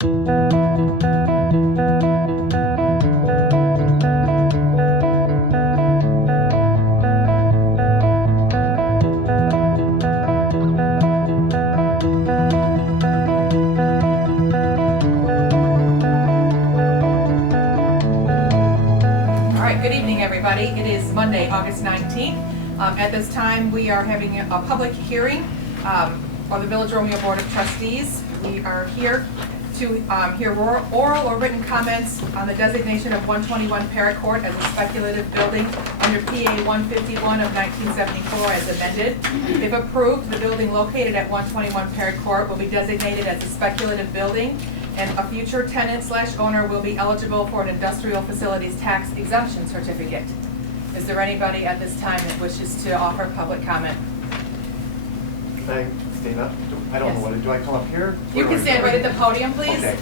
Good evening, everybody. It is Monday, August 19th. At this time, we are having a public hearing of the Village Romeo Board of Trustees. We are here to hear oral or written comments on the designation of 121 Parrot Court as a speculative building under PA 151 of 1974 as amended. If approved, the building located at 121 Parrot Court will be designated as a speculative building, and a future tenant/owner will be eligible for an industrial facilities tax exemption certificate. Is there anybody at this time that wishes to offer public comment? Can I stand up? I don't know what to do. I come up here? You can stand right at the podium, please. Okay.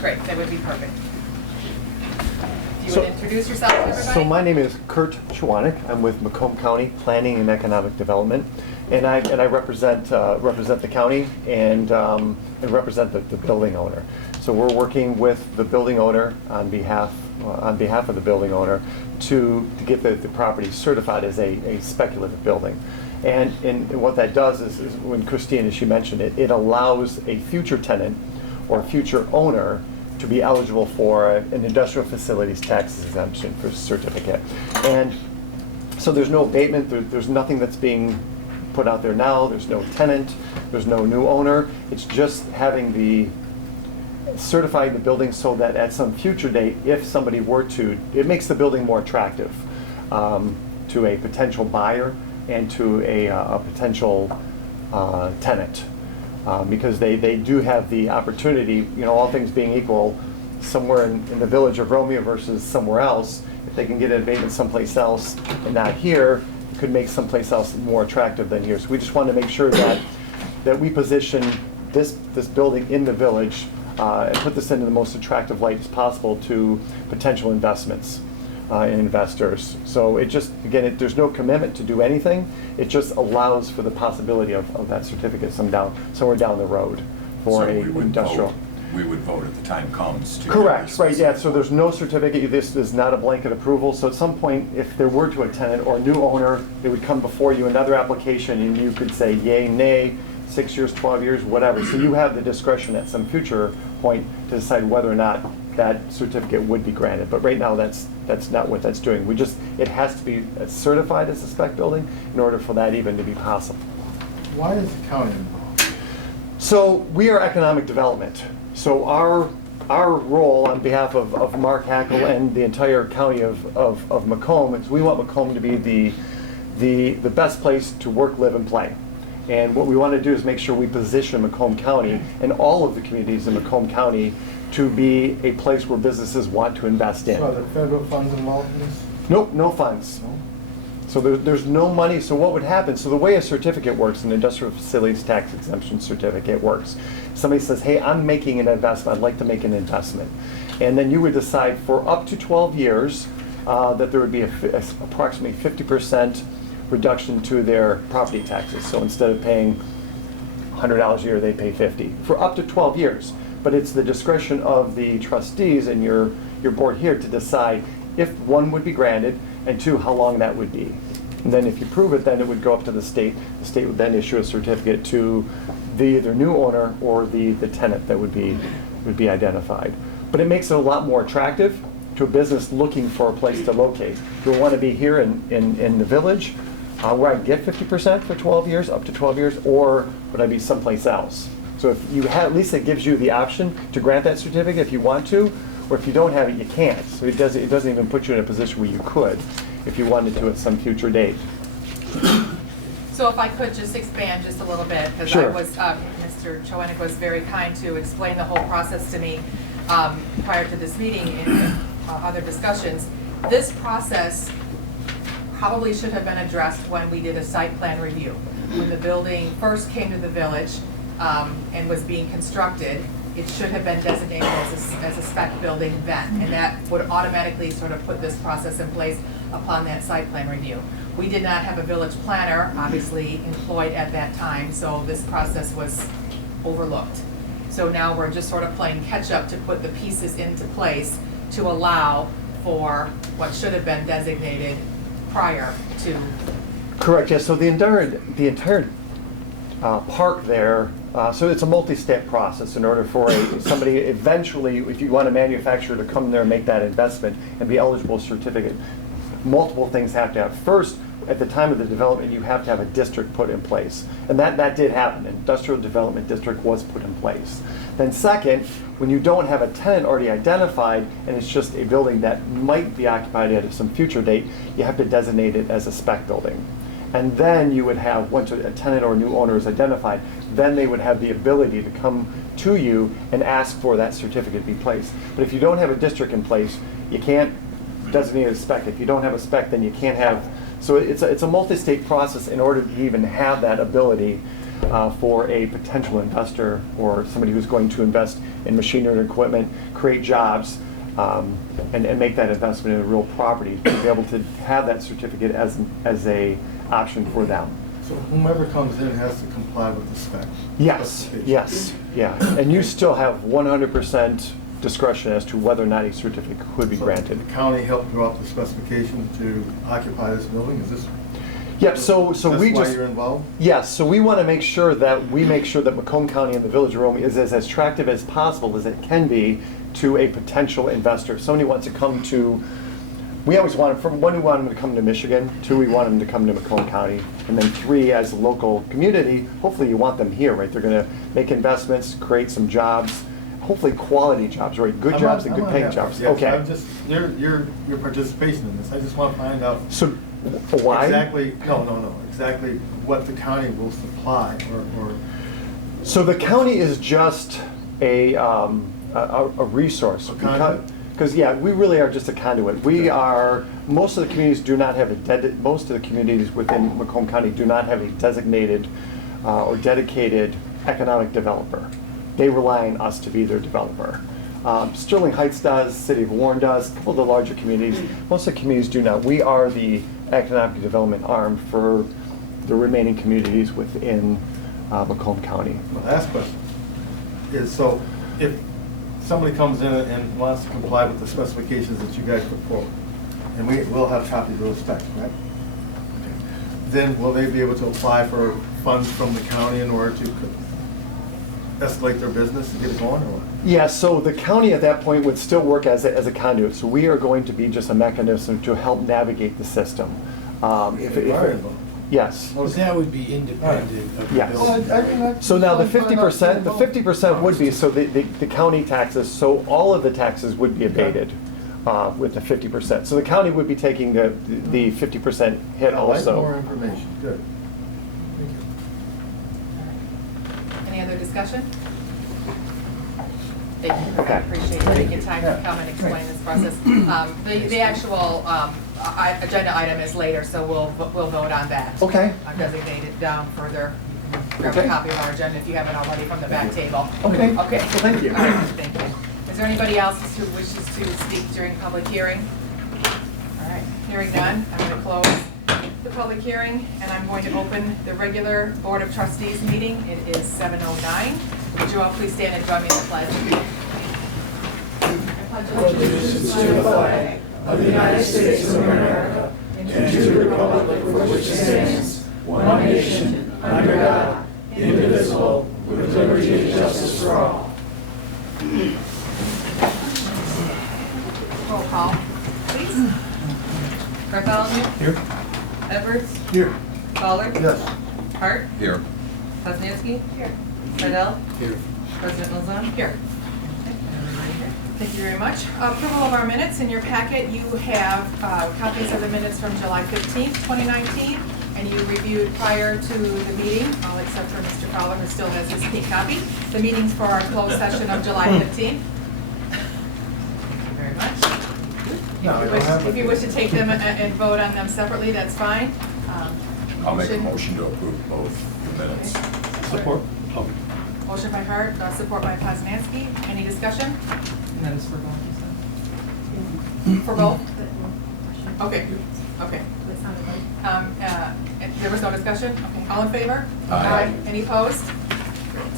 Great, that would be perfect. If you would introduce yourself to everybody. So my name is Kurt Chwanek. I'm with Macomb County Planning and Economic Development, and I represent the county and represent the building owner. So we're working with the building owner on behalf of the building owner to get the property certified as a speculative building. And what that does is when Christine, as she mentioned, it allows a future tenant or a future owner to be eligible for an industrial facilities tax exemption for certificate. And so there's no abatement, there's nothing that's being put out there now, there's no tenant, there's no new owner. It's just certifying the building so that at some future date, if somebody were to, it makes the building more attractive to a potential buyer and to a potential tenant. Because they do have the opportunity, all things being equal, somewhere in the village of Romeo versus somewhere else, if they can get an abatement someplace else and not here, it could make someplace else more attractive than here. So we just want to make sure that we position this building in the village and put this into the most attractive light as possible to potential investments and investors. So it just, again, there's no commitment to do anything. It just allows for the possibility of that certificate somewhere down the road for so a industrial. We would vote at the time comes to. Correct, right, yeah, so there's no certificate. This is not a blanket approval. So at some point, if there were to a tenant or a new owner, it would come before you, another application, and you could say yay, nay, 6 years, 12 years, whatever. So you have the discretion at some future point to decide whether or not that certificate would be granted. But right now, that's not what that's doing. It has to be certified as a spec building in order for that even to be possible. Why is the county involved? So we are economic development. So our role on behalf of Mark Hackle and the entire county of Macomb is we want Macomb to be the best place to work, live, and play. And what we want to do is make sure we position Macomb County and all of the communities in Macomb County to be a place where businesses want to invest in. So are there federal funds involved in this? Nope, no funds. No? So there's no money. So what would happen? So the way a certificate works, an industrial facilities tax exemption certificate works, somebody says, hey, I'm making an investment. I'd like to make an investment. And then you would decide for up to 12 years that there would be approximately 50% reduction to their property taxes. So instead of paying $100 a year, they pay $50 for up to 12 years. But it's the discretion of the trustees and your board here to decide if one would be granted and two, how long that would be. And then if you prove it, then it would go up to the state. The state would then issue a certificate to the either new owner or the tenant that would be identified. But it makes it a lot more attractive to a business looking for a place to locate. Do I want to be here in the village where I get 50% for 12 years, up to 12 years, or would I be someplace else? So if you have, at least it gives you the option to grant that certificate if you want to, or if you don't have it, you can't. So it doesn't even put you in a position where you could if you wanted to at some future date. So if I could just expand just a little bit, because Sure. Mr. Chwanek was very kind to explain the whole process to me prior to this meeting in other discussions. This process probably should have been addressed when we did a site plan review. When the building first came to the village and was being constructed, it should have been designated as a spec building then, and that would automatically sort of put this process in place upon that site plan review. We did not have a village planner, obviously, employed at that time, so this process was overlooked. So now we're just sort of playing catch-up to put the pieces into place to allow for what should have been designated prior to. Correct, yes, so the entire park there, so it's a multi-step process in order for somebody eventually, if you want a manufacturer to come there and make that investment and be eligible certificate, multiple things have to have. First, at the time of the development, you have to have a district put in place. And that did happen. An industrial development district was put in place. Then second, when you don't have a tenant already identified and it's just a building that might be occupied at some future date, you have to designate it as a spec building. And then you would have, once a tenant or a new owner is identified, then they would have the ability to come to you and ask for that certificate to be placed. But if you don't have a district in place, you can't designate a spec. If you don't have a spec, then you can't have. So it's a multi-state process in order to even have that ability for a potential investor or somebody who's going to invest in machinery and equipment, create jobs, and make that investment in a real property, to be able to have that certificate as a option for them. So whomever comes in has to comply with the spec? Yes, specifications. yes, yeah. And you still have 100% discretion as to whether or not a certificate could be So granted. the county helped draw up the specification to occupy this building? Is this? Yep, so That's we why just. you're involved? Yes, so we want to make sure that Macomb County and the Village of Romeo is as attractive as possible as it can be to a potential investor. If somebody wants to come to, we always want them, from one, we want them to come to Michigan, two, we want them to come to Macomb County, and then three, as a local community, hopefully you want them here, right? They're going to make investments, create some jobs, hopefully quality jobs, right? Good jobs and good paying jobs. Yes, Okay. I'm just, your participation in this, I just want to find out So why? exactly, exactly what the county will supply or. So the county is just a resource. A conduit? Because, yeah, we really are just a conduit. We are, most of the communities do not have most of the communities within Macomb County do not have a designated or dedicated economic developer. They rely on us to be their developer. Sterling Heights does, City of Warren does, a couple of the larger communities. Most of the communities do not. We are the economic development arm for the remaining communities within Macomb County. My last question is, so if somebody comes in and wants to comply with the specifications that you guys put forward, and we will have copies of those specs, right? Okay. Then will they be able to apply for funds from the county in order to escalate their business and get it going, or what? Yeah, so the county at that point would still work as a conduit. So we are going to be just a mechanism to help navigate the system. You are involved. Yes. Well, that would be independent of the Yes. building. So now the 50% would be, so the county taxes, so all of the taxes would be abated with the 50%. So the county would be taking the 50% hit I'd like more also. information, good. Thank you. Any other discussion? Thank you, Okay. I appreciate you taking time to come and explain this process. The actual agenda item is later, so we'll vote on that. Okay. I've designated down further. Grab a Okay. copy of our agenda if you haven't already from the back table. Okay. Okay. Well, thank you. All right, thank you. Is there anybody else who wishes to speak during public hearing? All right, hearing none, I'm going to close the public hearing, and I'm going to open the regular Board of Trustees meeting. It is 7:09. Would you all please stand and join me in the pledge? I pledge allegiance to the flag of the United States of America and to the republic for which it stands, one nation, under God, indivisible, with liberty and justice for all. Roll call, please. Bartholomew? Here. Edwards? Here. Fowler? Yes. Hart? Here. Poznanski? Here. Vidal? Here. President Lozano? Here. Thank you very much. Approval of our minutes. In your packet, you have copies of the minutes from July 15th, 2019, and you reviewed prior to the meeting, all except for Mr. Fowler, who still has his pink copy, the meetings for our closed session of July 15th. Thank you very much. No, I don't have If you wish to take them and vote on them separately, that's fine. I'll make a motion to approve both the minutes. Support. Motion by Hart, support by Poznanski. Any discussion? That is for both, you said? For both? Okay, okay. There was no discussion? Okay, all in favor? Aye. Any opposed? Great.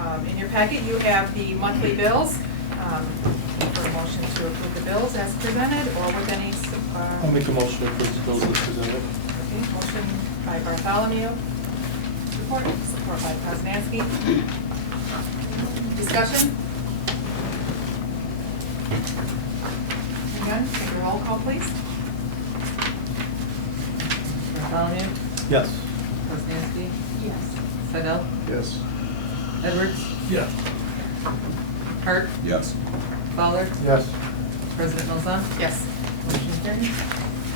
In your packet, you have the monthly bills. For a motion to approve the bills as presented, or with any, I'll make a motion to approve the bills as presented. okay, motion by Bartholomew. Support by Poznanski. Discussion? Again, take your roll call, please. Bartholomew, Yes. Poznanski. Yes. Seidel, Yes. Edwards, Yeah. Hart, Yes. Fowler, Yes. President Mills. Yes. Motion carries.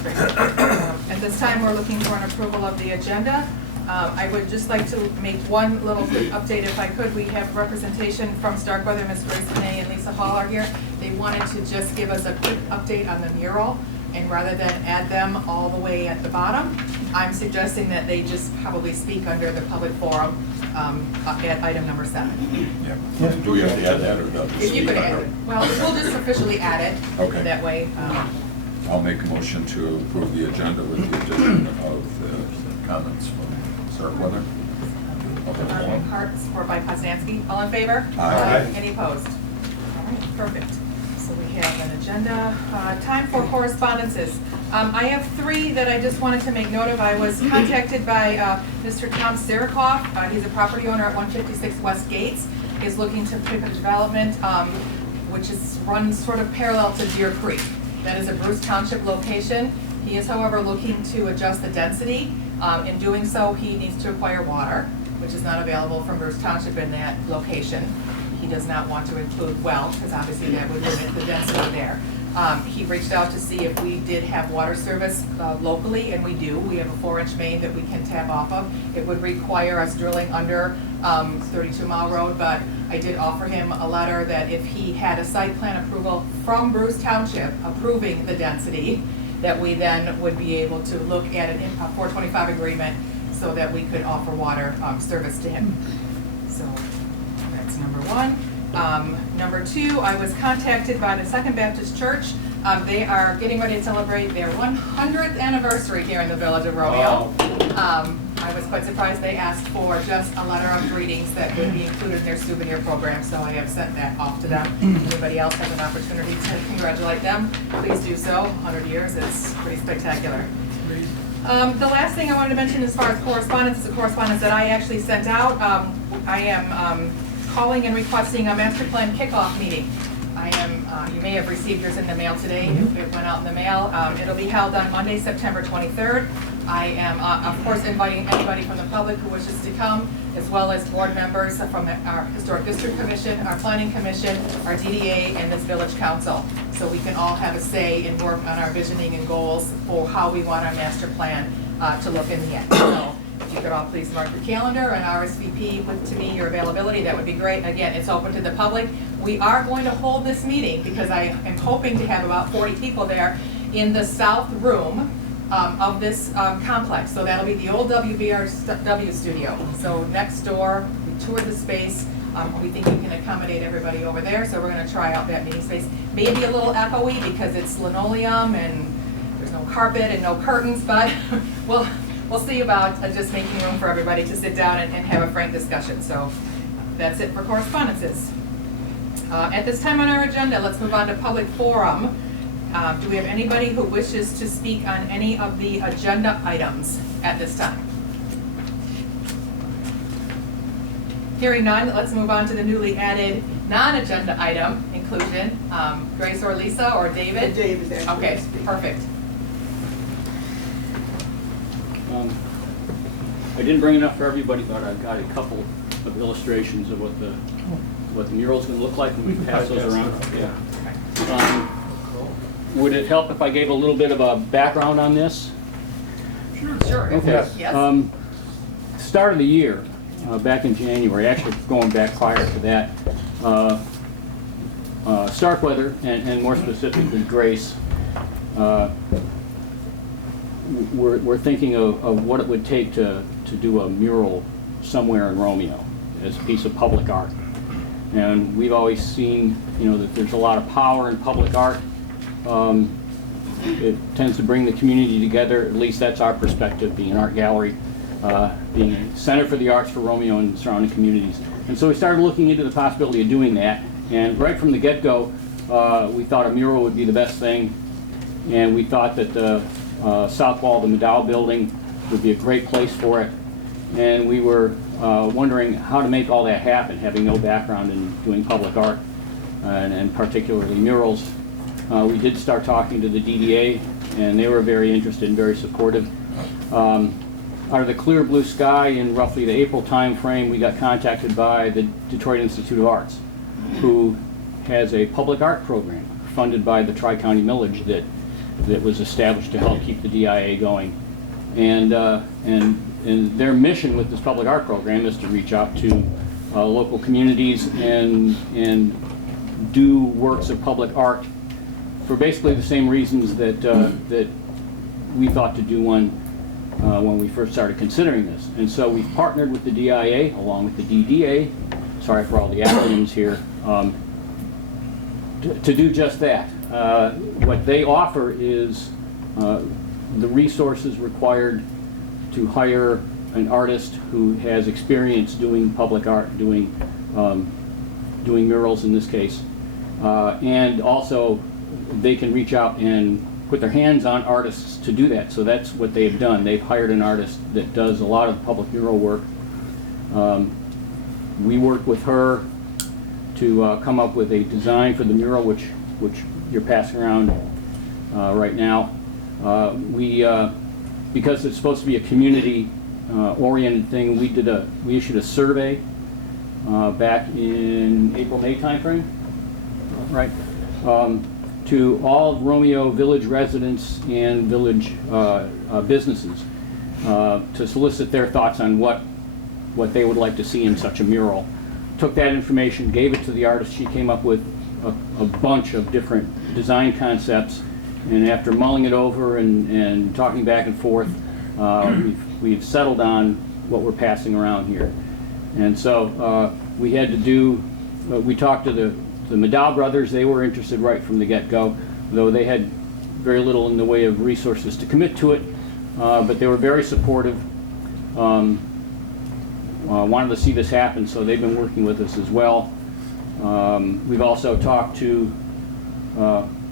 Great. At this time, we're looking for an approval of the agenda. I would just like to make one little quick update if I could. We have representation from Starkweather, Ms. Grace Panay and Lisa Hall are here. They wanted to just give us a quick update on the mural, and rather than add them all the way at the bottom, I'm suggesting that they just probably speak under the public forum at item number 7. Yeah. Do we have to add that or not? If you could add it. Well, we'll just officially add it. Okay. That way. I'll make a motion to approve the agenda with the addition of the comments from Starkweather. Okay. Hart, support by Poznanski. All in favor? Aye. Any opposed? All right, perfect. So we have an agenda. Time for correspondences. I have 3 that I just wanted to make note of. I was contacted by Mr. Tom Sirakoff. He's a property owner at 156 West Gates. He's looking to pick a development which is run sort of parallel to Deer Creek. That is a Bruce Township location. He is, however, looking to adjust the density. In doing so, he needs to acquire water, which is not available from Bruce Township in that location. He does not want to include well, because obviously that would limit the density there. He reached out to see if we did have water service locally, and we do. We have a 4-inch main that we can tap off of. It would require us drilling under 32 Mile Road, but I did offer him a letter that if he had a site plan approval from Bruce Township approving the density, that we then would be able to look at a 425 agreement so that we could offer water service to him. So that's number 1. Number 2, I was contacted by the Second Baptist Church. They are getting ready to celebrate their 100th anniversary here in the village of Romeo. I was quite surprised they asked for just a letter of greetings that would be included in their souvenir program, so I have sent that off to them. Anybody else has an opportunity to congratulate them, please do so. 100 years is pretty spectacular. The last thing I wanted to mention as far as correspondence is the correspondence that I actually sent out. I am calling and requesting a master plan kickoff meeting. You may have received yours in the mail today. It went out in the mail. It'll be held on Monday, September 23rd. I am, of course, inviting anybody from the public who wishes to come, as well as board members from our Historic District Commission, our Planning Commission, our DDA, and this Village Council. So we can all have a say and work on our visioning and goals for how we want our master plan to look in the end. So if you could all please mark your calendar and RSVP to me your availability, that would be great. Again, it's open to the public. We are going to hold this meeting because I am hoping to have about 40 people there in the south room of this complex. So that'll be the old WBRW studio. So next door, we toured the space. We think we can accommodate everybody over there, so we're going to try out that meeting space. Maybe a little echoey because it's linoleum and there's no carpet and no curtains, but we'll see about just making room for everybody to sit down and have a frank discussion. So that's it for correspondences. At this time on our agenda, let's move on to public forum. Do we have anybody who wishes to speak on any of the agenda items at this time? Hearing none, let's move on to the newly added non-agenda item, inclusion. Grace or Lisa or David? David, actually. Okay, perfect. I didn't bring enough for everybody, but I've got a couple of illustrations of what the mural's going to look like when we pass those around. Yeah. Would it help if I gave a little bit of a background on this? Sure. Okay. Yes. Start of the year, back in January, actually going back prior to that, Starkweather, and more specifically Grace, we're thinking of what it would take to do a mural somewhere in Romeo as a piece of public art. And we've always seen, that there's a lot of power in public art. It tends to bring the community together. At least that's our perspective, being an art gallery, being a center for the arts for Romeo and surrounding communities. And so we started looking into the possibility of doing that. And right from the get-go, we thought a mural would be the best thing. And we thought that the south wall of the McDowell building would be a great place for it. And we were wondering how to make all that happen, having no background in doing public art, and particularly murals. We did start talking to the DDA, and they were very interested and very supportive. Out of the clear blue sky in roughly the April time frame, we got contacted by the Detroit Institute of Arts, who has a public art program funded by the Tri-County millage that was established to help keep the DIA going. And their mission with this public art program is to reach out to local communities and do works of public art for basically the same reasons that that we thought to do one when we first started considering this. And so we've partnered with the DIA along with the DDA, sorry for all the acronyms here, to do just that. What they offer is the resources required to hire an artist who has experience doing public art, doing murals in this case, and also they can reach out and put their hands on artists to do that. So that's what they've done. They've hired an artist that does a lot of public mural work. We worked with her to come up with a design for the mural, which you're passing around right now. Because it's supposed to be a community oriented thing, we issued a survey back in April-May timeframe, right? To all Romeo Village residents and village businesses to solicit their thoughts on what they would like to see in such a mural. Took that information, gave it to the artist. She came up with a bunch of different design concepts, and after mulling it over and talking back and forth, we've settled on what we're passing around here. And so we had to do, we talked to the McDowell brothers. They were interested right from the get-go, though they had very little in the way of resources to commit to it, but they were very supportive. Wanted to see this happen, so they've been working with us as well. We've also talked to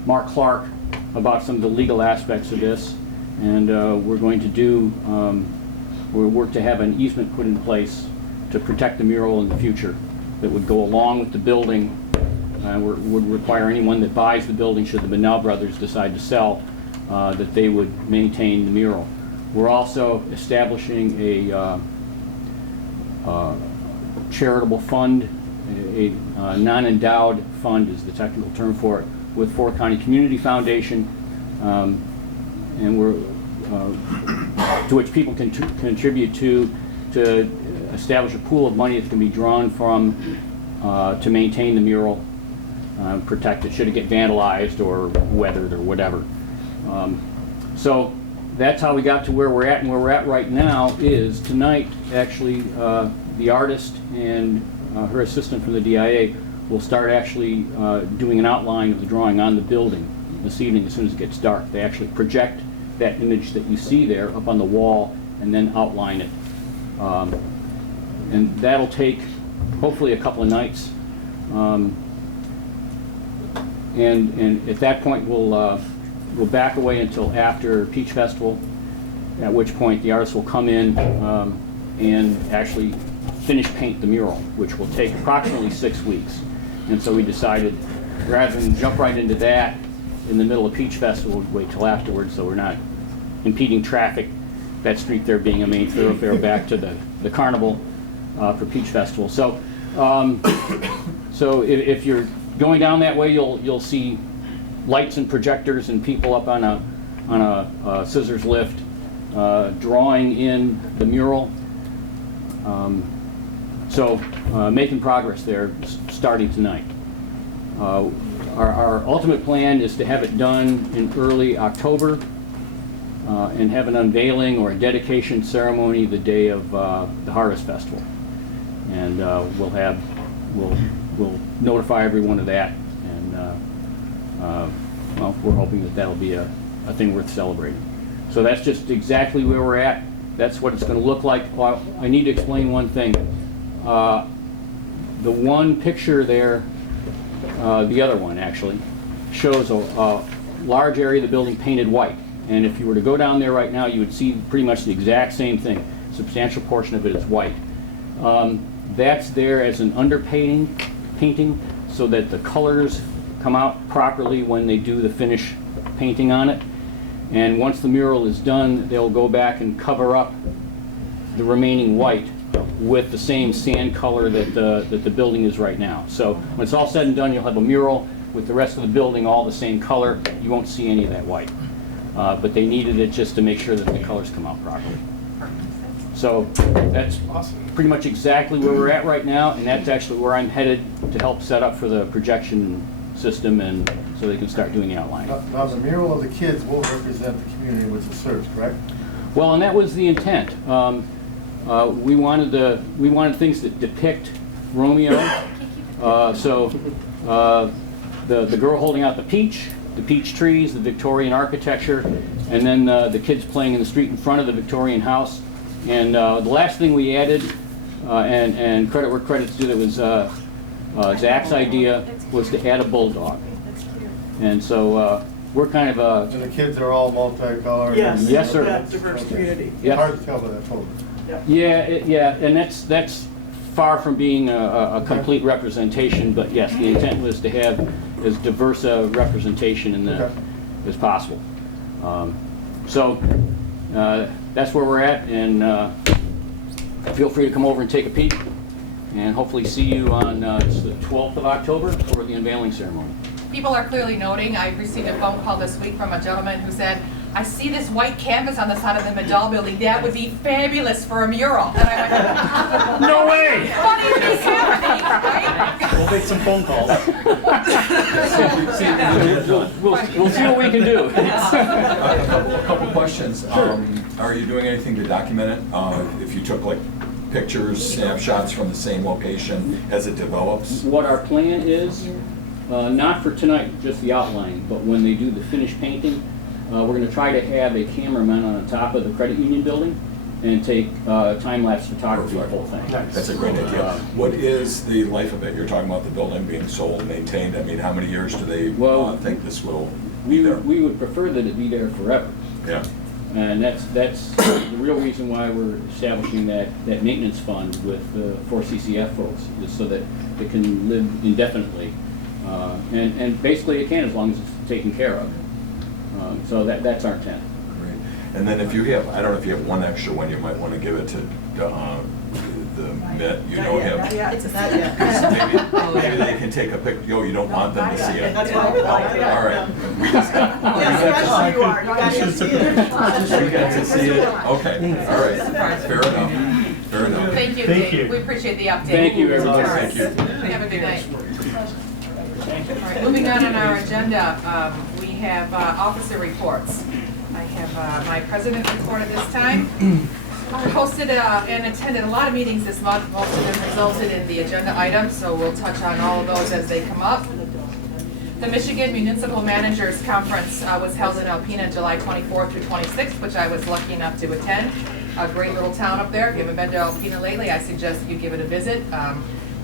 Mark Clark about some of the legal aspects of this, and we're going to do, we'll work to have an easement put in place to protect the mural in the future that would go along with the building. Would require anyone that buys the building, should the Bunnell brothers decide to sell, that they would maintain the mural. We're also establishing a charitable fund, a non-endowed fund is the technical term for it, with Fort County Community Foundation, and we're to which people can contribute to establish a pool of money that can be drawn from to maintain the mural, protect it should it get vandalized or weathered or whatever. So that's how we got to where we're at, and where we're at right now is tonight actually the artist and her assistant from the DIA will start actually doing an outline of the drawing on the building this evening as soon as it gets dark. They actually project that image that you see there up on the wall and then outline it. And that'll take hopefully a couple of nights. And at that point we'll back away until after Peach Festival, at which point the artist will come in and actually finish paint the mural, which will take approximately 6 weeks. And so we decided, rather than jump right into that in the middle of Peach Festival, we'd wait till afterwards so we're not impeding traffic, that street there being a main thoroughfare back to the carnival for Peach Festival. So, so if you're going down that way, you'll see lights and projectors and people up on a scissors lift drawing in the mural. So making progress there starting tonight. Our ultimate plan is to have it done in early October and have an unveiling or a dedication ceremony the day of the Harvest Festival. And we'll notify everyone of that, and well, we're hoping that that'll be a thing worth celebrating. So that's just exactly where we're at. That's what it's going to look like. Well, I need to explain one thing. The one picture there, the other one actually, shows a large area of the building painted white. And if you were to go down there right now, you would see pretty much the exact same thing. A substantial portion of it is white. That's there as an painting so that the colors come out properly when they do the finish painting on it. And once the mural is done, they'll go back and cover up the remaining white with the same sand color that the building is right now. So when it's all said and done, you'll have a mural with the rest of the building all the same color. You won't see any of that white. But they needed it just to make sure that the colors come out properly. So that's pretty much exactly where we're at right now, and that's actually where I'm headed to help set up for the projection system, and so they can start doing the outlining. Now, the mural of the kids will represent the community which it serves, correct? Well, and that was the intent. We wanted things that depict Romeo. The girl holding out the peach trees, the Victorian architecture, and then the kids playing in the street in front of the Victorian house. And the last thing we added, and credit where credit's due, that was Zach's idea, was to add a bulldog. And so we're kind of And the kids are all multicolored? Yes. Yes, sir. That diverse community. Yep. Hard to tell by that photo. Yeah, and that's far from being a complete representation, but yes, the intent was to have as diverse a representation in the as possible. That's where we're at, and feel free to come over and take a peek, and hopefully see you on it's the 12th of October for the unveiling ceremony. People are clearly noting, I received a phone call this week from a gentleman who said, I see this white canvas on the side of the Medall building. That would be fabulous for a mural. And I went, No way! funny things happening, right? We'll make some phone calls. We'll see what we can do. A couple questions. Are you doing anything to document it? If you took like pictures, snapshots from the same location as it develops? What our plan is, not for tonight, just the outline, but when they do the finished painting, we're going to try to have a cameraman on top of the credit union building and take time-lapse photography of the whole thing. That's a great idea. What is the life of it? You're talking about the building being sold and maintained. I mean, how many years do they think this will be there? We would prefer that it be there forever. Yeah. And that's the real reason why we're establishing that maintenance fund with for CCF folks, is so that it can live indefinitely. And basically it can, as long as it's taken care of. So that's our intent. Great. And then if you have, I don't know if you have one extra one, you might want to give it to the Mitt. You know him. It's not yet. Maybe they can take a picture. You don't want them to see it. That's why I would like it. All right. Yes, yes, you are. You got to see it. You get to see it? Okay, all right. Fair enough. Fair enough. Thank you, Thank Dave. you. We appreciate the update. Thank you, everybody. Thank you. Have a good night. All right, moving on our agenda, we have officer reports. I have my president report at this time. I hosted and attended a lot of meetings this month. Most of them resulted in the agenda items, so we'll touch on all of those as they come up. The Michigan Municipal Managers Conference was held in Alpena July 24th through 26th, which I was lucky enough to attend. A great little town up there. If you haven't been to Alpena lately, I suggest you give it a visit.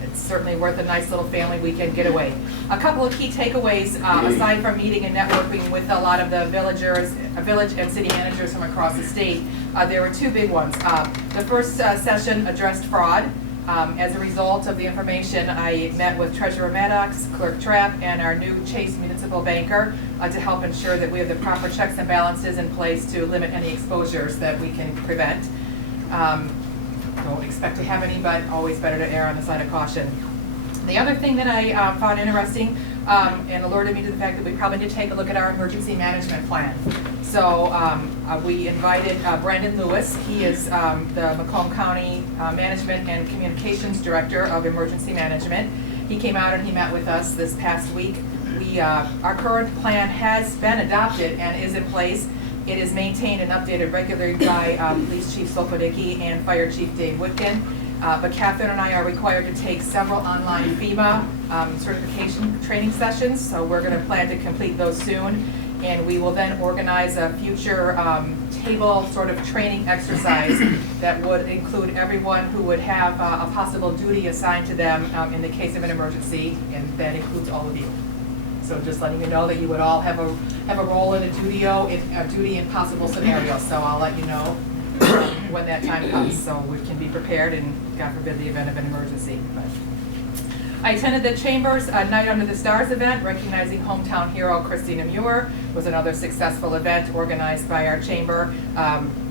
It's certainly worth a nice little family weekend getaway. A couple of key takeaways, aside from meeting and networking with a lot of the village and city managers from across the state, there were two big ones. The first session addressed fraud. As a result of the information, I met with Treasurer Maddox, Clerk Trapp, and our new Chase Municipal Banker to help ensure that we have the proper checks and balances in place to limit any exposures that we can prevent. Don't expect to have any, but always better to err on the side of caution. The other thing that I found interesting and alerted me to the fact that we probably need to take a look at our emergency management plan. So we invited Brandon Lewis. He is the Macomb County Management and Communications Director of Emergency Management. He came out and he met with us this past week. Our current plan has been adopted and is in place. It is maintained and updated regularly by Police Chief Solkodicki and Fire Chief Dave Whitkin. But Catherine and I are required to take several online FEMA certification training sessions, so we're going to plan to complete those soon. And we will then organize a future table sort of training exercise that would include everyone who would have a possible duty assigned to them in the case of an emergency, and that includes all of you. So just letting you know that you would all have a role in a duty in possible scenarios. So I'll let you know when that time comes, so we can be prepared in, God forbid, the event of an emergency. But I attended the Chamber's Night Under the Stars event, recognizing hometown hero Christina Muir. It was another successful event organized by our Chamber,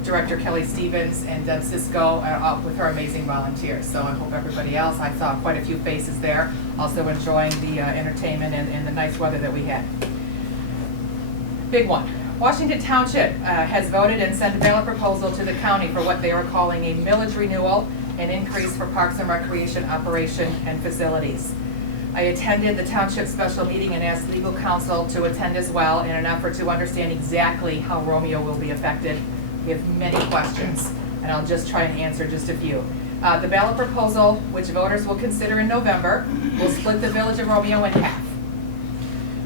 Director Kelly Stevens and Deb Cisco with her amazing volunteers. So I hope everybody else, I saw quite a few faces there, also enjoying the entertainment and the nice weather that we had. Big one. Washington Township has voted and sent a ballot proposal to the county for what they are calling a millage renewal, an increase for Parks and Recreation operation and facilities. I attended the township special meeting and asked legal counsel to attend as well in an effort to understand exactly how Romeo will be affected. We have many questions, and I'll just try and answer just a few. The ballot proposal, which voters will consider in November, will split the village of Romeo in half.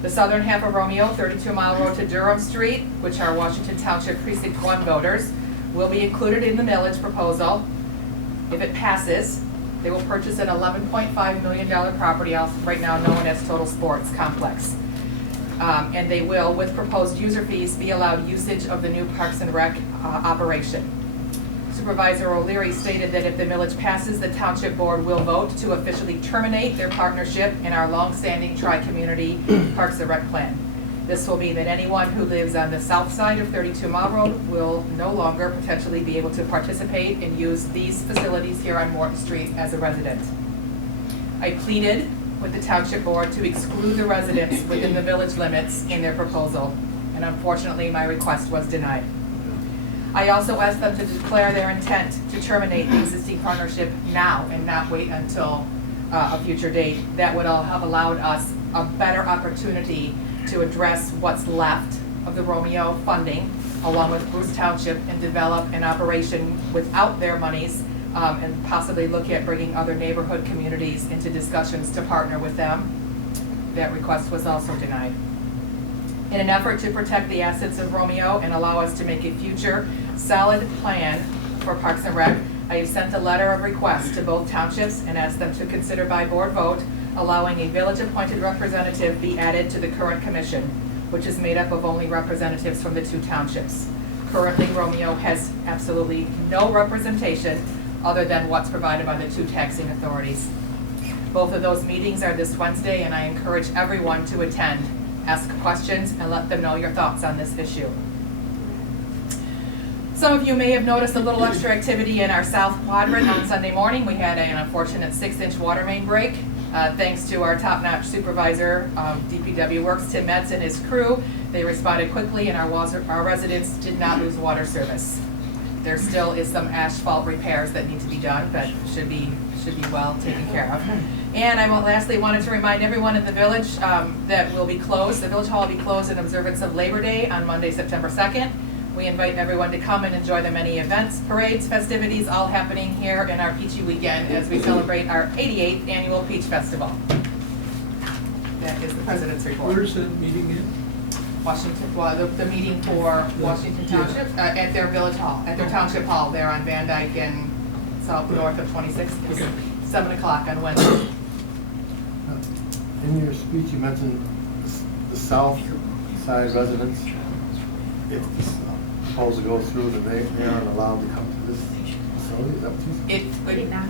The southern half of Romeo, 32 Mile Road to Durham Street, which are Washington Township Precinct 1 voters, will be included in the millage proposal. If it passes, they will purchase an $11.5 million property house right now known as Total Sports Complex. And they will, with proposed user fees, be allowed usage of the new Parks and Rec operation. Supervisor O'Leary stated that if the millage passes, the Township Board will vote to officially terminate their partnership in our long-standing tri-community Parks and Rec plan. This will mean that anyone who lives on the south side of 32 Mile Road will no longer potentially be able to participate and use these facilities here on Morton Street as a resident. I pleaded with the Township Board to exclude the residents within the village limits in their proposal, and unfortunately my request was denied. I also asked them to declare their intent to terminate the existing partnership now and not wait until a future date. That would all have allowed us a better opportunity to address what's left of the Romeo funding, along with Bruce Township, and develop an operation without their monies, and possibly look at bringing other neighborhood communities into discussions to partner with them. That request was also denied. In an effort to protect the assets of Romeo and allow us to make a future solid plan for Parks and Rec, I have sent a letter of request to both townships and asked them to consider by board vote allowing a village-appointed representative be added to the current commission, which is made up of only representatives from the two townships. Currently, Romeo has absolutely no representation other than what's provided by the two taxing authorities. Both of those meetings are this Wednesday, and I encourage everyone to attend, ask questions, and let them know your thoughts on this issue. Some of you may have noticed a little extra activity in our south quadrant on Sunday morning. We had an unfortunate 6-inch water main break. Thanks to our top-notch supervisor, DPW Works, Tim Metz, and his crew, they responded quickly, and our residents did not lose water service. There still is some asphalt repairs that need to be done, but should be well taken care of. And I lastly wanted to remind everyone in the village that will be closed. The village hall will be closed in observance of Labor Day on Monday, September 2nd. We invite everyone to come and enjoy the many events, parades, festivities, all happening here in our Peachy Weekend as we celebrate our 88th annual Peach Festival. That is the President's report. Where's that meeting in? Washington, well, the meeting for Washington Township, at their village hall, at their township hall there on Van Dyke and south north of 26th. It's 7 o'clock on Wednesday. In your speech, you mentioned the south side residents. If this proposal goes through, that they aren't allowed to come to this facility, is that what you said?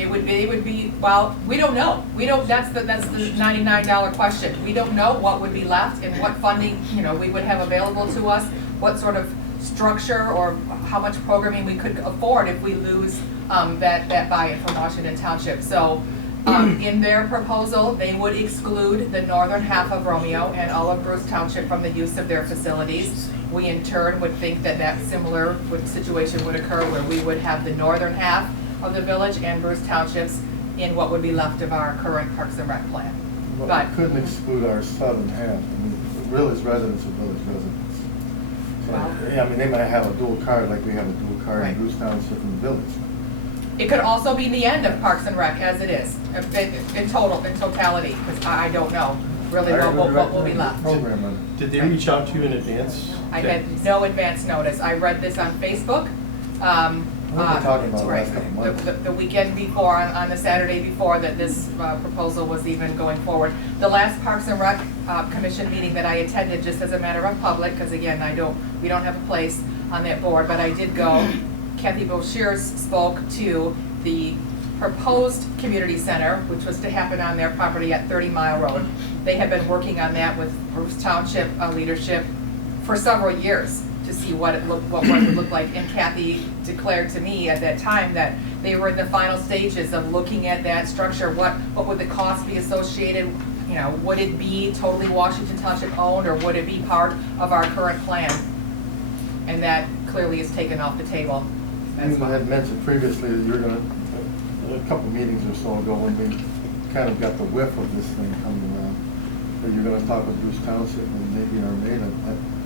It would be, well, we don't know. That's the $99 question. We don't know what would be left and what funding, we would have available to us, what sort of structure or how much programming we could afford if we lose that buy-in from Washington Township. So in their proposal, they would exclude the northern half of Romeo and all of Bruce Township from the use of their facilities. We in turn would think that similar situation would occur where we would have the northern half of the village and Bruce Townships in what would be left of our current Parks and Rec plan. Well, But we couldn't exclude our southern half. I mean, the village residents are village residents. So, Wow. yeah, I mean, they might have a dual card like we have a dual card Right. in Bruce Township and the village. it could also be the end of Parks and Rec as it is, in totality, because I don't know. really what will be left. Program on it. Did they reach out to you in advance? I had no advance notice. I read this on Facebook. What were we talking about right, last couple months? the weekend before, on the Saturday before that this proposal was even going forward. The last Parks and Rec Commission meeting that I attended, just as a matter of public, because again, we don't have a place on that board, but I did go. Kathy Boshiers spoke to the proposed community center, which was to happen on their property at 30 Mile Road. They have been working on that with Bruce Township leadership for several years to see what it would look like. And Kathy declared to me at that time that they were in the final stages of looking at that structure. What would the cost be associated? You know, would it be totally Washington Township owned, or would it be part of our current plan? And that clearly is taken off the table. You had mentioned previously that you're gonna, a couple meetings or so ago, when we kind of got the whiff of this thing coming around, that you're gonna talk with Bruce Township and maybe Armada.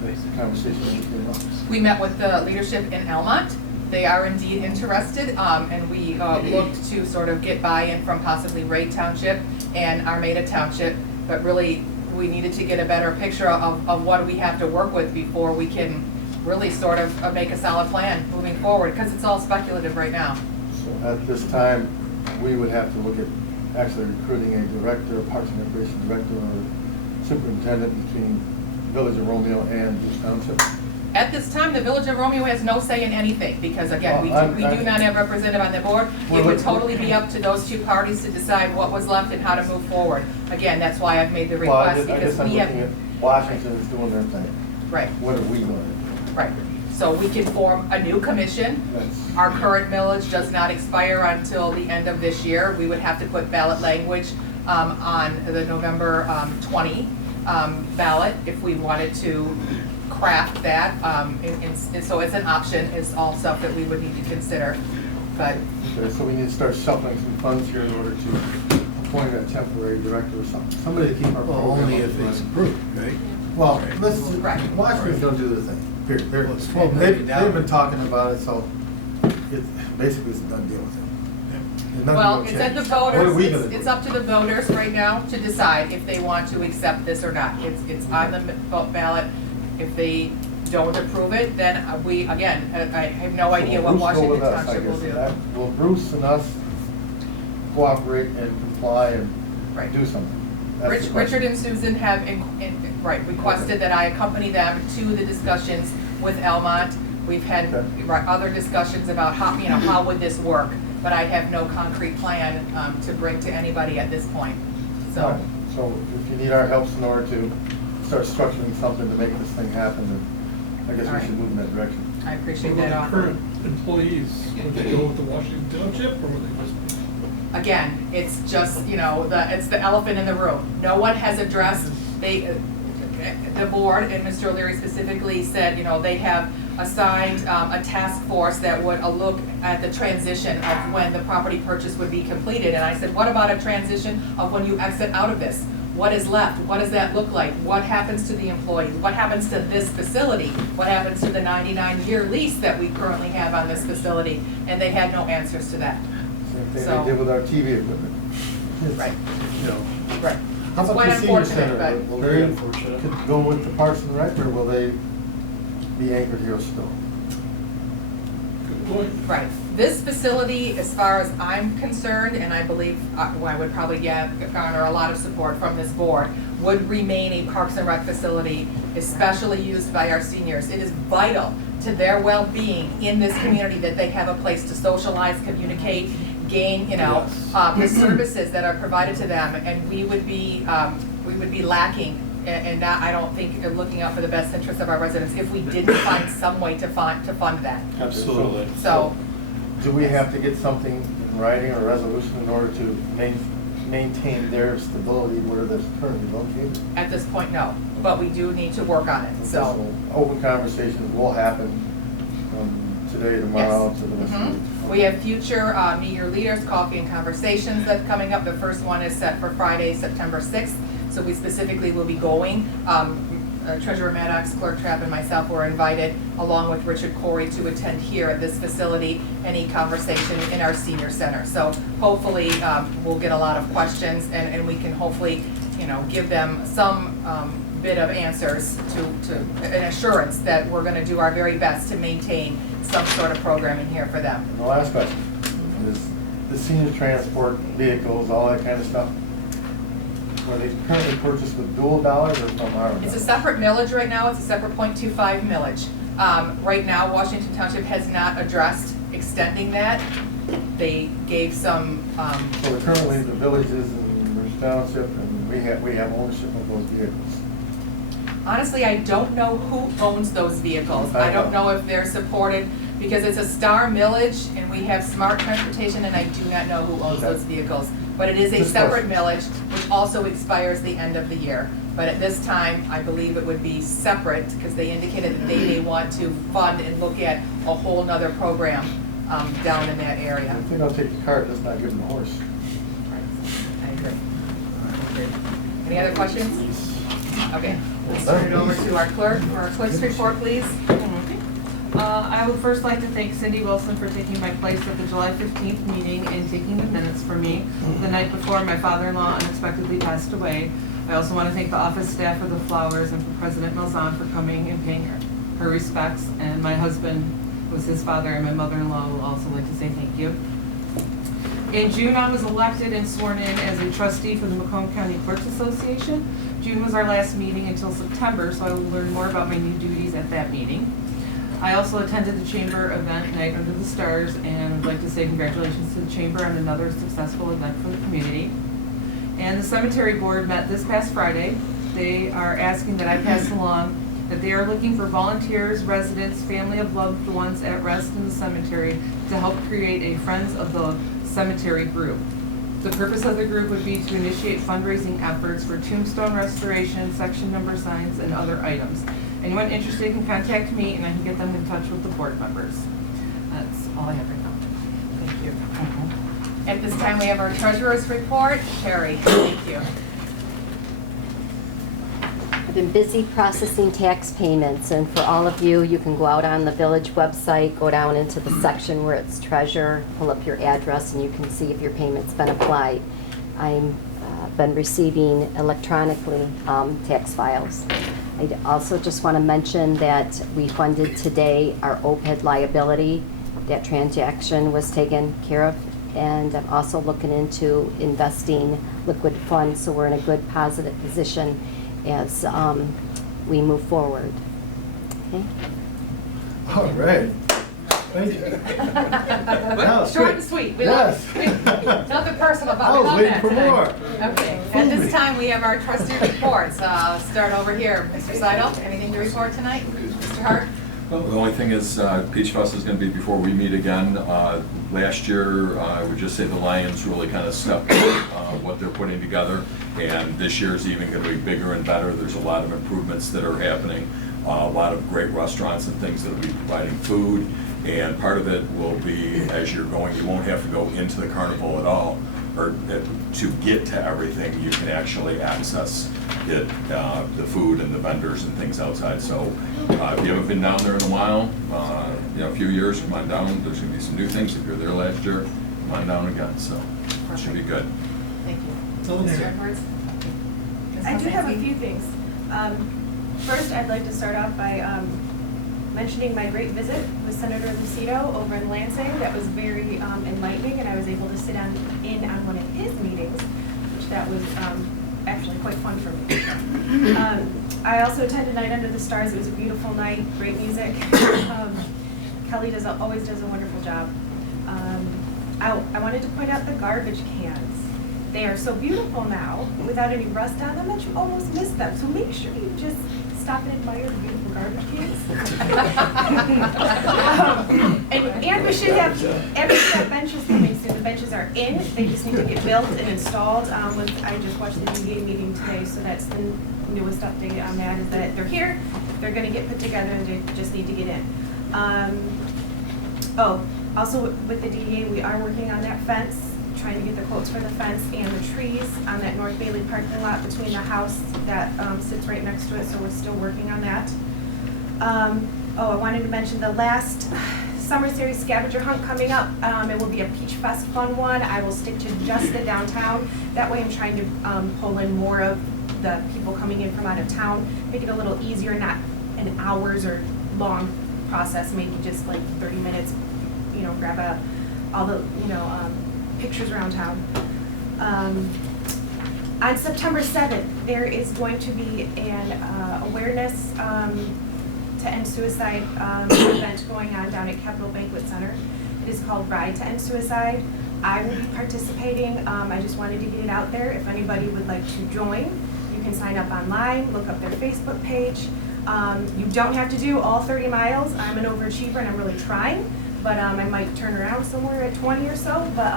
That conversation came up. We met with the leadership in Elmont. They are indeed interested, and we looked to sort of get buy-in from possibly Ray Township and Armada Township, but really we needed to get a better picture of what we have to work with before we can really sort of make a solid plan moving forward, because it's all speculative right now. So at this time, we would have to look at actually recruiting a director, a Parks and Recreation director, or superintendent between Village of Romeo and Bruce Township. At this time, the Village of Romeo has no say in anything, because again, we do not have a representative on the board. It would totally be up to those two parties to decide what was left and how to move forward. Again, that's why I've made the request, because we have. I'm looking at Washington is doing their thing. Right. What are we going to do? Right, so we can form a new commission. Yes. Our current millage does not expire until the end of this year. We would have to put ballot language on the November 20 ballot if we wanted to craft that. And so it's an option, it's all stuff that we would need to consider, but. Okay, so we need to start shuffling some funds here in order to appoint a temporary director or something, somebody to keep our Well, program. only up if and it's running. approved, right? Well, let's, Right. Washington's gonna do their thing, period. Well, it's Well, taken they've down. been talking about it, so basically it's a done deal with it. There's nothing Well, gonna it's at the change. What are we voters, gonna do? it's up to the voters right now to decide if they want to accept this or not. It's on the ballot. If they don't approve it, then we, again, I have no idea what So Bruce go Washington with us, I Township will guess. do. Will Bruce and us cooperate and comply and Right. do something? That's the Richard question. and Susan have requested that I accompany them to the discussions with Elmont. We've had Okay. other discussions about how would this work, but I have no concrete plan to bring to anybody at this point, All so. right. So if you need our help in order to start structuring something to make this thing happen, then I guess All we right. should move in that direction. I appreciate What that about the offer. current employees? Would they go with the Washington Township, or would they just? Again, it's just, it's the elephant in the room. No one has addressed, the board, and Mr. O'Leary specifically said, they have assigned a task force that would look at the transition of when the property purchase would be completed. And I said, what about a transition of when you exit out of this? What is left? What does that look like? What happens to the employees? What happens to this facility? What happens to the 99-year lease that we currently have on this facility? And they had no answers to that. Same thing So- they did with our TV equipment. It's- Right, No. right. How It's about quite the senior unfortunate, center? but. Will Very they unfortunate. could go with the Parks and Rec, or will they be anchored here still? Good point. Right. This facility, as far as I'm concerned, and I believe I would probably garner a lot of support from this board, would remain a Parks and Rec facility, especially used by our seniors. It is vital to their well-being in this community that they have a place to socialize, communicate, gain, the services that are provided to them, and we would be lacking and not, I don't think, looking out for the best interest of our residents if we didn't find some way to fund that. Absolutely. So, Do we have to get something in writing or resolution in order to maintain their stability where they're currently located? at this point, no, but we do need to work on it, so. Open conversations will happen from today, tomorrow, Yes. to the rest of the week. We have future Meet Your Leaders Coffee and Conversations that's coming up. The first one is set for Friday, September 6th, so we specifically will be going. Treasurer Maddox, Clerk Trapp, and myself were invited, along with Richard Corey, to attend here at this facility, any conversation in our senior center. So hopefully, we'll get a lot of questions, and we can hopefully give them some bit of answers to an assurance that we're gonna do our very best to maintain some sort of programming here for them. And the last question is the senior transport vehicles, all that kind of stuff. Were they currently purchased with dual dollars or from our? It's a separate millage right now, it's a separate .25 millage. Right now, Washington Township has not addressed extending that. They gave some, So currently the villages in Rich Township, and we have ownership of those vehicles. honestly, I don't know who owns those vehicles. I don't know if they're supported, because it's a star millage, and we have smart transportation, and I do not know who owns those vehicles. But it is a separate millage, which also expires the end of the year. But at this time, I believe it would be separate, because they indicated that they may want to fund and look at a whole nother program down in that area. I think I'll take the cart, let's not give them the horse. I agree. Any other questions? Okay, let's turn it over to our clerk for our clerk's report, please. I would first like to thank Cindy Wilson for taking my place at the July 15th meeting and taking the minutes for me the night before my father-in-law unexpectedly passed away. I also want to thank the office staff for the flowers and for President Malzahn for coming and paying her respects. And my husband was his father, and my mother-in-law will also like to say thank you. In June, I was elected and sworn in as a trustee for the Macomb County Clerks Association. June was our last meeting until September, so I will learn more about my new duties at that meeting. I also attended the Chamber event, Night Under the Stars, and I'd like to say congratulations to the Chamber on another successful event for the community. And the Cemetery Board met this past Friday. They are asking that I pass along that they are looking for volunteers, residents, family of loved ones at rest in the cemetery to help create a Friends of the Cemetery group. The purpose of the group would be to initiate fundraising efforts for tombstone restoration, section number signs, and other items. Anyone interested can contact me, and I can get them in touch with the board members. That's all I have right now. Thank you. At this time, we have our treasurer's report. Terry, thank you. I've been busy processing tax payments, and for all of you, you can go out on the village website, go down into the section where it's treasure, pull up your address, and you can see if your payment's been applied. I've been receiving electronically tax files. I also just want to mention that we funded today our OPED liability. That transaction was taken care of, and I'm also looking into investing liquid funds, so we're in a good positive position as we move forward. Okay? All right. Thank you. That was Short quick. and sweet. We Yes. Nothing personal about it. I was We love waiting that for today. more. Okay, at this time, we have our trustee reports. Let's start over here. Mr. Seidel, anything to report tonight? Mr. Hart? Well, the only thing is, Peach Fest is gonna be before we meet again. Last year, I would just say the Lions really kind of stepped up what they're putting together, and this year is even gonna be bigger and better. There's a lot of improvements that are happening, a lot of great restaurants and things that will be providing food, and part of it will be, as you're going, you won't have to go into the carnival at all, or to get to everything. You can actually access it, the food and the vendors and things outside. So if you haven't been down there in a while, a few years, come on down. There's gonna be some new things. If you're there last year, come on down again. So it should be good. Thank you. Okay. Mr. Edwards? Ms. I do have a Kosminski? few things. First, I'd like to start off by mentioning my great visit with Senator Lucido over in Lansing. That was very enlightening, and I was able to sit in on one of his meetings, which that was actually quite fun for me. I also attended Night Under the Stars. It was a beautiful night, great music. Kelly always does a wonderful job. I wanted to point out the garbage cans. They are so beautiful now, without any rust on them, that you almost miss them. So make sure you just stop and admire the beautiful garbage cans. And we should have benches coming soon. The benches are in, they just need to get built and installed. I just watched the DDA meeting today, so that's the newest update on that, is that they're here, they're gonna get put together, and they just need to get in. Also with the DDA, we are working on that fence, trying to get the quotes for the fence and the trees on that North Bailey parking lot between the house that sits right next to it, so we're still working on that. I wanted to mention the last Summer Series Scavenger Hunt coming up. It will be a Peach Fest fun one. I will stick to just the downtown. That way I'm trying to pull in more of the people coming in from out of town, make it a little easier, not an hours or long process, maybe just like 30 minutes, you know, grab all the, pictures around town. On September 7th, there is going to be an awareness to End Suicide event going on down at Capitol Banquet Center. It is called Ride to End Suicide. I will be participating. I just wanted to get it out there. If anybody would like to join, you can sign up online, look up their Facebook page. You don't have to do all 30 miles. I'm an overachiever and I'm really trying, but I might turn around somewhere at 20 or so. But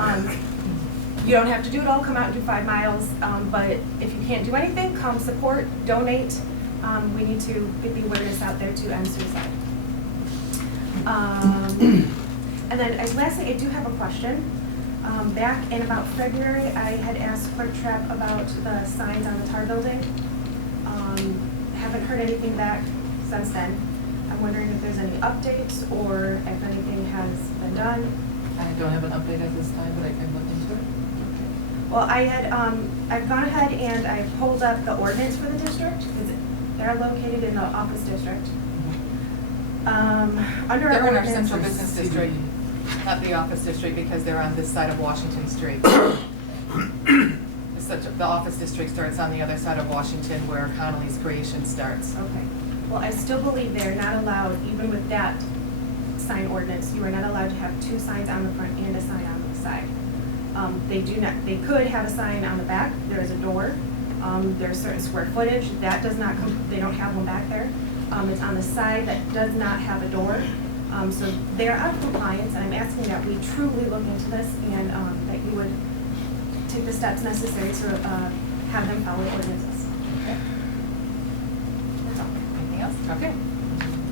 you don't have to do it all. Come out and do 5 miles. But if you can't do anything, come support, donate. We need to get the awareness out there to end suicide. And then lastly, I do have a question. Back in about February, I had asked Clerk Trapp about the signs on the tar building. Haven't heard anything back since then. I'm wondering if there's any updates or if anything has been done. I don't have an update at this time, but I can look into it. Well, I've gone ahead and I've pulled up the ordinance for the district, because they're located in the office district. Under They're our in our ordinance, central business district, not the office district, because they're on this side of Washington Street. The office district starts on the other side of Washington where Connolly's Creation starts. Okay. Well, I still believe they're not allowed, even with that sign ordinance, you are not allowed to have 2 signs on the front and a sign on the side. They could have a sign on the back. There is a door. There's certain square footage. That does not come, they don't have one back there. It's on the side that does not have a door. So they're out of compliance, and I'm asking that we truly look into this and that you would take the steps necessary to have them follow ordinances. Okay. That's all. Anything else? Okay.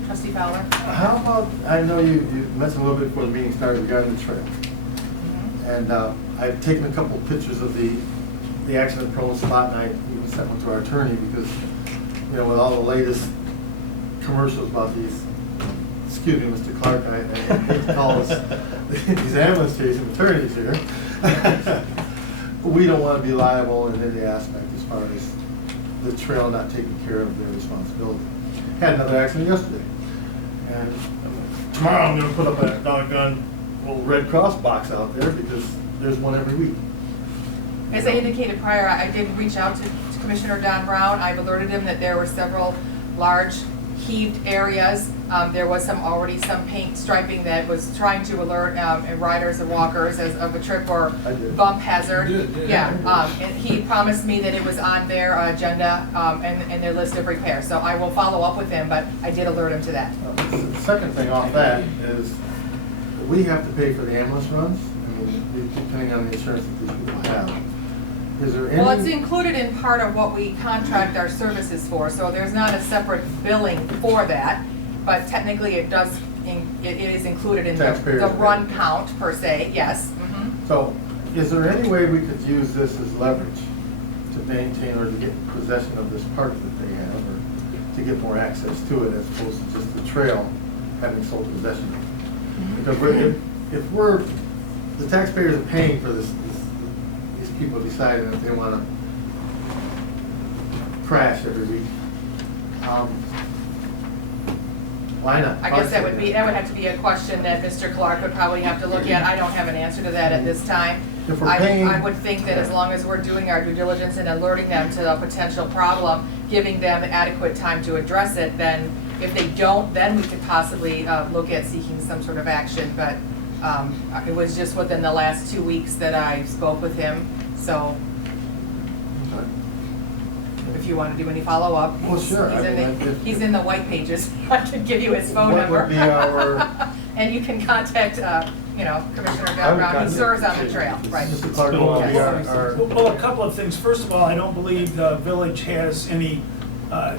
Trustee Fowler? How about, I know you mentioned a little bit before the meeting started regarding the trail. And I've taken a couple of pictures of the accident prone spot, and I even sent one to our attorney because, with all the latest commercials about these, excuse me, Mr. Clark, I hate to call us these ambulance chasing attorneys here. We don't want to be liable in any aspect as far as the trail not taking care of their responsibility. Had another accident yesterday. And tomorrow I'm going to put up a doggone little Red Cross box out there because there's one every week. As I indicated prior, I did reach out to Commissioner Don Brown. I've alerted him that there were several large heaved areas. There was some paint striping that was trying to alert riders and walkers of a trip or bump hazard. And he promised me that it was on their agenda and their list of repairs. So I will follow up with him, but I did alert him to that. The second thing off that is we have to pay for the ambulance runs. I mean, depending on the insurance that these people have. Is there any? Well, it's included in part of what we contract our services for, so there's not a separate billing for that, but technically it is included in the run count per se, yes. Mm-hmm. So, is there any way we could use this as leverage to maintain or to get possession of this park that they have, or to get more access to it as opposed to just the trail having sole possession of it? Because if the taxpayers are paying for this people deciding that they want to crash every week. Why not? I guess that would have to be a question that Mr. Clark would probably have to look at. I don't have an answer to that at this time. If we're paying, I would think that as long as we're doing our due diligence and alerting them to a potential problem, giving them adequate time to address it, then if they don't, then we could possibly look at seeking some sort of action. But it was just within the last 2 weeks that I spoke with him. So if you want to do any follow-up, well, sure. He's in the white pages. I can give you his phone number. What would be our... And you can contact, Commissioner Don Brown, who serves on the trail, right? Mr. Clark, what would be our... Well, a couple of things. First of all, I don't believe the village has any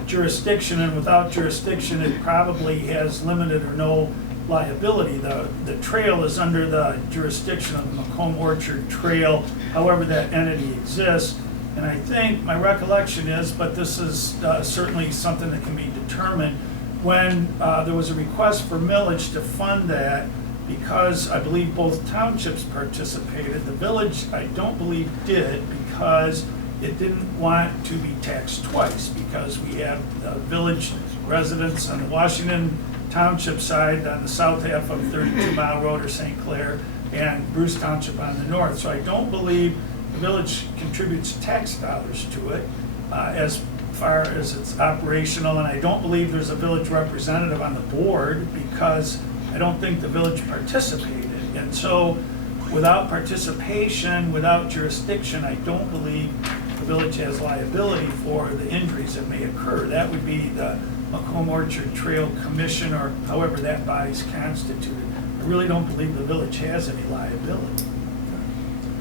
jurisdiction, and without jurisdiction, it probably has limited or no liability. The trail is under the jurisdiction of the Macomb Orchard Trail, however that entity exists. And I think, my recollection is, but this is certainly something that can be determined, when there was a request for millage to fund that, because I believe both townships participated. The village, I don't believe, did because it didn't want to be taxed twice, because we have village residents on the Washington Township side on the south half of 32 Mile Road or St. Clair, and Bruce Township on the north. So I don't believe the village contributes tax dollars to it as far as it's operational, and I don't believe there's a village representative on the board because I don't think the village participated. And so without participation, without jurisdiction, I don't believe the village has liability for the injuries that may occur. That would be the Macomb Orchard Trail Commission, or however that body's constituted. I really don't believe the village has any liability.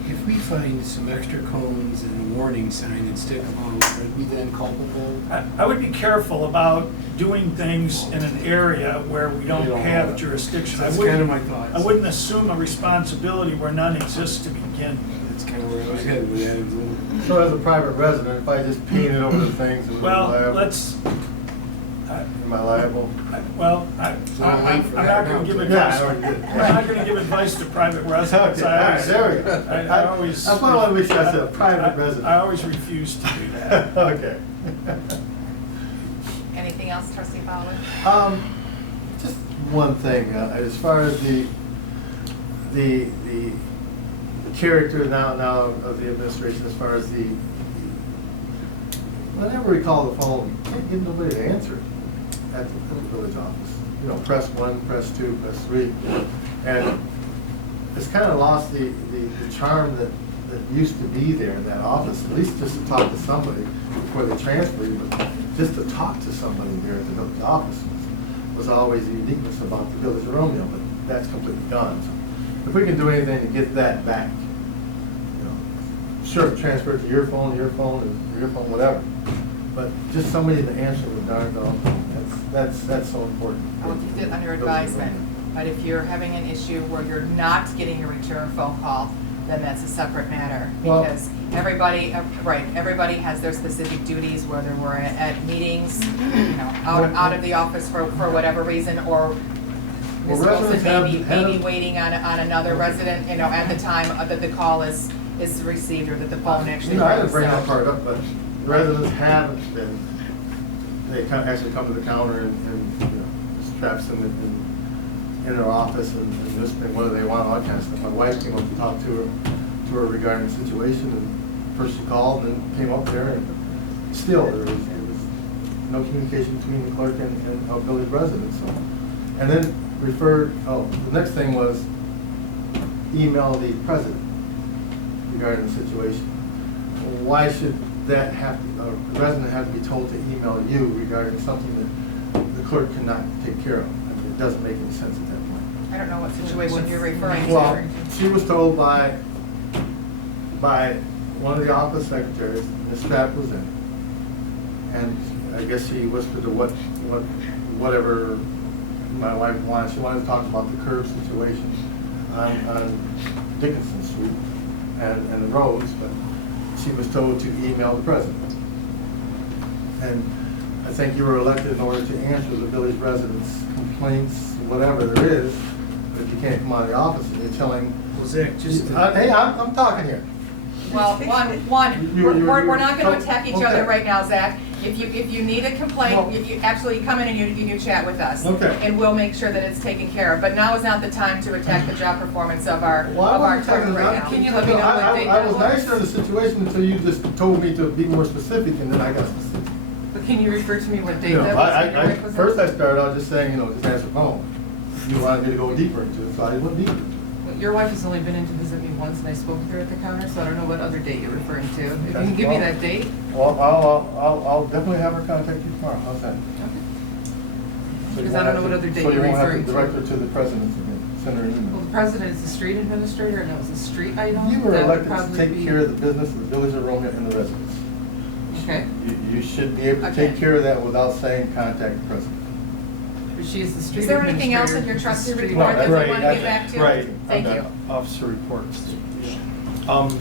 If we find some extra cones and a warning sign and stick them on, are we then culpable? I would be careful about doing things in an area where we don't have jurisdiction. That's I wouldn't- kind of my thoughts. I wouldn't assume a responsibility where none exists to begin with. That's kind of where I was headed with that. So as a private resident, if I just painted over the things, am I Well, liable? let's, Am I liable? well, So I'm waiting for I'm that not gonna now, give too. advice. Yeah, I already did. I'm not gonna give advice to private residents. Okay, all right, there we go. I always. That's what I want to make sure I said, a private resident. I always refuse to do that. Okay. Anything else, trustee Fowler? Just one thing, as far as the character now of the administration, as far as whenever we call the phone, can't get nobody to answer at the village office. You know, press 1, press 2, press 3. And it's kind of lost the charm that used to be there in that office, at least just to talk to somebody before they transfer you, but just to talk to somebody there at the village office was always the uniqueness about the Village of Romeo, but that's completely gone. So if we can do anything to get that back, you know, sure, transfer it to your phone, whatever, but just somebody to answer the darn phone, that's so important. I'll keep it under advisement, but if you're having an issue where you're not getting a return phone call, then that's a separate matter. Well- Because everybody has their specific duties, whether we're at meetings, you know, out of the office for whatever reason, or Ms. Well, Wilson residents may be have- waiting on another resident, you know, at the time that the call is received or that the phone actually You know, I didn't rings. bring that So- part up, but residents haven't been, they actually come to the counter and you know, straps them in their office and just bring what do they want, all that kind of stuff. My wife came up and talked to her regarding the situation, and first she called and then came up there, and still there was no communication between the clerk and our village residents. So, and then the next thing was email the president regarding the situation. Why should that the resident have to be told to email you regarding something that the clerk cannot take care of? I mean, it doesn't make any sense at that point. I don't know what situation you're referring to. Well, she was told by one of the office secretaries, Ms. Strapp was in. And I guess she whispered to whatever my wife wanted. She wanted to talk about the curb situation on Dickinson Street and the roads, but she was told to email the president. And I think you were elected in order to answer the village residents' complaints, whatever there is. But if you can't come out of the office and you're telling, Well, Zach, just to- hey, I'm talking here. Well, we're not gonna attack each other Okay. right now, Zach. If you need a complaint, you absolutely come in and you chat with us. Okay. And we'll make sure that it's taken care of. But now is not the time to attack the job performance of our Well, I wasn't clerk talking right about- now. Can you let me know what date I that was was? nicer in the situation until you just told me to be more specific, and then I got specific. But can you refer to me what date You know, that was? when your wife was in? first I started out just saying, just answer the phone. You wanted me to go deeper into it, so I went deeper. Well, your wife has only been in to visit me once, and I spoke with her at the counter, so I don't know what other date you're referring to. If you can give me that date. Well, I'll definitely have her contact you tomorrow, how's that? So you Because won't I don't know have what to- other date So you you're won't have to referring to. direct her to the president again, send her an Well, email. the president is the street administrator, and that was a street item. You were That would elected to probably take be- care of the business of the village of Romeo and the residents. Okay, You should be able to Okay. take care of that without saying contact the president. but she is the street Is administrator. there anything else in your It's the trustee street report that item. you want to get back to? Right. Thank you. Officer reports.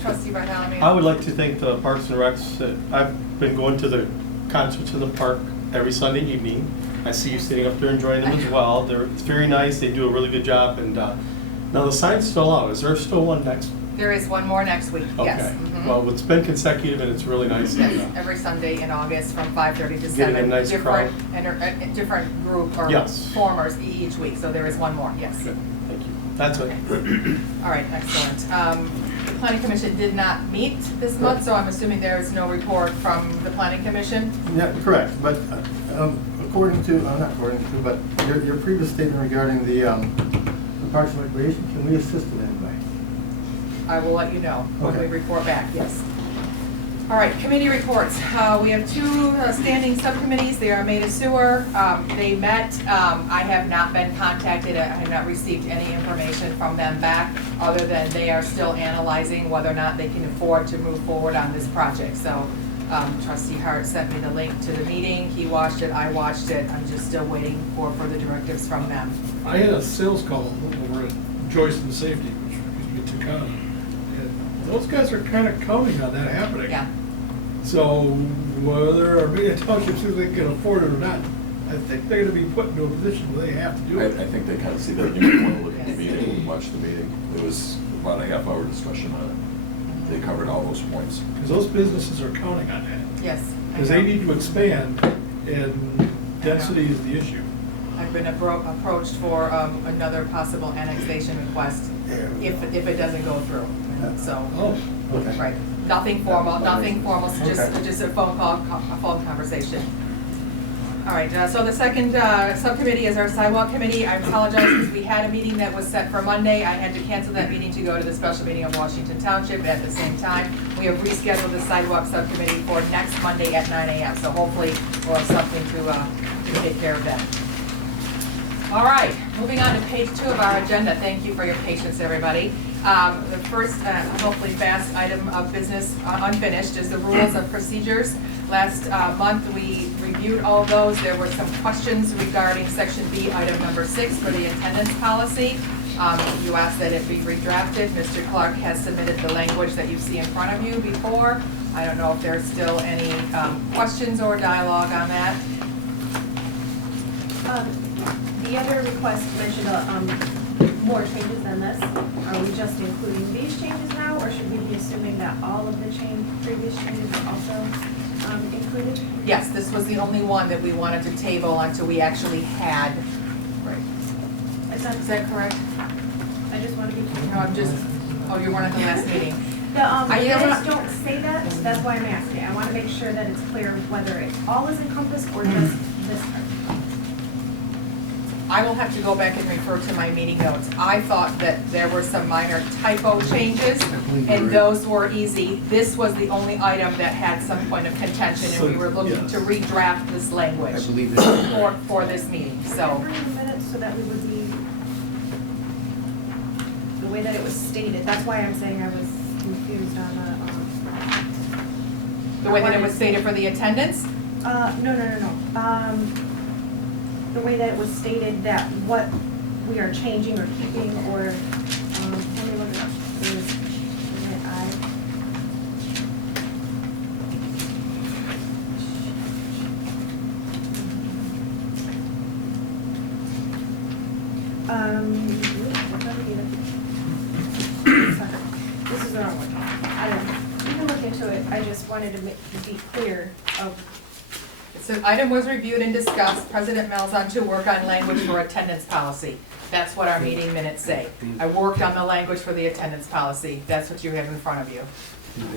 Trustee Bartholomew. I would like to thank the Parks and Recs. I've been going to the concerts in the park every Sunday evening. I see you sitting up there enjoying them as well. It's very nice. They do a really good job, and Now, the sign's still out. Is there still one next? There is one more next week, yes. Okay. Mhm. Well, it's been consecutive and it's really nice. Yes, every Sunday in August from 5:30 to Getting 7. a nice Different, crowd. different group or Yes. formers each week, so there is one more, yes. Good, thank you. That's it. All right, excellent. The planning commission did not meet this month, so I'm assuming there is no report from the planning commission? Yeah, correct, but according to, not according to, but your previous statement regarding the Parks and Recreation, can we assist in any way? I will let you know when we Okay. report back, yes. All right, committee reports. We have two standing subcommittees. They are Made of Sewer. They met. I have not been contacted. I have not received any information from them back, other than they are still analyzing whether or not they can afford to move forward on this project. So Trustee Hart sent me the link to the meeting. He watched it, I watched it. I'm just still waiting for further directives from them. I had a sales call over at Joyce and Safety, which used to be Takana. And those guys are kind of counting on that happening. Yeah. So whether Armenia Township says they can afford it or not, I think they're gonna be put into a position where they have to do I it. think they kind of see that, you want to look at the meeting and watch the meeting. It was about a half-hour discussion on it. They covered all those points. Because those businesses are counting on that. Yes. I Because they know. need to expand, and density is the issue. I've been approached for another possible annexation request if it doesn't go through. So, Oh, Okay. right, nothing formal, so Okay. just a phone call, a phone conversation. All right, so the second subcommittee is our sidewalk committee. I apologize because we had a meeting that was set for Monday. I had to cancel that meeting to go to the special meeting of Washington Township at the same time. We have rescheduled the sidewalk subcommittee for next Monday at 9 a.m. So hopefully we'll have something to take care of that. All right, moving on to page 2 of our agenda. Thank you for your patience, everybody. The first, hopefully fast item of business unfinished is the rules of procedures. Last month, we reviewed all of those. There were some questions regarding section B, item number 6 for the attendance policy. You asked that it be redrafted. Mr. Clark has submitted the language that you see in front of you before. I don't know if there's still any questions or dialogue on that. The other request mentioned more changes than this. Are we just including these changes now, or should we be assuming that all of the previous changes are also included? Yes, this was the only one that we wanted to table until we actually had. Right. Is that correct? I just want to be clear. No, I'm just, oh, you weren't at the last meeting. The you know minutes what? don't say that, so that's why I'm asking. I want to make sure that it's clear whether it all is encompassed or just this part. I will have to go back and refer to my meeting notes. I thought that there were some minor typo changes, and those were easy. This was the only item that had some point of contention, and we were looking to redraft this language for this meeting, so. Can I bring the minutes so that we would be, the way that it was stated, that's why I'm saying I was confused on The way that it was stated for the attendance? No. The way that it was stated that what we are changing or keeping or, let me look it up. This is the wrong one. You can look into it. I just wanted to be clear of. So item was reviewed and discussed. President Malzahn to work on language for attendance policy. That's what our meeting minutes say. I worked on the language for the attendance policy. That's what you have in front of you.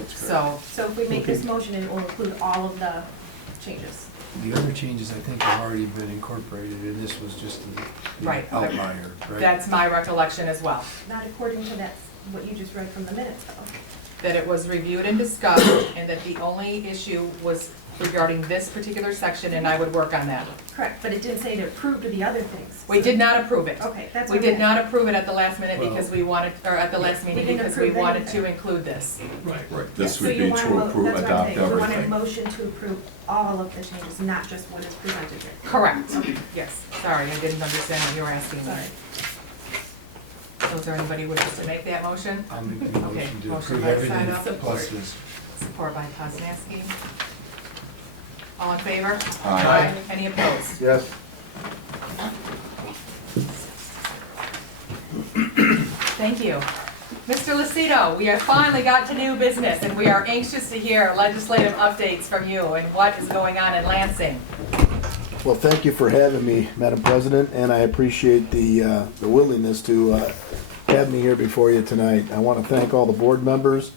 So, So if we make this motion, it will include all of the changes. The other changes, I think, have already been incorporated, and this was just the Right. outlier, right? that's my recollection as well. Not according to that, what you just read from the minutes, though. That it was reviewed and discussed, and that the only issue was regarding this particular section, and I would work on that. Correct, but it didn't say to approve to the other things. We did not approve it. Okay, that's. We what did I'm not asking. approve it at the last minute Well- because we wanted, or at the last meeting We didn't because we approve wanted to anything. include this. right. Right, this So would you be want to approve, that's what I'm adopt saying. You want a everything. motion to approve all of the changes, not just what is presented here. Correct. Yes, sorry, I didn't understand what you were asking me. Sorry. So is there anybody who wishes to make that motion? I'll make the Okay, motion to motion approve by everything Sino. plus this. Support by Poznanski. All in favor? Aye. Any opposed? Yes. Thank you. Mr. Lucido, we have finally got to new business, and we are anxious to hear legislative updates from you and what is going on in Lansing. Well, thank you for having me, Madam President, and I appreciate the willingness to have me here before you tonight. I want to thank all the board members.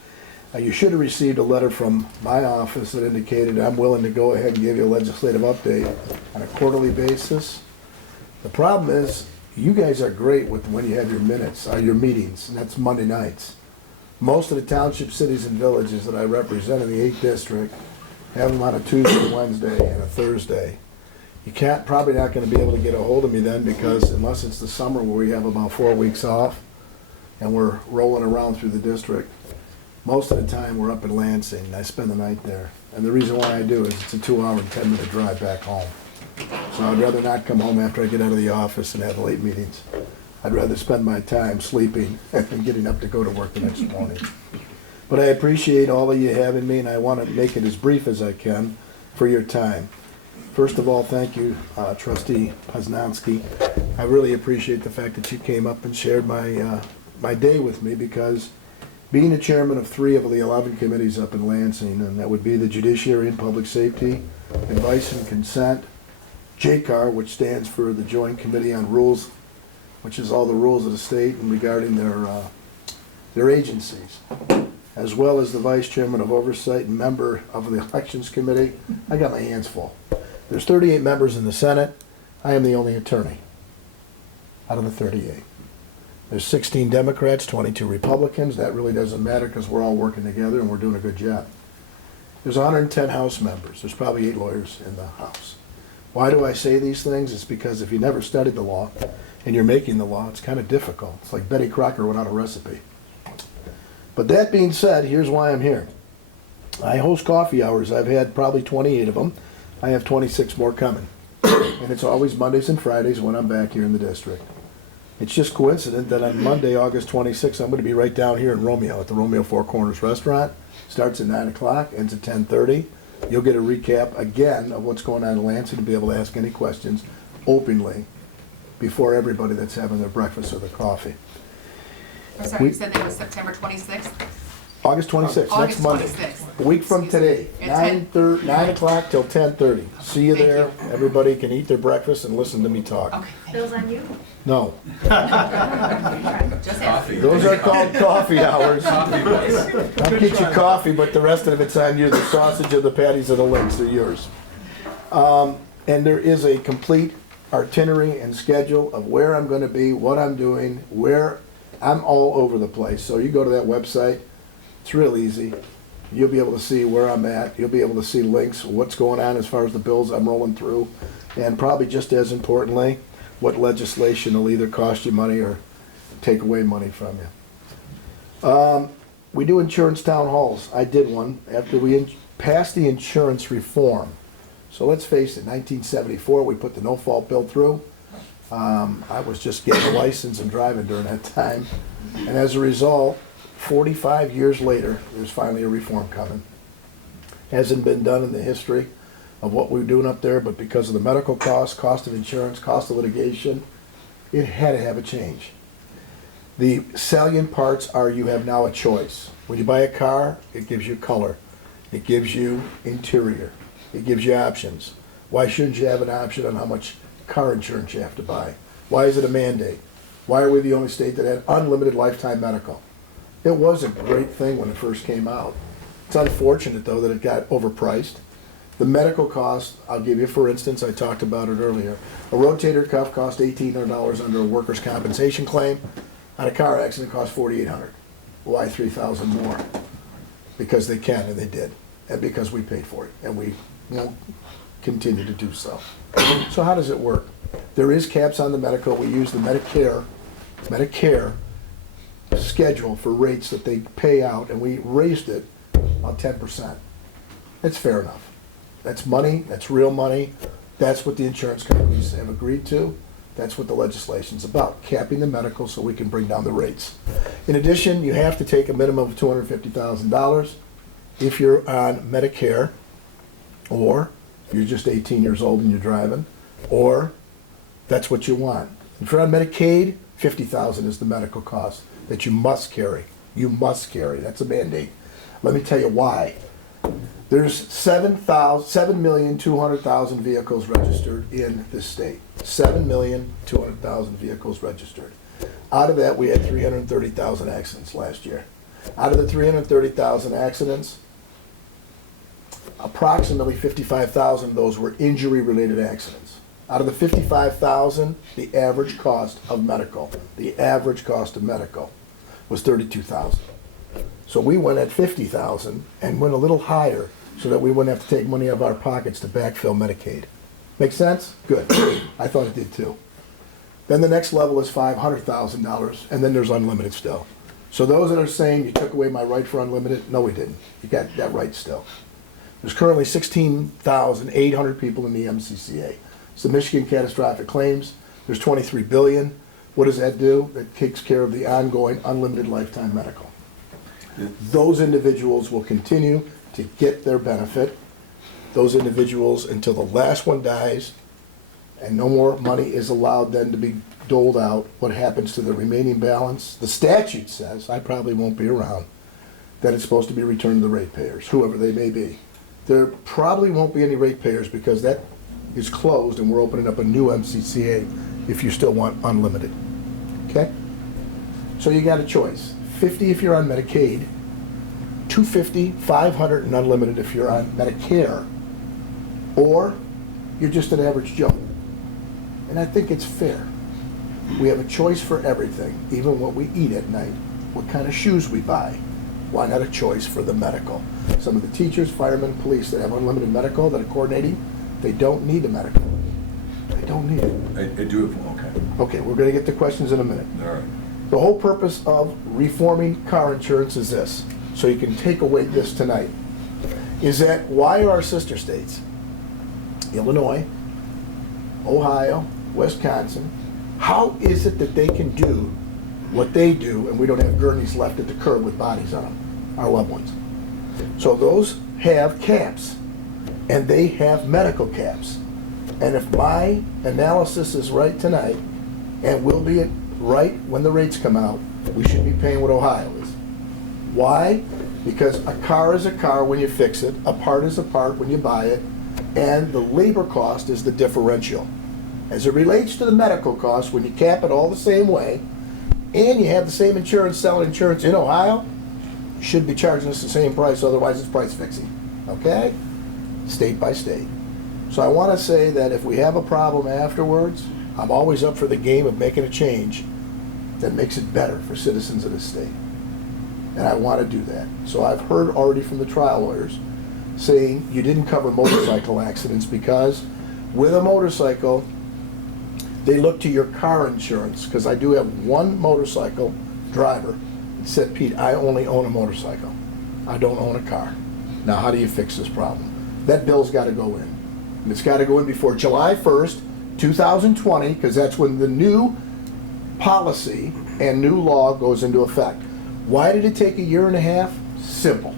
You should have received a letter from my office that indicated I'm willing to go ahead and give you a legislative update on a quarterly basis. The problem is, you guys are great with when you have your minutes, your meetings, and that's Monday nights. Most of the township, cities, and villages that I represent in the 8th district have them on a Tuesday, Wednesday, and a Thursday. You probably not gonna be able to get a hold of me then, because unless it's the summer where we have about 4 weeks off and we're rolling around through the district, most of the time we're up in Lansing and I spend the night there. And the reason why I do is it's a 2-hour and 10-minute drive back home. So I'd rather not come home after I get out of the office and have late meetings. I'd rather spend my time sleeping and getting up to go to work the next morning. But I appreciate all of you having me, and I want to make it as brief as I can for your time. First of all, thank you, Trustee Poznanski. I really appreciate the fact that you came up and shared my day with me, because being the chairman of 3 of the 11 committees up in Lansing, and that would be the Judiciary and Public Safety, Advice and Consent, JCAR, which stands for the Joint Committee on Rules, which is all the rules of the state and regarding their agencies, as well as the Vice Chairman of Oversight and member of the Elections Committee. I got my hands full. There's 38 members in the Senate. I am the only attorney out of the 38. There's 16 Democrats, 22 Republicans. That really doesn't matter because we're all working together and we're doing a good job. There's 110 House members. There's probably 8 lawyers in the House. Why do I say these things? It's because if you never studied the law and you're making the law, it's kind of difficult. It's like Betty Crocker without a recipe. But that being said, here's why I'm here. I host coffee hours. I've had probably 28 of them. I have 26 more coming. And it's always Mondays and Fridays when I'm back here in the district. It's just coincident that on Monday, August 26th, I'm going to be right down here in Romeo at the Romeo Four Corners Restaurant. Starts at 9 o'clock, ends at 10:30. You'll get a recap again of what's going on in Lansing to be able to ask any questions openly before everybody that's having their breakfast or their coffee. I'm sorry, you said that was September 26th? August 26th, August next Monday. 26th. A week from Excuse me. today, At 9 o'clock till 10:30. See you Thank there. you. Everybody can eat their breakfast and listen to me talk. Okay. Bill's on you. No, Just Coffee. those are called coffee hours. Coffee was. I'll get you coffee, but the rest of it's on you. The sausage or the patties or the links are yours. And there is a complete itinerary and schedule of where I'm going to be, what I'm doing, where I'm all over the place. So you go to that website, it's real easy. You'll be able to see where I'm at. You'll be able to see links, what's going on as far as the bills I'm rolling through, and probably just as importantly, what legislation will either cost you money or take away money from you. We do insurance town halls. I did one after we passed the insurance reform. So let's face it, 1974, we put the no-fault bill through. I was just getting a license and driving during that time. And as a result, 45 years later, there's finally a reform coming. Hasn't been done in the history of what we're doing up there, but because of the medical costs, cost of insurance, cost of litigation, it had to have a change. The salient parts are you have now a choice. When you buy a car, it gives you color. It gives you interior. It gives you options. Why shouldn't you have an option on how much car insurance you have to buy? Why is it a mandate? Why are we the only state that had unlimited lifetime medical? It was a great thing when it first came out. It's unfortunate, though, that it got overpriced. The medical cost, I'll give you, for instance, I talked about it earlier. A rotator cuff cost $1,800 under a workers' compensation claim. On a car accident, it costs $4,800. Why $3,000 more? Because they can, and they did. And because we paid for it, and we won't continue to do so. So how does it work? There is caps on the medical. We use the Medicare schedule for rates that they pay out, and we raised it about 10%. That's fair enough. That's money, that's real money. That's what the insurance companies have agreed to. That's what the legislation's about, capping the medical so we can bring down the rates. In addition, you have to take a minimum of $250,000 if you're on Medicare, or if you're just 18 years old and you're driving, or that's what you want. If you're on Medicaid, $50,000 is the medical cost. that you must carry. You must carry. That's a mandate. Let me tell you why. There's 7,200,000 vehicles registered in this state. 7,200,000 vehicles registered. Out of that, we had 330,000 accidents last year. Out of the 330,000 accidents, approximately 55,000 of those were injury-related accidents. Out of the 55,000, the average cost of medical was $32,000. So we went at 50,000 and went a little higher so that we wouldn't have to take money out of our pockets to backfill Medicaid. Make sense? Good. I thought it did too. Then the next level is $500,000, and then there's unlimited still. So those that are saying you took away my right for unlimited, no we didn't. You got that right still. There's currently 16,800 people in the MCCA. It's the Michigan Catastrophic Claims. There's $23 billion. What does that do? That takes care of the ongoing unlimited lifetime medical. Those individuals will continue to get their benefit. Those individuals until the last one dies, and no more money is allowed then to be doled out. What happens to the remaining balance? The statute says, I probably won't be around, that it's supposed to be returned to the ratepayers, whoever they may be. There probably won't be any ratepayers because that is closed and we're opening up a new MCCA if you still want unlimited. Okay? So you got a choice. 50 if you're on Medicaid, 250, 500 and unlimited if you're on Medicare, or you're just an average Joe. And I think it's fair. We have a choice for everything, even what we eat at night, what kind of shoes we buy. Why not a choice for the medical? Some of the teachers, firemen, police that have unlimited medical that are coordinating, they don't need a medical. They don't need it. I do have, okay. Okay, we're going to get to questions in a minute. All right. The whole purpose of reforming car insurance is this, so you can take away this tonight, is that why are our sister states, Illinois, Ohio, Wisconsin, how is it that they can do what they do and we don't have gurneys left at the curb with bodies on them, our loved ones? So those have caps, and they have medical caps. And if my analysis is right tonight, and will be right when the rates come out, we should be paying what Ohio is. Why? Because a car is a car when you fix it, a part is a part when you buy it, and the labor cost is the differential. As it relates to the medical cost, when you cap it all the same way, and you have the same insurance selling insurance in Ohio, you should be charging us the same price, otherwise it's price fixing. Okay? State by state. So I want to say that if we have a problem afterwards, I'm always up for the game of making a change that makes it better for citizens of the state. And I want to do that. So I've heard already from the trial lawyers saying you didn't cover motorcycle accidents because with a motorcycle, they look to your car insurance, because I do have one motorcycle driver that said, Pete, I only own a motorcycle. I don't own a car. Now how do you fix this problem? That bill's got to go in. And it's got to go in before July 1st, 2020, because that's when the new policy and new law goes into effect. Why did it take a year and a half? Simple.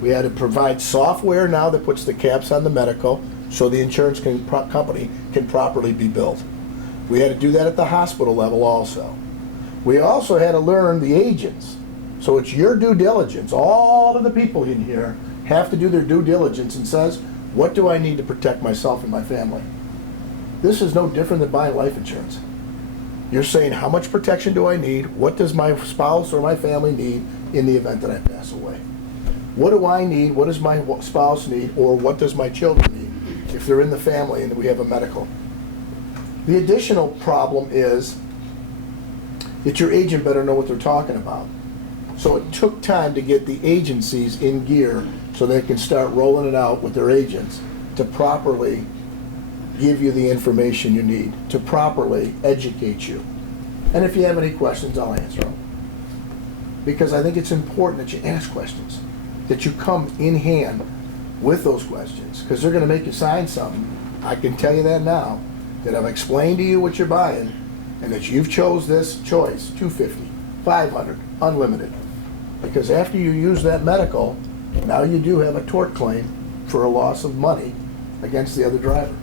We had to provide software now that puts the caps on the medical so the insurance company can properly be billed. We had to do that at the hospital level also. We also had to learn the agents. So it's your due diligence. All of the people in here have to do their due diligence and says, what do I need to protect myself and my family? This is no different than buying life insurance. You're saying, how much protection do I need? What does my spouse or my family need in the event that I pass away? What do I need? What does my spouse need? Or what does my children need if they're in the family and we have a medical? The additional problem is that your agent better know what they're talking about. So it took time to get the agencies in gear so they can start rolling it out with their agents to properly give you the information you need, to properly educate you. And if you have any questions, I'll answer them. Because I think it's important that you ask questions, that you come in hand with those questions, because they're going to make you sign something. I can tell you that now, that I've explained to you what you're buying, and that you've chose this choice, 250, 500, unlimited. Because after you use that medical, now you do have a tort claim for a loss of money against the other driver.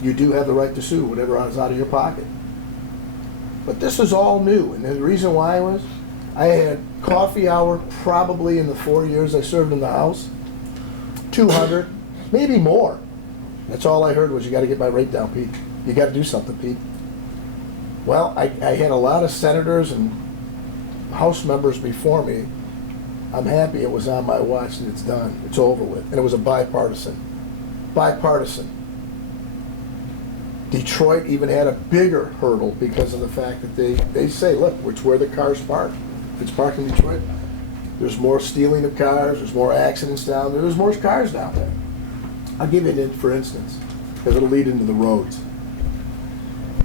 You do have the right to sue whatever is out of your pocket. But this is all new, and the reason why was, I had coffee hour probably in the 4 years I served in the House, 200, maybe more. That's all I heard was, you gotta get my rate down, Pete. You gotta do something, Pete. Well, I had a lot of senators and House members before me. I'm happy it was on my watch and it's done. It's over with. And it was a bipartisan. Bipartisan. Detroit even had a bigger hurdle because of the fact that they say, look, it's where the cars park. If it's parked in Detroit, there's more stealing of cars, there's more accidents down there, there's more cars down there. I'll give you an for instance, because it'll lead into the roads.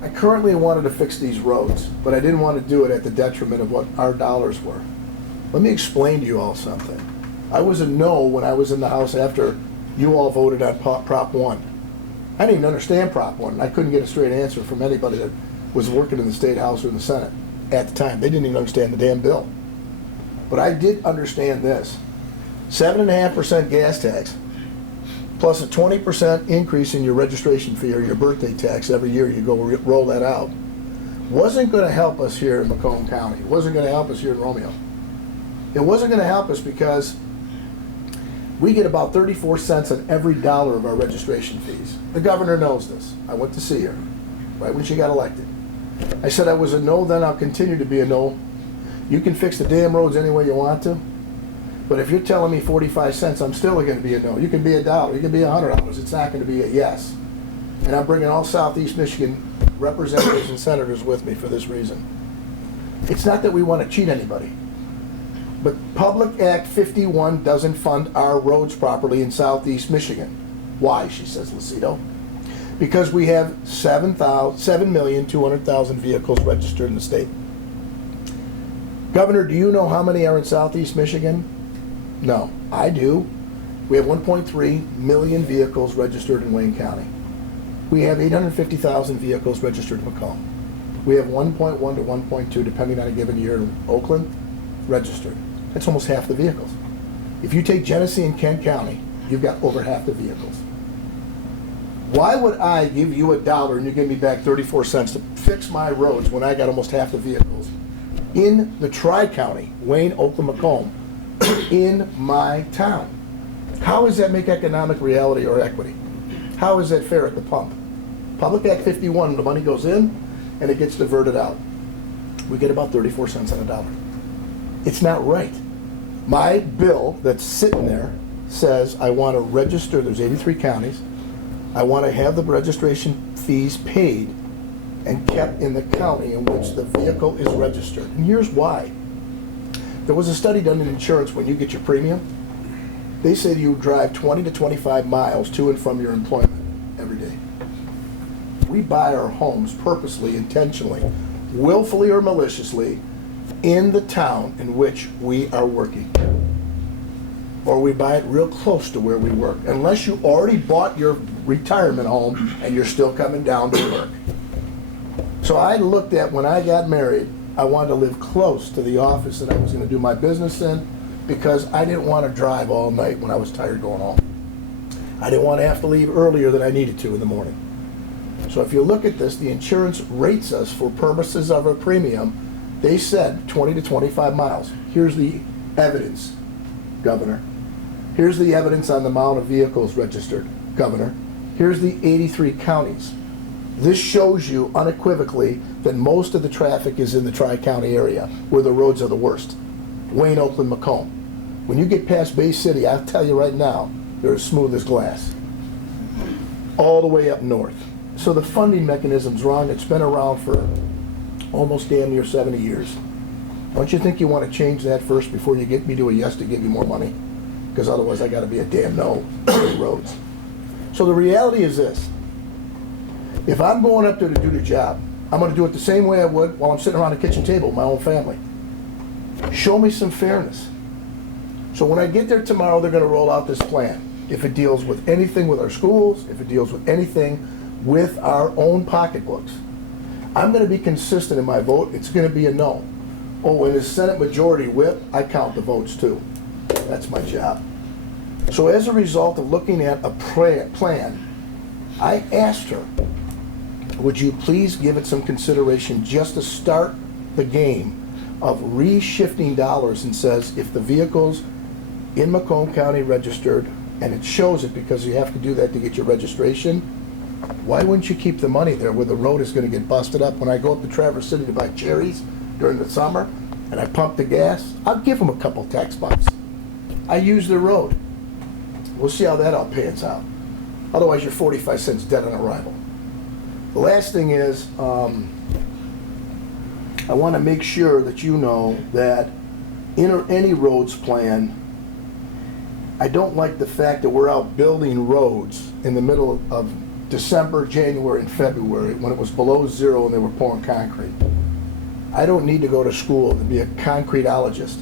I currently wanted to fix these roads, but I didn't want to do it at the detriment of what our dollars were. Let me explain to you all something. I was a no when I was in the House after you all voted on Prop 1. I didn't even understand Prop 1. I couldn't get a straight answer from anybody that was working in the State House or in the Senate at the time. They didn't even understand the damn bill. But I did understand this. 7.5% gas tax, plus a 20% increase in your registration fee or your birthday tax every year you go roll that out, wasn't going to help us here in Macomb County. It wasn't going to help us here in Romeo. It wasn't going to help us because we get about 34 cents on every dollar of our registration fees. The governor knows this. I went to see her right when she got elected. I said I was a no, then I'll continue to be a no. You can fix the damn roads any way you want to, but if you're telling me 45 cents, I'm still going to be a no. You can be $1, you can be $100. It's not going to be a yes. And I'm bringing all Southeast Michigan representatives and senators with me for this reason. It's not that we want to cheat anybody, but Public Act 51 doesn't fund our roads properly in Southeast Michigan. Why, she says, Lucido? Because we have 7,200,000 vehicles registered in the state. Governor, do you know how many are in Southeast Michigan? No, I do. We have 1.3 million vehicles registered in Wayne County. We have 850,000 vehicles registered in Macomb. We have 1.1 to 1.2, depending on a given year, in Oakland, registered. That's almost half the vehicles. If you take Genesee and Kent County, you've got over half the vehicles. Why would I give you $1 and you give me back 34 cents to fix my roads when I got almost half the vehicles in the Tri-County, Wayne, Oakland, Macomb, in my town? How does that make economic reality or equity? How is that fair at the pump? Public Act 51, the money goes in and it gets diverted out. We get about 34 cents on $1. It's not right. My bill that's sitting there says I want to register, there's 83 counties, I want to have the registration fees paid and kept in the county in which the vehicle is registered. And here's why. There was a study done in insurance when you get your premium. They say you drive 20 to 25 miles to and from your employment every day. We buy our homes purposely, intentionally, willfully or maliciously in the town in which we are working. Or we buy it real close to where we work, unless you already bought your retirement home and you're still coming down to work. So I looked at, when I got married, I wanted to live close to the office that I was going to do my business in, because I didn't want to drive all night when I was tired going home. I didn't want to have to leave earlier than I needed to in the morning. So if you look at this, the insurance rates us for purposes of a premium. They said 20 to 25 miles. Here's the evidence, Governor. Here's the evidence on the amount of vehicles registered, Governor. Here's the 83 counties. This shows you unequivocally that most of the traffic is in the Tri-County area, where the roads are the worst. Wayne, Oakland, Macomb. When you get past Bay City, I'll tell you right now, they're as smooth as glass. All the way up north. So the funding mechanism's wrong. It's been around for almost damn near 70 years. Don't you think you want to change that first before you get me to a yes to give you more money? Because otherwise I got to be a damn no on roads. So the reality is this. If I'm going up there to do the job, I'm going to do it the same way I would while I'm sitting around a kitchen table with my own family. Show me some fairness. So when I get there tomorrow, they're going to roll out this plan. If it deals with anything with our schools, if it deals with anything with our own pocketbooks, I'm going to be consistent in my vote. It's going to be a no. Oh, when the Senate Majority Whip, I count the votes too. That's my job. So as a result of looking at a plan, I asked her, would you please give it some consideration just to start the game of reshifting dollars and says if the vehicle's in Macomb County registered, and it shows it because you have to do that to get your registration, why wouldn't you keep the money there where the road is gonna get busted up? When I go up to Traverse City to buy cherries during the summer, and I pump the gas, I'll give them a couple tax bucks. I use the road. We'll see how that all pans out. Otherwise, you're 45 cents dead on arrival. The last thing is, I wanna make sure that you know that in any roads plan, I don't like the fact that we're out building roads in the middle of December, January, and February when it was below zero and they were pouring concrete. I don't need to go to school to be a concreteologist.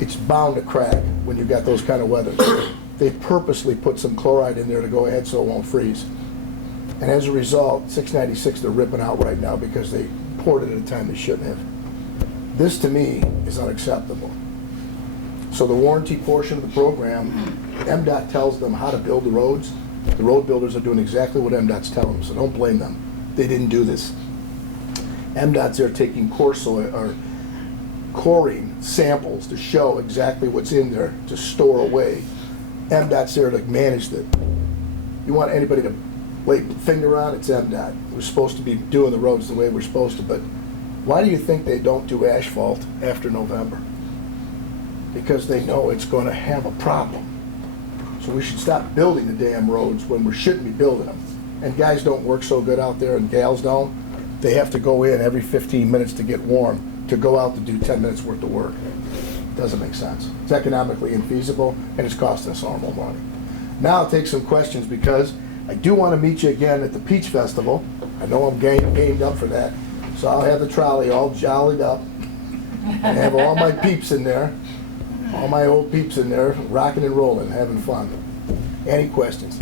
It's bound to crack when you've got those kind of weather. They purposely put some chloride in there to go ahead so it won't freeze. And as a result, 696 they're ripping out right now because they poured it at a time they shouldn't have. This to me is unacceptable. So the warranty portion of the program, MDOT tells them how to build the roads. The road builders are doing exactly what MDOT's telling them, so don't blame them. They didn't do this. MDOT's there taking core soil or coring samples to show exactly what's in there to store away. MDOT's there to manage it. You want anybody to lay the finger on, it's MDOT. We're supposed to be doing the roads the way we're supposed to, but why do you think they don't do asphalt after November? Because they know it's going to have a problem. So we should stop building the damn roads when we shouldn't be building them. And guys don't work so good out there, and gals don't. They have to go in every 15 minutes to get warm, to go out to do 10 minutes worth of work. Doesn't make sense. It's economically infeasible, and it's costing us all more money. Now I'll take some questions because I do want to meet you again at the Peach Festival. I know I'm gamed up for that. So I'll have the trolley all jollied up and have all my peeps in there. All my old peeps in there, rocking and rolling, having fun. Any questions?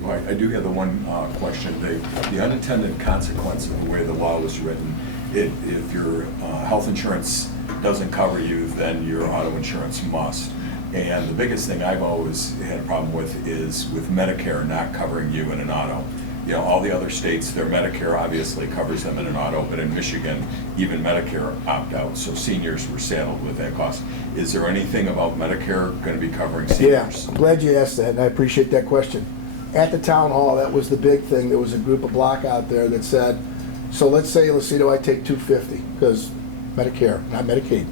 Right, I do have the one question. The unintended consequence of the way the law was written, if your health insurance doesn't cover you, then your auto insurance must. And the biggest thing I've always had a problem with is with Medicare not covering you in an auto. You know, all the other states, their Medicare obviously covers them in an auto, but in Michigan, even Medicare opt out, so seniors were saddled with that cost. Is there anything about Medicare going to be covering seniors? Yeah, I'm glad you asked that, and I appreciate that question. At the town hall, that was the big thing. There was a group of block out there that said, so let's say, Lucido, I take $250, because Medicare, not Medicaid,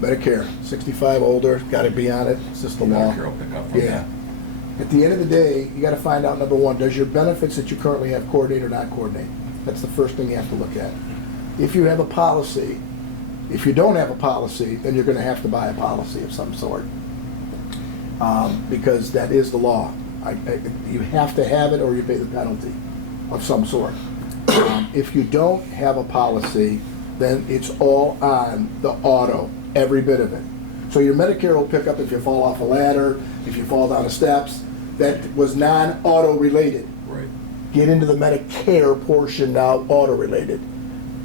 Medicare, 65 older, got to be on it, it's just the law. Medicare will pick up from Yeah. that. At the end of the day, you got to find out, number one, does your benefits that you currently have coordinate or not coordinate? That's the first thing you have to look at. If you have a policy, if you don't have a policy, then you're going to have to buy a policy of some sort. Because that is the law. You have to have it or you pay the penalty of some sort. If you don't have a policy, then it's all on the auto, every bit of it. So your Medicare will pick up if you fall off a ladder, if you fall down the steps. That was non-auto related. Right. Get into the Medicare portion now, auto related.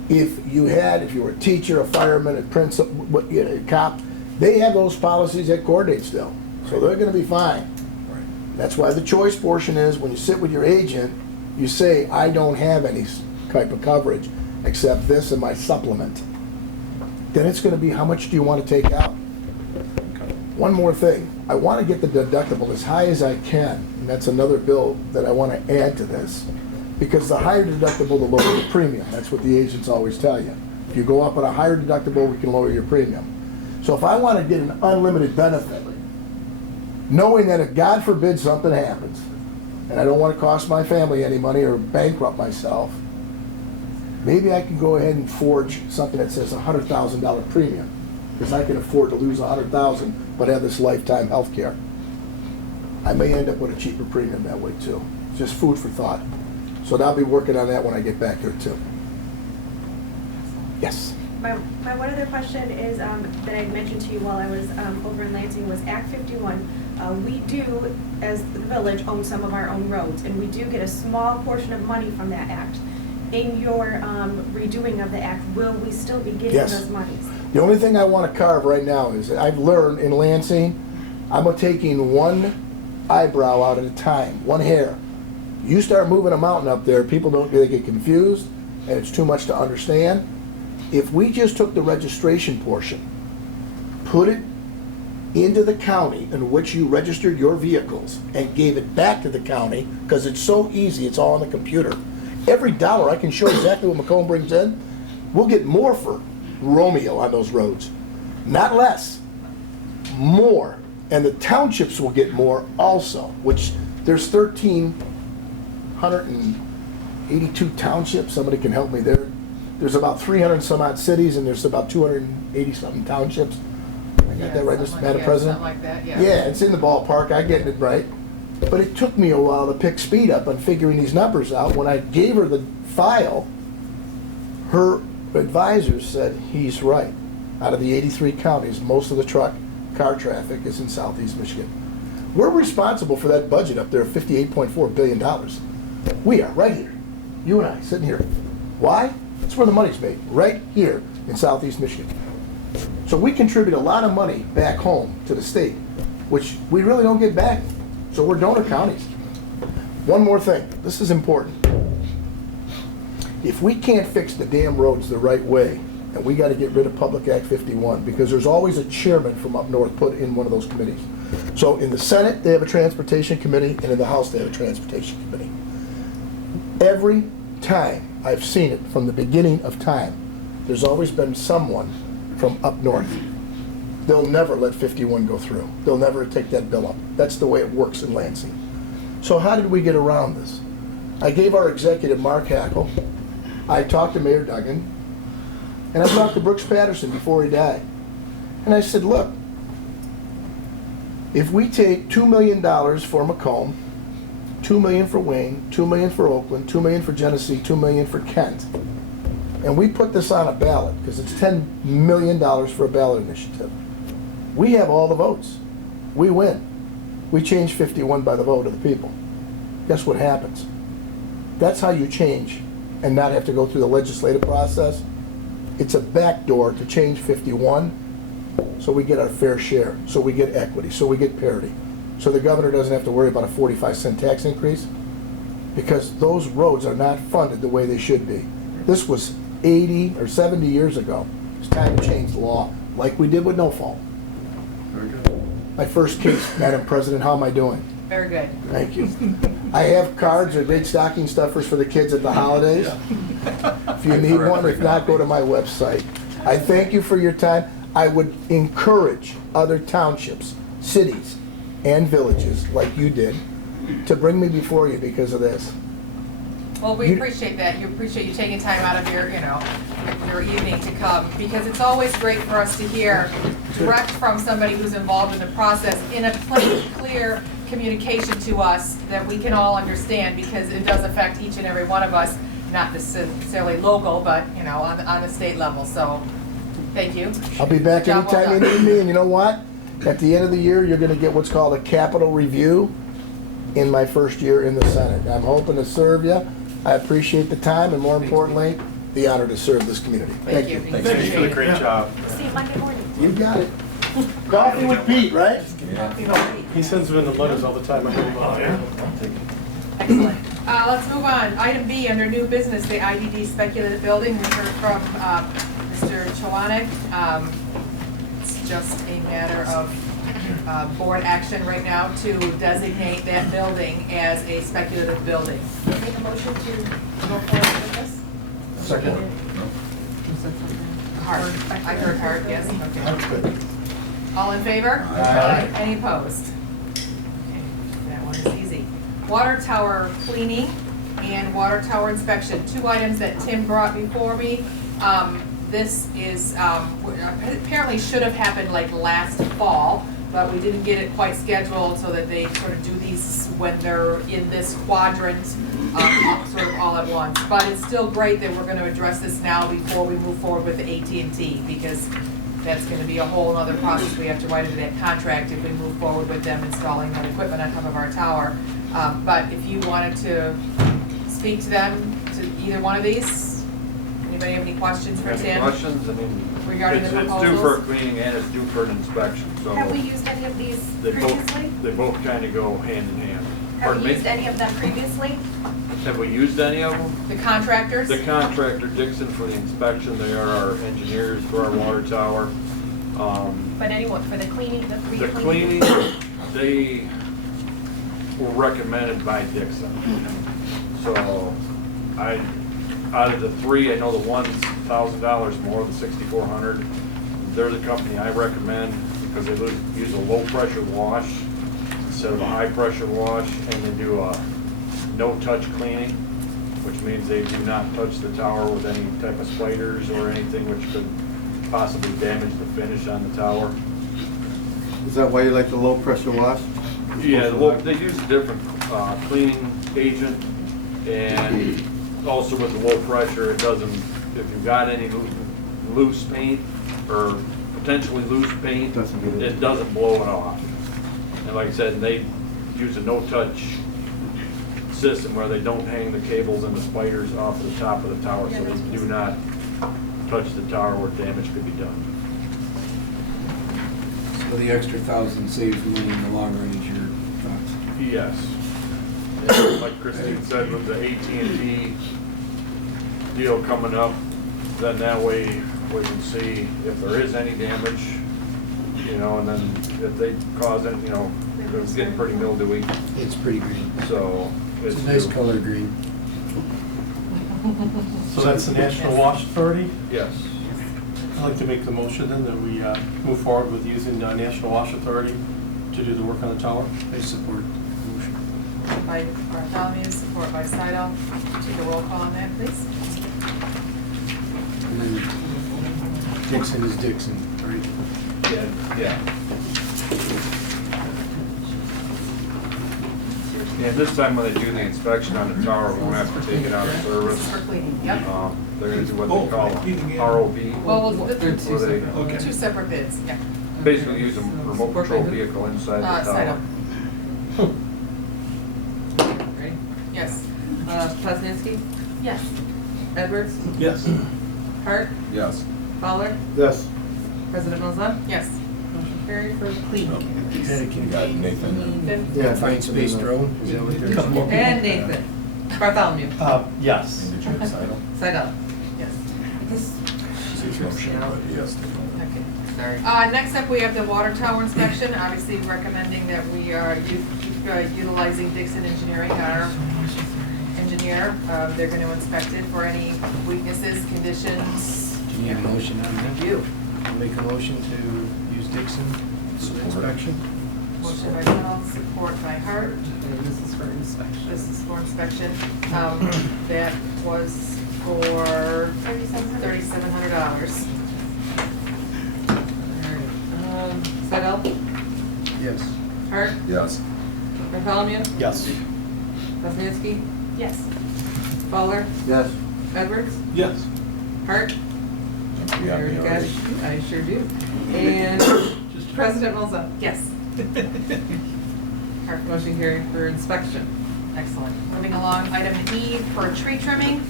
If you were a teacher, a fireman, a principal, a cop, they have those policies that coordinate still. So they're going to be fine. Right. That's why the choice portion is when you sit with your agent, you say, I don't have any type of coverage except this and my supplement. Then it's going to be how much do you want to take out? One more thing. I want to get the deductible as high as I can, and that's another bill that I want to add to this. Because the higher deductible, the lower the premium. That's what the agents always tell you. If you go up on a higher deductible, we can lower your premium. So if I want to get an unlimited benefit, knowing that if God forbid something happens, and I don't want to cost my family any money or bankrupt myself, maybe I can go ahead and forge something that says $100,000 premium. Because I can afford to lose $100,000 but have this lifetime health care. I may end up with a cheaper premium that way too. Just food for thought. So I'll be working on that when I get back here too. Yes? My one other question is, that I mentioned to you while I was over in Lansing, was Act 51. We do, as the village, own some of our own roads, and we do get a small portion of money from that act. In your redoing of the act, will we still be getting Yes. those monies? The only thing I want to carve right now is that I've learned in Lansing, I'm taking one eyebrow out at a time, one hair. You start moving a mountain up there, they get confused, and it's too much to understand. If we just took the registration portion, put it into the county in which you registered your vehicles, and gave it back to the county, because it's so easy, it's all on the computer. Every dollar, I can show exactly what Macomb brings in, we'll get more for Romeo on those roads. Not less, more. And the townships will get more also, which there's 1,382 townships. Somebody can help me there. There's about 300 and some odd cities, and there's about 280 something townships. I got that right, Madam President? Something like that, yeah. Yeah, it's in the ballpark, I get it right. But it took me a while to pick speed up on figuring these numbers out. When I gave her the file, her advisors said, he's right. Out of the 83 counties, most of the car traffic is in southeast Michigan. We're responsible for that budget up there of $58.4 billion. We are, right here. You and I, sitting here. Why? That's where the money's made, right here in southeast Michigan. So we contribute a lot of money back home to the state, which we really don't get back. So we're donor counties. One more thing, this is important. If we can't fix the damn roads the right way, and we gotta get rid of Public Act 51, because there's always a chairman from up north put in one of those committees. So in the Senate, they have a transportation committee, and in the House, they have a transportation committee. Every time I've seen it from the beginning of time, there's always been someone from up north. They'll never let 51 go through. They'll never take that bill up. That's the way it works in Lansing. So how did we get around this? I gave our executive, Mark Hackle, I talked to Mayor Duggan, and I talked to Brooks Patterson before he died. And I said, look, if we take $2 million for Macomb, $2 million for Wayne, $2 million for Oakland, $2 million for Genesee, $2 million for Kent, and we put this on a ballot, because it's $10 million for a ballot initiative, we have all the votes. We win. We change 51 by the vote of the people. Guess what happens? That's how you change and not have to go through the legislative process. It's a backdoor to change 51, so we get our fair share, so we get equity, so we get parity. So the governor doesn't have to worry about a 45-cent tax increase, because those roads are not funded the way they should be. This was 80 or 70 years ago. It's time to change the law, like we did with no fault. Very good. My first case, Madam President, how am I doing? Very good. Thank you. I have cards or big stocking stuffers for the kids at the holidays. If you need one, if not, go to my website. I thank you for your time. I would encourage other townships, cities, and villages, like you did, to bring me before you because of this. Well, we appreciate that. You appreciate you taking time out of your, your evening to come, because it's always great for us to hear direct from somebody who's involved in the process in a plain, clear communication to us that we can all understand, because it does affect each and every one of us, not necessarily local, but, on the state level. So, thank you. I'll be back Job well anytime you done. need me, and you know what? At the end of the year, you're gonna get what's called a capital review in my first year in the Senate. I'm hoping to serve you. I appreciate the time, and more importantly, the honor to serve this community. Thank you. Thank you for the great job. See you Monday morning. You got it. Coffee with Pete, right? He sends them in the letters all the time. I heard about it. Excellent. Let's move on. Item B, under new business, the IDD speculative building. We heard from Mr. Chwanek. It's just a matter of board action right now to designate that building as a speculative building. Make a motion to go forward with this? Second. Hard. I heard hard, yes, okay. All in favor? Aye. Any opposed? Okay, that one is easy. Water tower cleaning and water tower inspection, 2 items that Tim brought before me. This is, apparently should have happened like last fall, but we didn't get it quite scheduled so that they sort of do these when they're in this quadrant, sort of all at once. But it's still great that we're gonna address this now before we move forward with the AT&T, because that's gonna be a whole other process we have to write into that contract if we move forward with them installing that equipment on top of our tower. But if you wanted to speak to them, to either one of these, anybody have any questions for Tim? Questions? I mean, Regarding the it's due proposals? for a cleaning and it's due for an inspection, so. Have we used any of these They previously? both kind of go hand in hand. Have Pardon you me? used any of them previously? Have we used any of them? The contractors? The contractor Dixon for the inspection, they are our engineers for our water tower. But anyone, for the cleaning, the The re-cleaning? cleaning, they were recommended by Dixon. So out of the three, I know the one's $1,000 more, the 6,400. They're the company I recommend because they use a low pressure wash instead of a high pressure wash, and they do a no-touch cleaning, which means they do not touch the tower with any type of spiders or anything which could possibly damage the finish on the tower. Is that why you like the low pressure wash? Yeah, they use a different cleaning agent, and also with the low pressure, it doesn't, if you've got any loose paint or potentially loose paint, Doesn't get it. it doesn't blow it off. And like I said, they use a no-touch system where they don't hang the cables and the spiders off the top of the tower, so they do not touch the tower where damage could be done. So the extra 1,000 saves money in the long run is your thoughts? Yes. And like Christine said, with the AT&T deal coming up, then that way we can see if there is any damage, you know, and then if they cause any, you know, it's getting pretty mildewy, It's pretty green. so. It's a nice color green. So that's the National Wash Authority? Yes. I'd like to make the motion then that we move forward with using the National Wash Authority to do the work on the tower. I support the motion. By Bartholomew, support by Sidle. Take a roll call on that, please. And then Dixon is Dixon, right? Yeah. And this time when they do the inspection on the tower, we won't have to take it out of This is service. for cleaning, yep. They're gonna do what they call ROB. Well, Where they two separate bids, yeah. basically use a remote control vehicle inside the Sidle. tower. Ready? Yes. Poznanski, Yes. Edwards, Yes. Hart, Yes. Fowler, Yes. President Mills. Yes. Motion carried for cleaning. You got Nathan? Yeah. Fine space drone, is that what they're saying? And Nathan. Bartholomew. Yes. And did you have Sidle? Sidle. Yes. This, His motion, but he has to. Okay, sorry. Next up, we have the water tower inspection, obviously recommending that we are utilizing Dixon Engineering, our engineer. They're going to inspect it for any weaknesses, conditions. Do you need a motion on that? You. I'll make a motion to use Dixon for inspection. Motion by Sidle, support by Hart. and this is for inspection. This is for inspection. That was for $3,700. Alright, Sidle, Yes. Hart, Yes. Bartholomew, Yes. Poznanski, Yes. Fowler, Yes. Edwards, Yes. Hart. Yeah, I already me got already. it. I sure do. And President Mills. Yes. Motion carried for inspection. Excellent. Moving along, item E for tree trimming.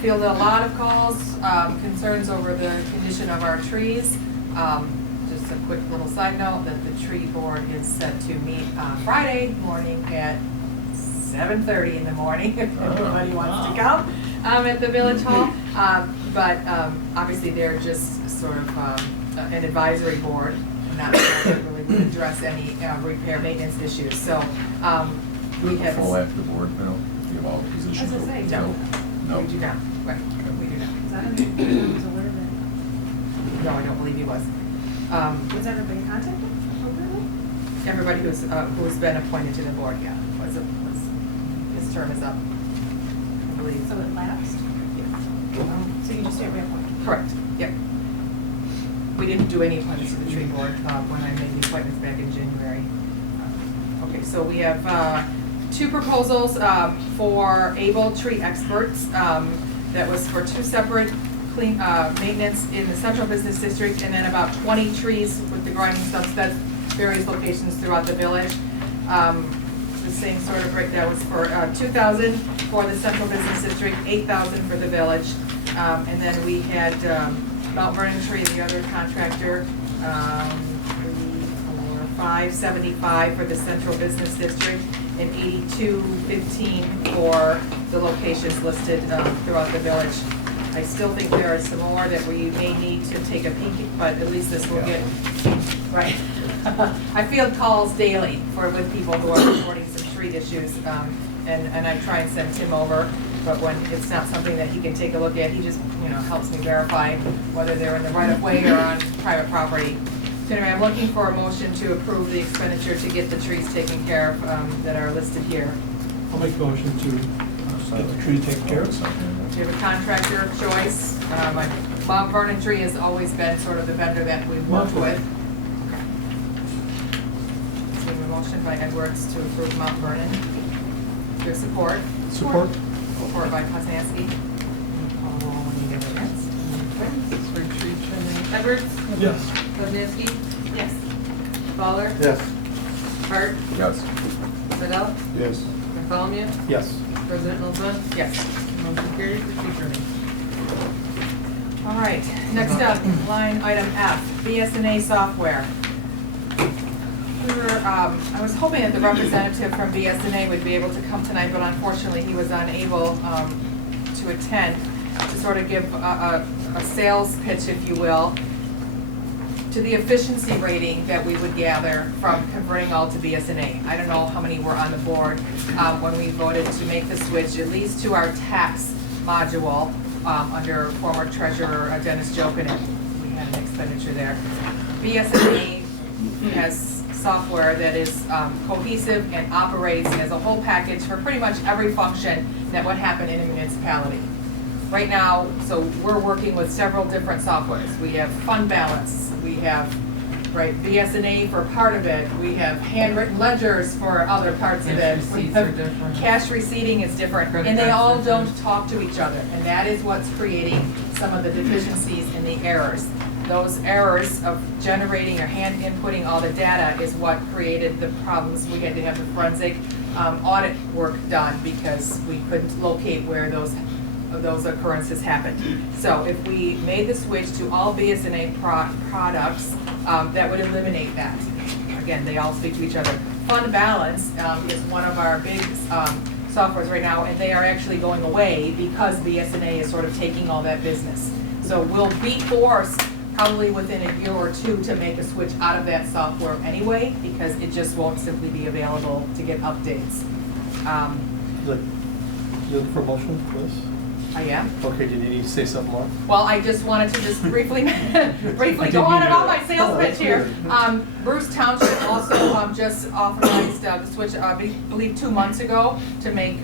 Fielded a lot of calls, concerns over the condition of our trees. Just a quick little side note that the tree board is set to meet on Friday morning at 7:30 in the morning, if anybody wants to come, at the Village Hall. But obviously they're just sort of an advisory board, not really would address any repair maintenance issues. So we have. Full active board, you know, you have all the positions. As I say, No. No. We do not. Right. We do not. Is that I was aware of it. No, I don't believe he was. Was everybody contacted appropriately? Everybody who's been appointed to the board, yeah, his term is up, I believe. So it lapsed? So you just didn't reappoint? Correct, yep. We didn't do any appointments to the tree board when I made the appointments back in January. Okay, so we have two proposals for able tree experts. That was for two separate clean maintenance in the central business district, and then about 20 trees with the grinding stuff at various locations throughout the village. The same sort of breakdown was for $2,000 for the central business district, $8,000 for the village. And then we had Mount Vernon Tree, the other contractor, 3, 4, 575 for the central business district and 8215 for the locations listed throughout the village. I still think there are some more that we may need to take a peek at, but at least this will get, right. I field calls daily with people who are reporting some street issues, and I try and send Tim over, but when it's not something that he can take a look at, he just, helps me verify whether they're in the right of way or on private property. So anyway, I'm looking for a motion to approve the expenditure to get the trees taken care of that are listed here. I'll make a motion to get the tree taken care of. We have a contractor of choice. Mount Vernon Tree has always been sort of the vendor that we've worked with. Okay. So a motion by Edwards to approve Mount Vernon. Your support? Support. Support by Poznanski. Call roll when you get it. For tree trimming. Edwards? Yes. Kuzminski? Yes. Fowler? Yes. Hart? Yes. Riddell? Yes. Bartholomew? Yes. President Wilson? Yes. Motion carries for tree trimming. All right, next up, line item F, BSNA software. I was hoping that the representative from BSNA would be able to come tonight, but unfortunately he was unable to attend to sort of give a sales pitch, if you will, to the efficiency rating that we would gather from converting all to BSNA. I don't know how many were on the board when we voted to make the switch, at least to our tax module under former treasurer Dennis Jokinen. We had an expenditure there. BSNA has software that is cohesive and operates as a whole package for pretty much every function that would happen in a municipality. Right now, so we're working with several different softwares. We have fund balance, we have BSNA for part of it, we have handwritten ledgers for other parts of it. Receipts are different. Cash receipting is different, and they all don't talk to each other, and that is what's creating some of the deficiencies and the errors. Those errors of generating or hand inputting all the data is what created the problems. We had to have the forensic audit work done because we couldn't locate where those occurrences happened. So if we made the switch to all BSNA products, that would eliminate that. Again, they all speak to each other. Fund balance is one of our big softwares right now, and they are actually going away because BSNA is sort of taking all that business. So we'll be forced probably within a year or two to make a switch out of that software anyway, because it just won't simply be available to get updates. The promotion for this? I am. Okay, did you need to say something more? Well, I just wanted to just briefly go on about my sales pitch here. Bruce Township also just authorized the switch, I believe 2 months ago, to make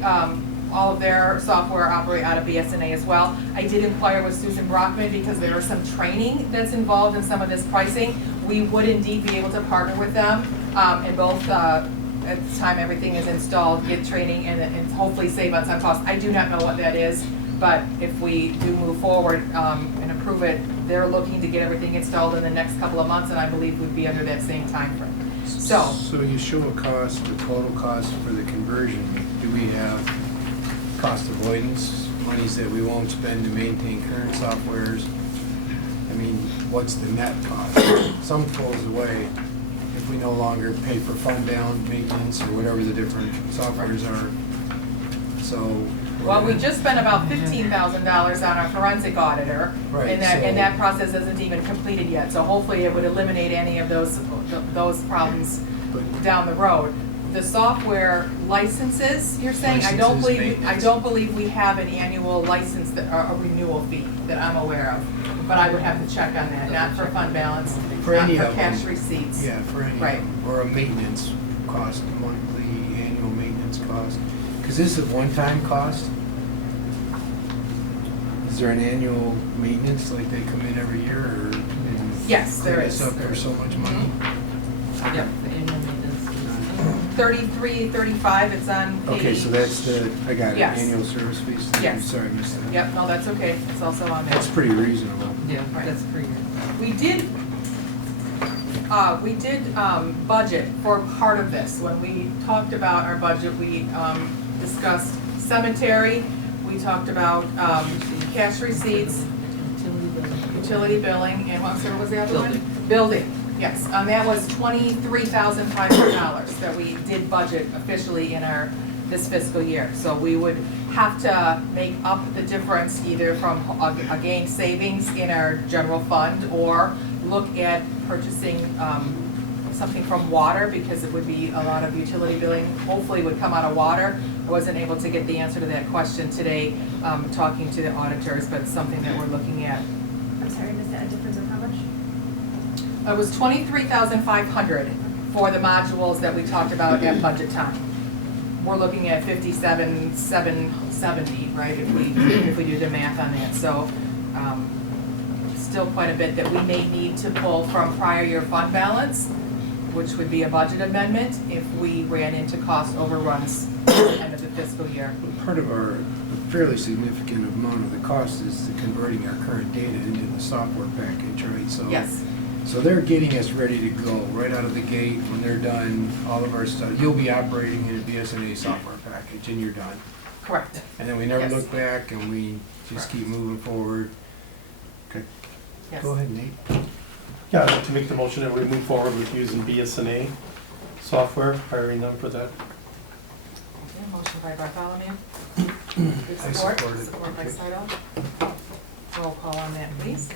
all of their software operate out of BSNA as well. I did inquire with Susan Brockman because there is some training that's involved in some of this pricing. We would indeed be able to partner with them and both at the time everything is installed, get training and hopefully save on some costs. I do not know what that is, but if we do move forward and approve it, they're looking to get everything installed in the next couple of months, and I believe we'd be under that same time frame. So you show a cost, the total cost for the conversion. Do we have cost avoidance, monies that we won't spend to maintain current softwares? I mean, what's the net cost? Some goes away if we no longer pay for fund balance maintenance or whatever the different softwares are. So. Well, we just spent about $15,000 on our forensic auditor, Right, and that process isn't even completed yet. So hopefully it would eliminate any of those problems down the road. The software licenses, you're saying, I don't believe we have an annual license a renewal fee that I'm aware of. But I would have to check on that, not for fund balance, For not any for of cash them. receipts. Yeah, for any, Right. or a maintenance cost, monthly, annual maintenance cost. Because this is a one-time cost. Is there an annual maintenance, like they come in every year, or? Yes, there clean is. this up for so much money? Yep, the annual maintenance. 33, 35, it's on page. Okay, so that's the, I got it, Yes. annual service fees. I'm Yes. sorry, I missed that. Yep, no, that's okay, it's also on there. That's pretty reasonable. Yeah, Right. that's per year. We did budget for part of this. When we talked about our budget, we discussed cemetery, we talked about cash receipts, Utility billing. utility billing, and what was the other one? Building. Building, Yes, that was $23,500 that we did budget officially in this fiscal year. So we would have to make up the difference either from a gain savings in our general fund or look at purchasing something from water, because it would be a lot of utility billing, hopefully would come out of water. I wasn't able to get the answer to that question today, talking to the auditors, but it's something that we're looking at. I'm sorry, is that a difference of how much? It was $23,500 for the modules that we talked about at budget time. We're looking at $57,770, right, if we do the math on that. So still quite a bit that we may need to pull from prior year fund balance, which would be a budget amendment if we ran into cost overruns at the end of the fiscal year. Part of our fairly significant amount of the cost is the converting our current data into the software package, right? So Yes. So they're getting us ready to go right out of the gate. When they're done, all of our stuff, you'll be operating in a BSNA software package and you're done. Correct. And then we never Yes. look back and we just keep moving forward. Okay. Yes. Go ahead, Nate. Yeah, I'd like to make the motion that we move forward with using BSNA software, hiring them for that. Okay, motion by Bartholomew. Good I support. support it. Support by Okay. Seidel. Roll call on that, please.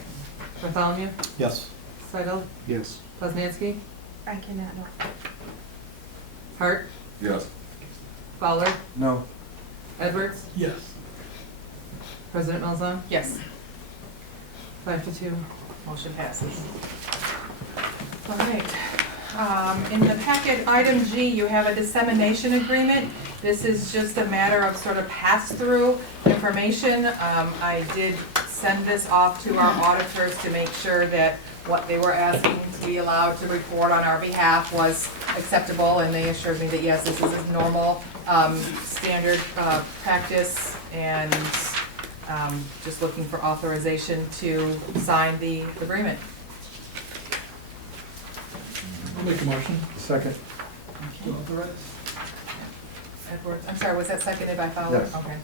Bartholomew, Yes. Seidel, Yes. Poznanski, I cannot, no. Hart, Yes. Fowler, No. Edwards, Yes. President Malzahn, Yes, 5-2. motion passes. All right. In the packet, item G, you have a dissemination agreement. This is just a matter of sort of pass-through information. I did send this off to our auditors to make sure that what they were asking to be allowed to report on our behalf was acceptable, and they assured me that yes, this is a normal, standard practice, and just looking for authorization to sign the agreement. I'll make a motion. Second. To authorize. Edwards, I'm sorry, was that seconded by Fowler? Yes. Okay.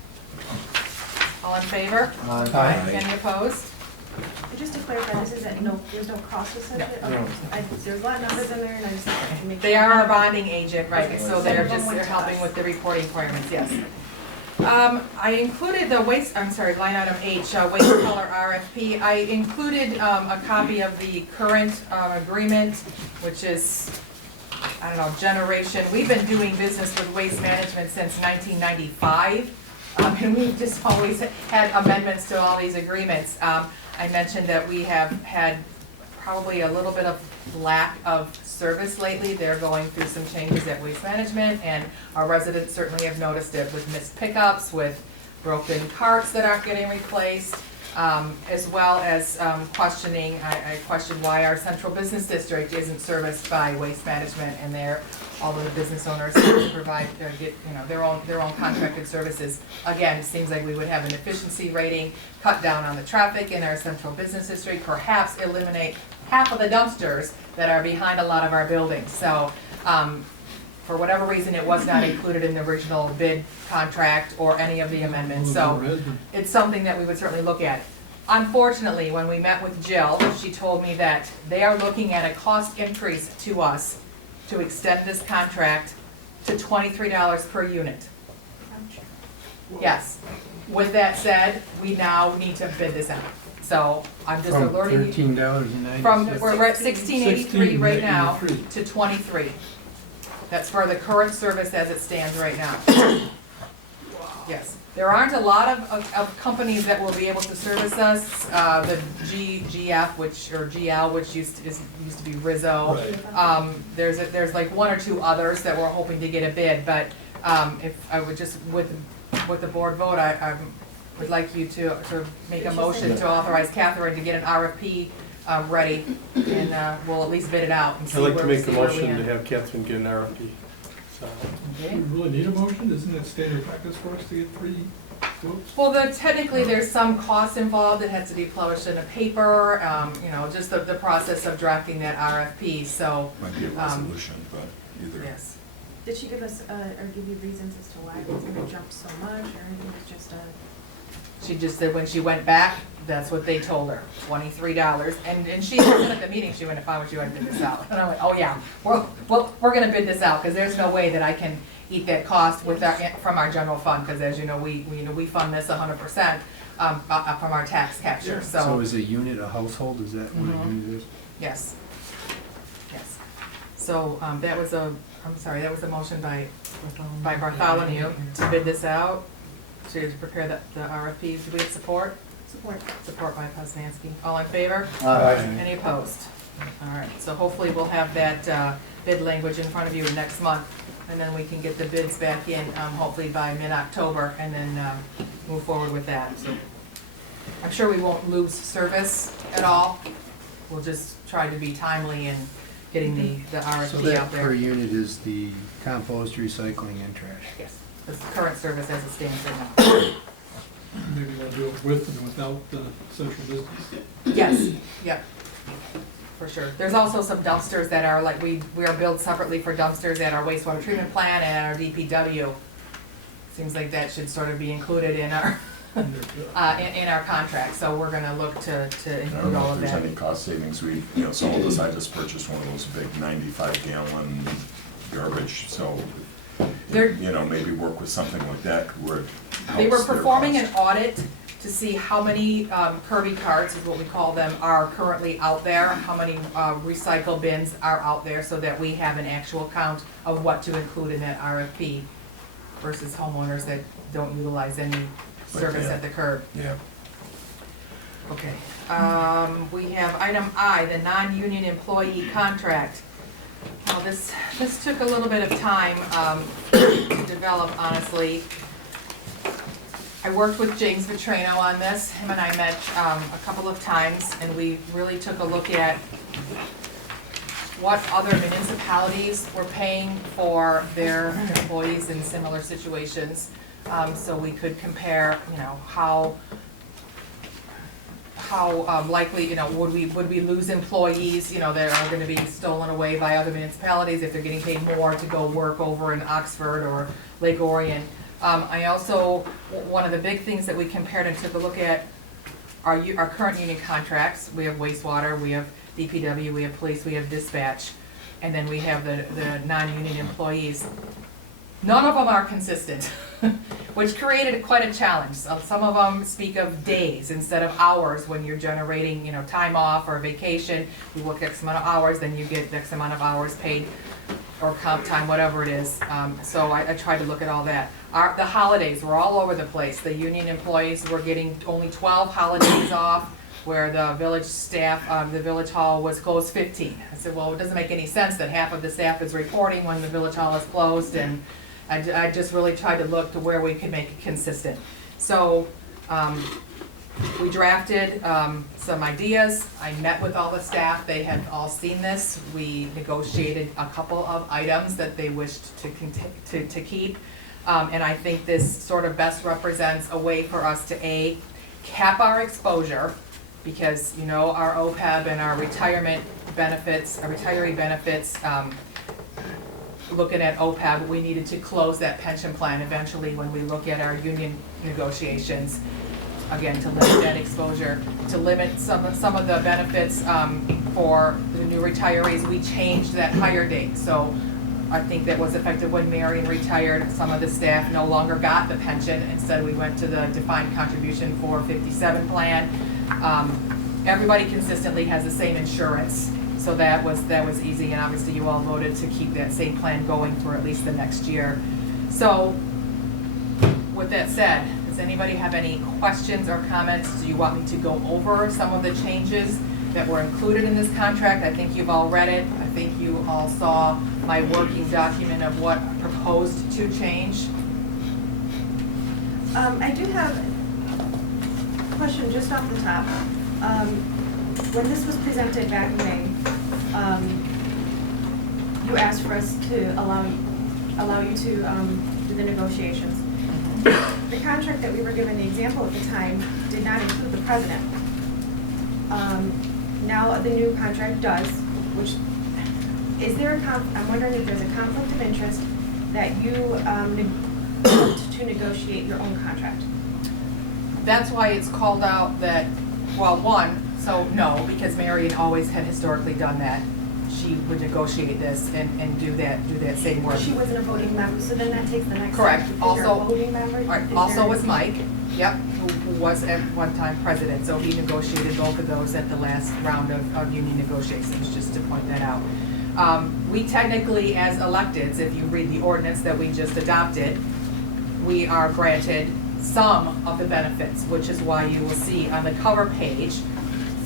All in favor? Aye. Any opposed? And just to clarify, this is there's no cost associated? No. Okay. There's a lot of numbers in there, and I just have to make sure. They are our bonding agent, right, so they're One to helping us. with the reporting requirements, yes. I included the waste, I'm sorry, line item H, waste color RFP. I included a copy of the current agreement, which is, I don't know, generation. We've been doing business with Waste Management since 1995, and we've just always had amendments to all these agreements. I mentioned that we have had probably a little bit of lack of service lately. They're going through some changes at Waste Management, and our residents certainly have noticed it with missed pickups, with broken carts that aren't getting replaced, as well as questioning, I questioned why our central business district isn't serviced by Waste Management, and all of the business owners provide, get, their own contracted services. Again, it seems like we would have an efficiency rating, cut down on the traffic in our central business district, perhaps eliminate half of the dumpsters that are behind a lot of our buildings. So, for whatever reason, it was not included in the original bid contract or any of the amendments. So, it's something that we would certainly look at. Unfortunately, when we met with Jill, she told me that they are looking at a cost increase to us to extend this contract to $23 per unit. Yes. With that said, we now need to bid this out. So I'm just alerting you. $13.90. We're at $16.83 right now $16.83. to $23. That's for the current service as it stands right now. Yes. There aren't a lot of companies that will be able to service us. The GF, or GL, which used to be Rizzo. Right. There's like one or two others that we're hoping to get a bid, but if I would just, with the board vote, I would like you to make a motion to authorize Catherine to get an RFP ready, and we'll at least bid it out and see I'd where like to we make a end. motion to have Catherine get an RFP. So, Do Okay. we really need a motion? Isn't it standard practice for us to get 3 votes? Well, technically, there's some costs involved. It has to be published in a paper, just the process of drafting that RFP, so. Might be a resolution, but either. Yes. Did she give us, or give you reasons as to why it's gonna jump so much, or anything, it's just a? She just said when she went back, that's what they told her, $23. And she wasn't at the meeting, she went, if I was you, I'd bid this out. And I went, oh yeah, we're gonna bid this out, because there's no way that I can eat that cost with from our general fund, because as you know, we fund this 100% from our tax capture, So is a unit a household, is that what a unit is? Yes. Yes. So, that was a motion by Bartholomew to bid this out, to prepare the RFPs. Do we have support? Support. Support by Poznanski. All in favor? Aye. Any opposed? All right, so hopefully we'll have that bid language in front of you next month, and then we can get the bids back in, hopefully by mid-October, and then move forward with that. So I'm sure we won't lose service at all. We'll just try to be timely in getting the So RFP out that per there. unit is the compost, recycling, and trash? Yes, the current service as it stands right now. Maybe we'll do it with and without the central business. Yes, yep, for sure. There's also some dumpsters that are like, we are billed separately for dumpsters at our wastewater treatment plant and our DPW. Seems like that should sort of be included in our, in our contract, so we're gonna look to I don't include know all if of there's that. any cost savings. Some of us, I just purchased one of those big 95-gallon garbage, so, They're- maybe work with something like that where it They were helps their performing an cost. audit to see how many Kirby carts, is what we call them, are currently out there, how many recycle bins are out there, so that we have an actual count of what to include in that RFP versus homeowners that don't utilize any service yeah. at the curb. Yeah. Okay, we have item I, the non-union employee contract. Now, this took a little bit of time to develop, honestly. I worked with James Vitrano on this. Him and I met a couple of times, and we really took a look at what other municipalities were paying for their employees in similar situations, so we could compare, how likely, would we lose employees, that are gonna be stolen away by other municipalities if they're getting paid more to go work over in Oxford or Lake Orion. I also, one of the big things that we compared and took a look at are our current union contracts. We have wastewater, we have DPW, we have police, we have dispatch, and then we have the non-union employees. None of them are consistent, which created quite a challenge. Some of them speak of days instead of hours when you're generating, time off or vacation. You work X amount of hours, then you get X amount of hours paid, or comp time, whatever it is. So I tried to look at all that. The holidays were all over the place. The union employees were getting only 12 holidays off, where the village staff, the village hall was closed 15. I said, well, it doesn't make any sense that half of the staff is reporting when the village hall is closed, and I just really tried to look to where we could make it consistent. So we drafted some ideas. I met with all the staff. They had all seen this. We negotiated a couple of items that they wished to keep. And I think this sort of best represents a way for us to cap our exposure, because our OPEB and our retirement benefits, our retiree benefits, looking at OPEB, we needed to close that pension plan eventually when we look at our union negotiations. Again, to limit that exposure, to limit some of the benefits for the new retirees. We changed that hire date, so I think that was effective when Marion retired. Some of the staff no longer got the pension. Instead, we went to the defined contribution 457 plan. Everybody consistently has the same insurance, so that was easy, and obviously you all voted to keep that same plan going for at least the next year. So, with that said, does anybody have any questions or comments? Do you want me to go over some of the changes that were included in this contract? I think you've all read it. I think you all saw my working document of what proposed to change. I do have a question just off the top. When this was presented back in May, you asked for us to allow you to do the negotiations. The contract that we were given the example at the time did not include the president. Now the new contract does, which, is there I'm wondering if there's a conflict of interest that you to negotiate your own contract? That's why it's called out that, well, so no, because Marion always had historically done that. She would negotiate this and do that same work. She wasn't a voting member, so then that takes the next Correct. step. Is there a Also- voting member? Right, Is also there- was Mike, yep, who was at one time president, so he negotiated both of those at the last round of union negotiations, just to point that out. We technically, as electeds, if you read the ordinance that we just adopted, we are granted some of the benefits, which is why you will see on the cover page,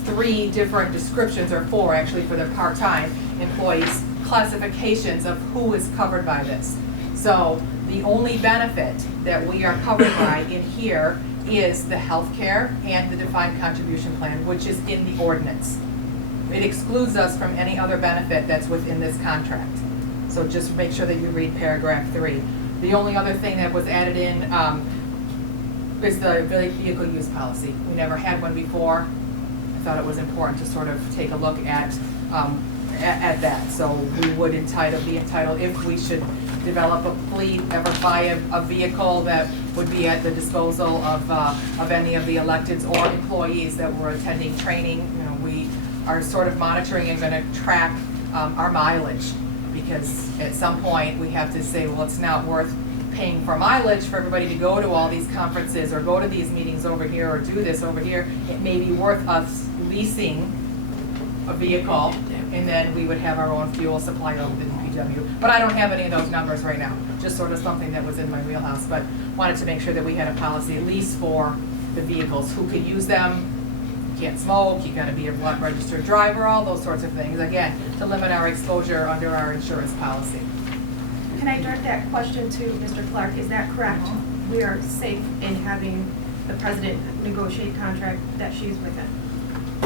3 different descriptions, or 4 actually, for the part-time employees, classifications of who is covered by this. So the only benefit that we are covered by in here is the health care and the defined contribution plan, which is in the ordinance. It excludes us from any other benefit that's within this contract. So just make sure that you read paragraph 3. The only other thing that was added in is the vehicle use policy. We never had one before. I thought it was important to sort of take a look at that. So we would be entitled, if we should develop a fleet, ever buy a vehicle that would be at the disposal of any of the electeds or employees that were attending training. You know, we are sort of monitoring and gonna track our mileage, because at some point we have to say, well, it's not worth paying for mileage for everybody to go to all these conferences or go to these meetings over here or do this over here. It may be worth us leasing a vehicle, and then we would have our own fuel supply over the DPW. But I don't have any of those numbers right now, just sort of something that was in my wheelhouse, but wanted to make sure that we had a policy, at least for the vehicles, who could use them. You can't smoke, you gotta be a registered driver, all those sorts of things, again, to limit our exposure under our insurance policy. Can I direct that question to Mr. Clark? Is that correct? We are safe in having the president negotiate contract that she's within?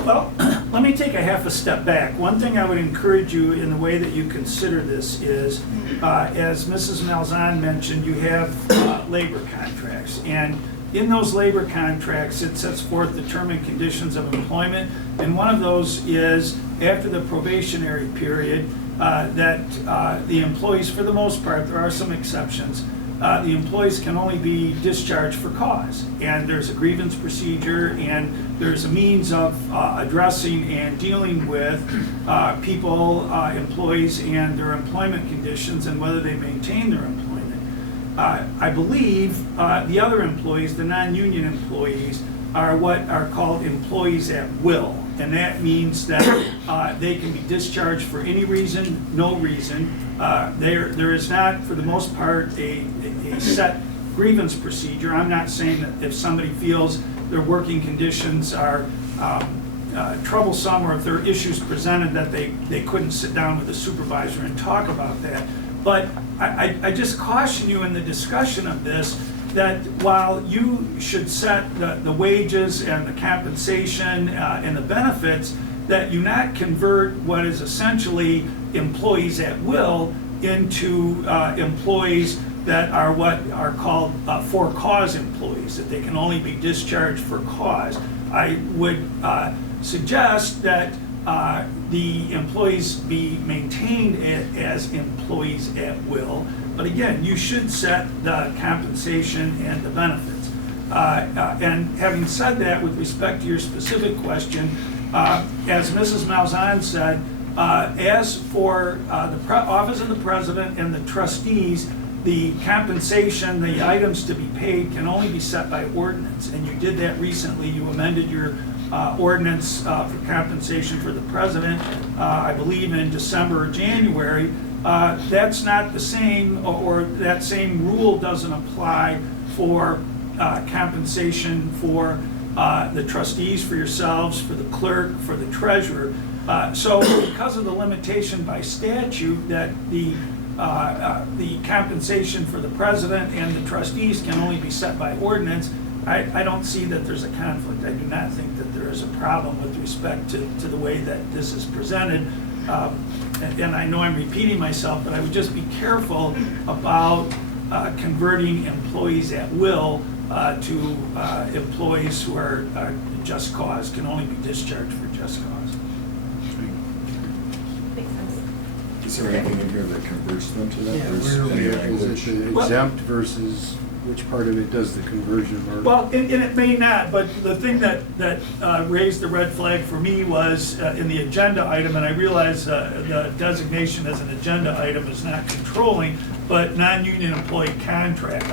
Well, let me take a half a step back. One thing I would encourage you in the way that you consider this is, as Mrs. Malzahn mentioned, you have labor contracts. And in those labor contracts, it sets forth the term and conditions of employment. And one of those is, after the probationary period, that the employees, for the most part, there are some exceptions, the employees can only be discharged for cause. And there's a grievance procedure, and there's a means of addressing and dealing with people, employees, and their employment conditions and whether they maintain their employment. I believe the other employees, the non-union employees, are what are called employees at will. And that means that they can be discharged for any reason, no reason. There is not, for the most part, a set grievance procedure. I'm not saying that if somebody feels their working conditions are troublesome, or if there are issues presented that they couldn't sit down with a supervisor and talk about that. But I just caution you in the discussion of this that while you should set the wages and the compensation and the benefits, that you not convert what is essentially employees at will into employees that are what are called for cause employees, that they can only be discharged for cause. I would suggest that the employees be maintained as employees at will. But again, you should set the compensation and the benefits. And having said that, with respect to your specific question, as Mrs. Malzahn said, as for the office of the president and the trustees, the compensation, the items to be paid can only be set by ordinance. And you did that recently. You amended your ordinance for compensation for the president, I believe in December or January. That's not the same, or that same rule doesn't apply for compensation for the trustees, for yourselves, for the clerk, for the treasurer. So because of the limitation by statute that the compensation for the president and the trustees can only be set by ordinance, I don't see that there's a conflict. I do not think that there is a problem with respect to the way that this is presented. And I know I'm repeating myself, but I would just be careful about converting employees at will to employees who are just cause, can only be discharged for just cause. Makes sense. Is there anything in here that converts them to that? Yeah, Or is where are we any at? Is language? it the exempt versus which part of it does the conversion work? Well, and it may not, but the thing that raised the red flag for me was in the agenda item, and I realize the designation as an agenda item is not controlling, but non-union employee contract.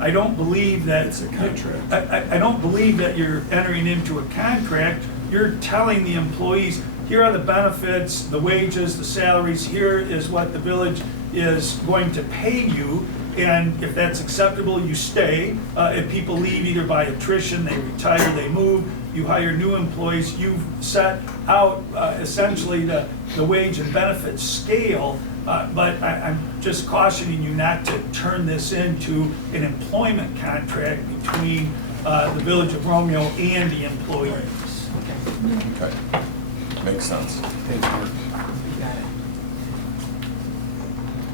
I don't believe that. It's a contract. I don't believe that you're entering into a contract. You're telling the employees, here are the benefits, the wages, the salaries, here is what the village is going to pay you. And if that's acceptable, you stay. If people leave either by attrition, they retire, they move, you hire new employees, you've set out essentially the wage and benefit scale. But I'm just cautioning you not to turn this into an employment contract between the Village of Romeo and the employees. Okay, makes sense. Thanks, Mark.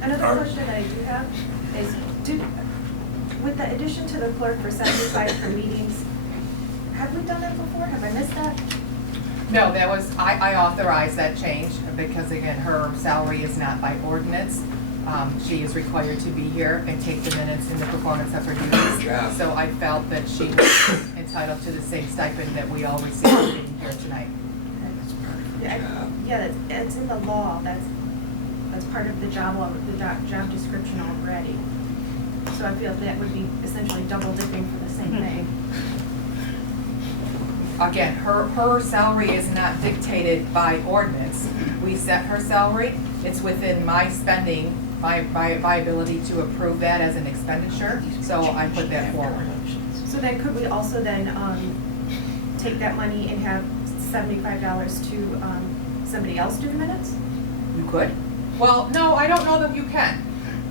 Another question I do have is, with the addition to the clerk for 75 for meetings, have we done that before? Have I missed that? No, that was, I authorized that change because again, her salary is not by ordinance. She is required to be here and take the minutes in the performance of her duties. So I felt that she was entitled to the same stipend that we all receive for being here tonight. Yeah, it's in the law. That's part of the job description already. So I feel that would be essentially double dipping for the same thing. Again, her salary is not dictated by ordinance. We set her salary. It's within my spending, my ability to approve that as an expenditure. So I put that forward. So then could we also then take that money and have $75 to somebody else do the minutes? You could. Well, no, I don't know that you can.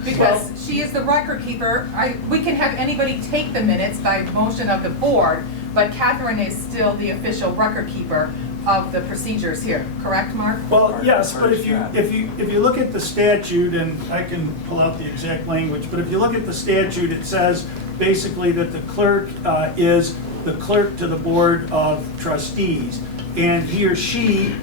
Because she is the record keeper. We can have anybody take the minutes by motion of the board, but Catherine is still the official record keeper of the procedures here, correct, Mark? Well, yes, but if you look at the statute, and I can pull out the exact language, but if you look at the statute, it says basically that the clerk is the clerk to the Board of Trustees, and he or she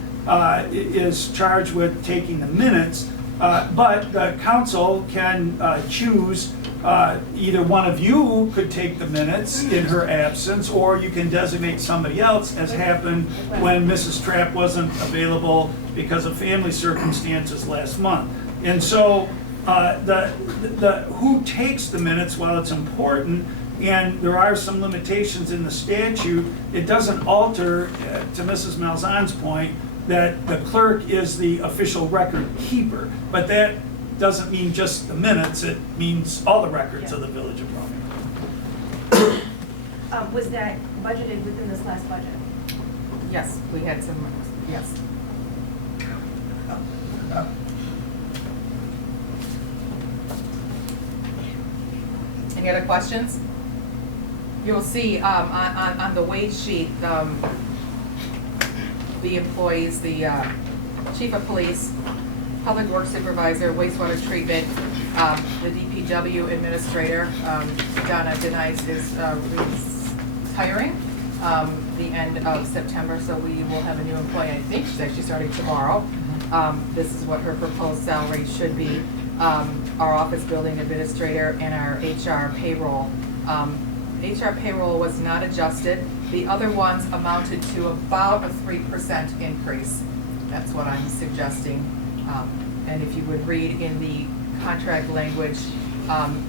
is charged with taking the minutes, but the council can choose, either one of you could take the minutes in her absence, or you can designate somebody else, as happened when Mrs. Trapp wasn't available because of family circumstances last month. And so who takes the minutes, while it's important, and there are some limitations in the statute, it doesn't alter, to Mrs. Malzahn's point, that the clerk is the official record keeper. But that doesn't mean just the minutes, it means all the records of the Village of Romeo. Was that budgeted within this last budget? Yes, we had some, yes. Any other questions? You'll see on the wage sheet, the employees, the chief of police, public works supervisor, wastewater treatment, the DPW administrator, Donna Denies is retiring the end of September, so we will have a new employee. I think she's actually starting tomorrow. This is what her proposed salary should be. Our office building administrator and our HR payroll. HR payroll was not adjusted. The other ones amounted to about a 3% increase. That's what I'm suggesting. And if you would read in the contract language,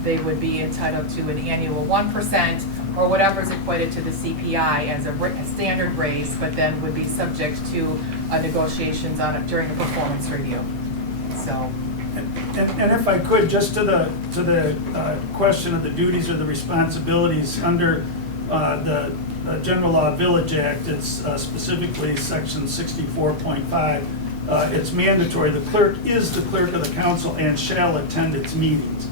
they would be entitled to an annual 1% or whatever is equated to the CPI as a standard raise, but then would be subject to negotiations on it during the performance review. So. And if I could, just to the question of the duties or the responsibilities under the General Law Village Act, it's specifically section 64.5. It's mandatory. The clerk is the clerk of the council and shall attend its meetings.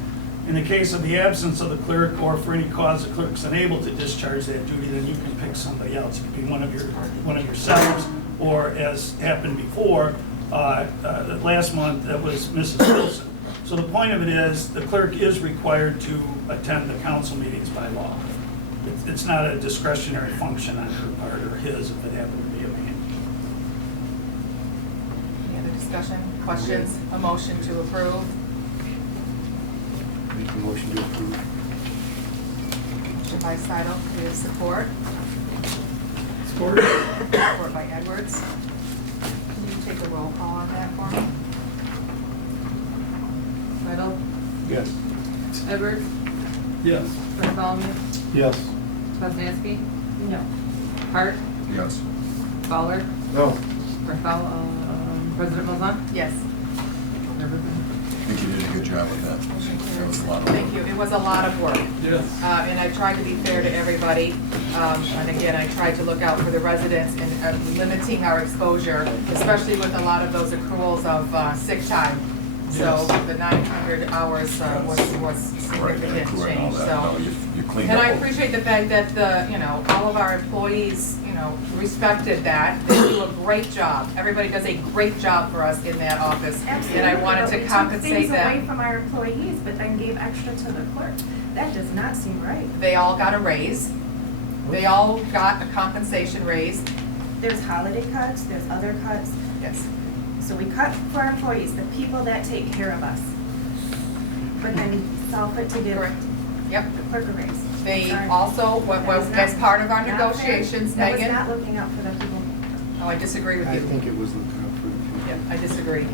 In the case of the absence of the clerk, or for any cause the clerk's unable to discharge that duty, then you can pick somebody else. It could be one of yourselves, or as happened before, last month, that was Mrs. Wilson. So the point of it is, the clerk is required to attend the council meetings by law. It's not a discretionary function on her part or his if it happened to be a man. Any other discussion, questions, a motion to approve? Make a motion to approve. Motion by Sidle, can we have support? Support. Support by Edwards. Can you take a roll call on that for me? Lidle, Yes. Edwards, Yes. Bartholomew, Yes. Poznanski, No. Hart, Yes. Fowler, No. President Molzon. Yes. I think you did a good job with that. That was a lot of Thank you. It was a lot of work. Yes. And I tried to be fair to everybody. And again, I tried to look out for the residents and limiting our exposure, especially with a lot of those accruals of sick time. So Yes. the 900 hours was Right, significant accruing all change, that. so. No, you cleaned And up. I appreciate the fact that all of our employees, respected that. They do a great job. Everybody does a great job for us in that office. Absolutely. And I wanted to but compensate we took things away them. from our employees, but then gave extra to the clerk. That does not seem right. They all got a raise. They all got a compensation raise. There's holiday cuts, there's other cuts. Yes. So we cut for our employees, the people that take care of us. But then saw fit to give Correct. Yep. the clerk a raise. They Sorry. also, That was as not- part of our not fair. negotiations, That was Megan. not looking out for the people. Oh, I disagree with you. it was looking out for the people. Yeah, I disagree.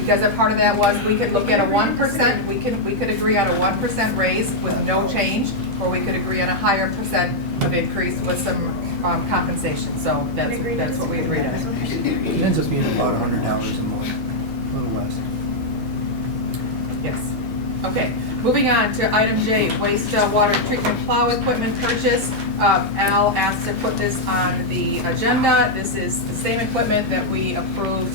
Because a part of that was, we could look at a 1%, we could agree on a 1% raise with no change, or we could agree on a higher percent of increase with some compensation. So that's what we agreed on. It ends up being about $100 a month, a little less. Yes. Okay, moving on to item J, wastewater treatment plow equipment purchase. Al asked to put this on the agenda. This is the same equipment that we approved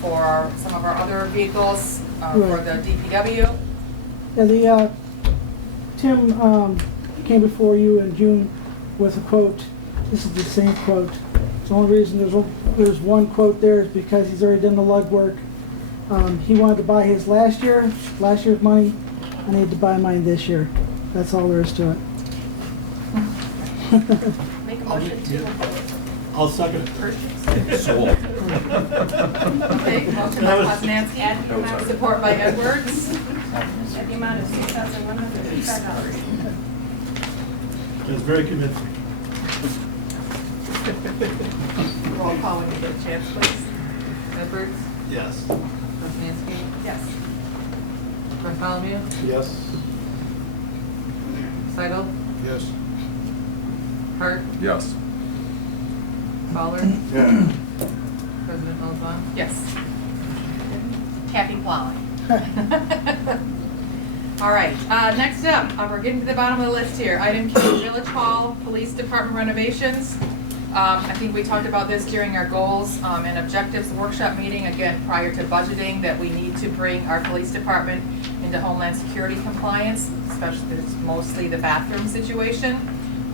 for some of our other vehicles for the DPW. Yeah, Tim came before you in June with a quote. This is the same quote. The only reason there's one quote there is because he's already done the legwork. He wanted to buy his last year's money. I need to buy mine this year. That's all there is to it. Make a motion to I'll second it. purchase. Sold. Okay, motion by Poznanski, support by Edwards. At the amount of $6,155. It's very convincing. Roll call when you get a chance, please. Edwards, Yes. Poznanski, Yes. Bartholomew, Yes. Sidle, Yes. Hart, Yes. Fowler, Yeah. President Molzon. Yes. Happy plowing. All right, next up, we're getting to the bottom of the list here. Item Q, Village Hall, Police Department renovations. I think we talked about this during our goals and objectives workshop meeting, again, prior to budgeting, that we need to bring our police department into Homeland Security compliance, especially, it's mostly the bathroom situation.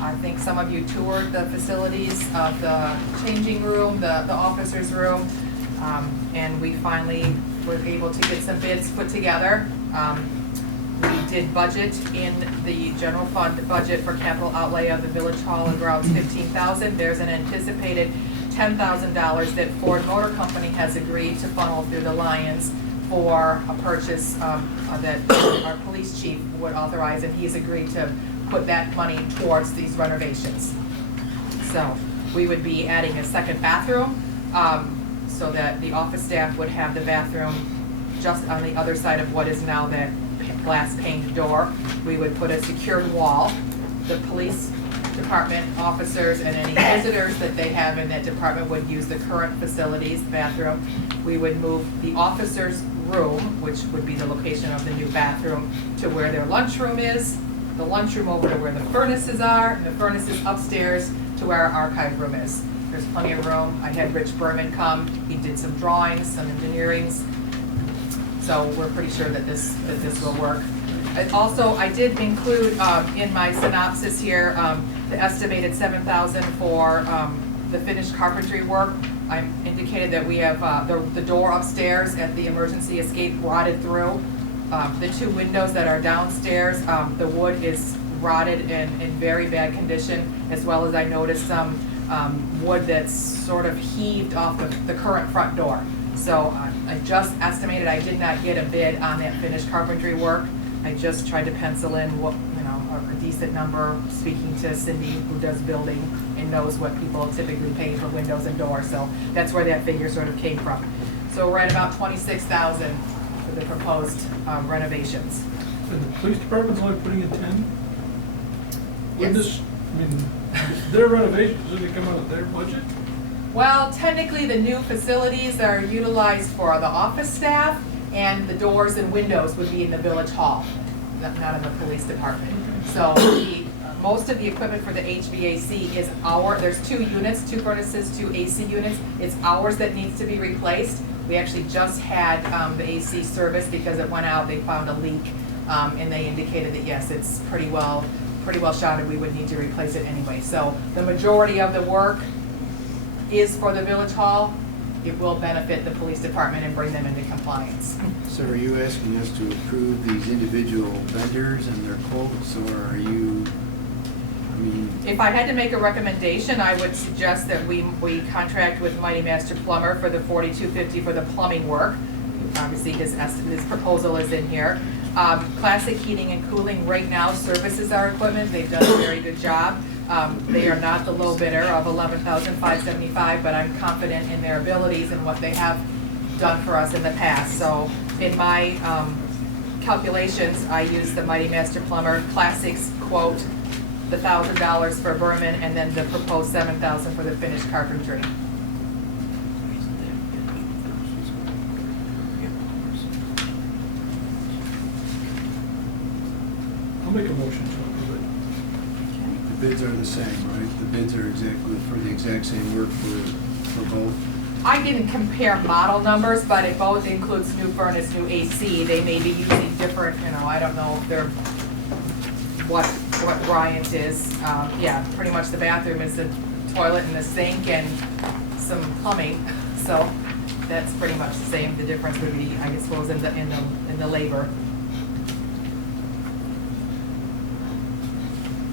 I think some of you toured the facilities of the changing room, the officer's room, and we finally were able to get some bids put together. We did budget in the general fund budget for capital outlay of the Village Hall and grounds $15,000. There's an anticipated $10,000 that Ford Motor Company has agreed to funnel through the Lions for a purchase that our police chief would authorize, and he's agreed to put that money towards these renovations. So we would be adding a second bathroom so that the office staff would have the bathroom just on the other side of what is now that glass paned door. We would put a secured wall. The police department officers and any visitors that they have in that department would use the current facilities, bathroom. We would move the officers' room, which would be the location of the new bathroom, to where their lunchroom is, the lunchroom over to where the furnaces are, and the furnaces upstairs to where our archive room is. There's plenty of room. I had Rich Berman come. He did some drawings, some engineerings. So we're pretty sure that this will work. Also, I did include in my synopsis here the estimated $7,000 for the finished carpentry work. I indicated that we have the door upstairs at the emergency escape rotted through. The two windows that are downstairs, the wood is rotted and in very bad condition, as well as I noticed some wood that's sort of heaved off the current front door. So I just estimated, I did not get a bid on that finished carpentry work. I just tried to pencil in what, a decent number, speaking to Cindy, who does building and knows what people typically pay for windows and doors, so that's where that figure sort of came from. So we're at about 26,000 for the proposed renovations. And the police department's only putting in 10? Wouldn't Yes. this, I mean, their renovations, does it come out of their budget? Well, technically, the new facilities are utilized for the office staff, and the doors and windows would be in the village hall, not in the police department. So most of the equipment for the HVAC is there's 2 units, 2 furnaces, 2 AC units. It's ours that needs to be replaced. We actually just had the AC service because it went out, they found a leak, and they indicated that yes, it's pretty well shot and we would need to replace it anyway. So the majority of the work is for the village hall. It will benefit the police department and bring them into compliance. So are you asking us to approve these individual vendors and their quotes, or are you, I mean, If I had to make a recommendation, I would suggest that we contract with Mighty Master Plumber for the $42.50 for the plumbing work. Obviously, his proposal is in here. Classic Heating and Cooling right now services our equipment. They've done a very good job. They are not the low bidder of $11,575, but I'm confident in their abilities and what they have done for us in the past. So in my calculations, I use the Mighty Master Plumber Classics quote, the $1,000 for Berman, and then the proposed $7,000 for the finished carpentry. I'll make a motion to approve it. the bids are the same, right? The bids are exactly for the exact same work for both? I didn't compare model numbers, but it both includes new furnace, new AC. They may be using different, I don't know if they're, what Bryant is. Yeah, pretty much the bathroom is the toilet and the sink and some plumbing. So that's pretty much the same. The difference would be, I suppose, in the labor.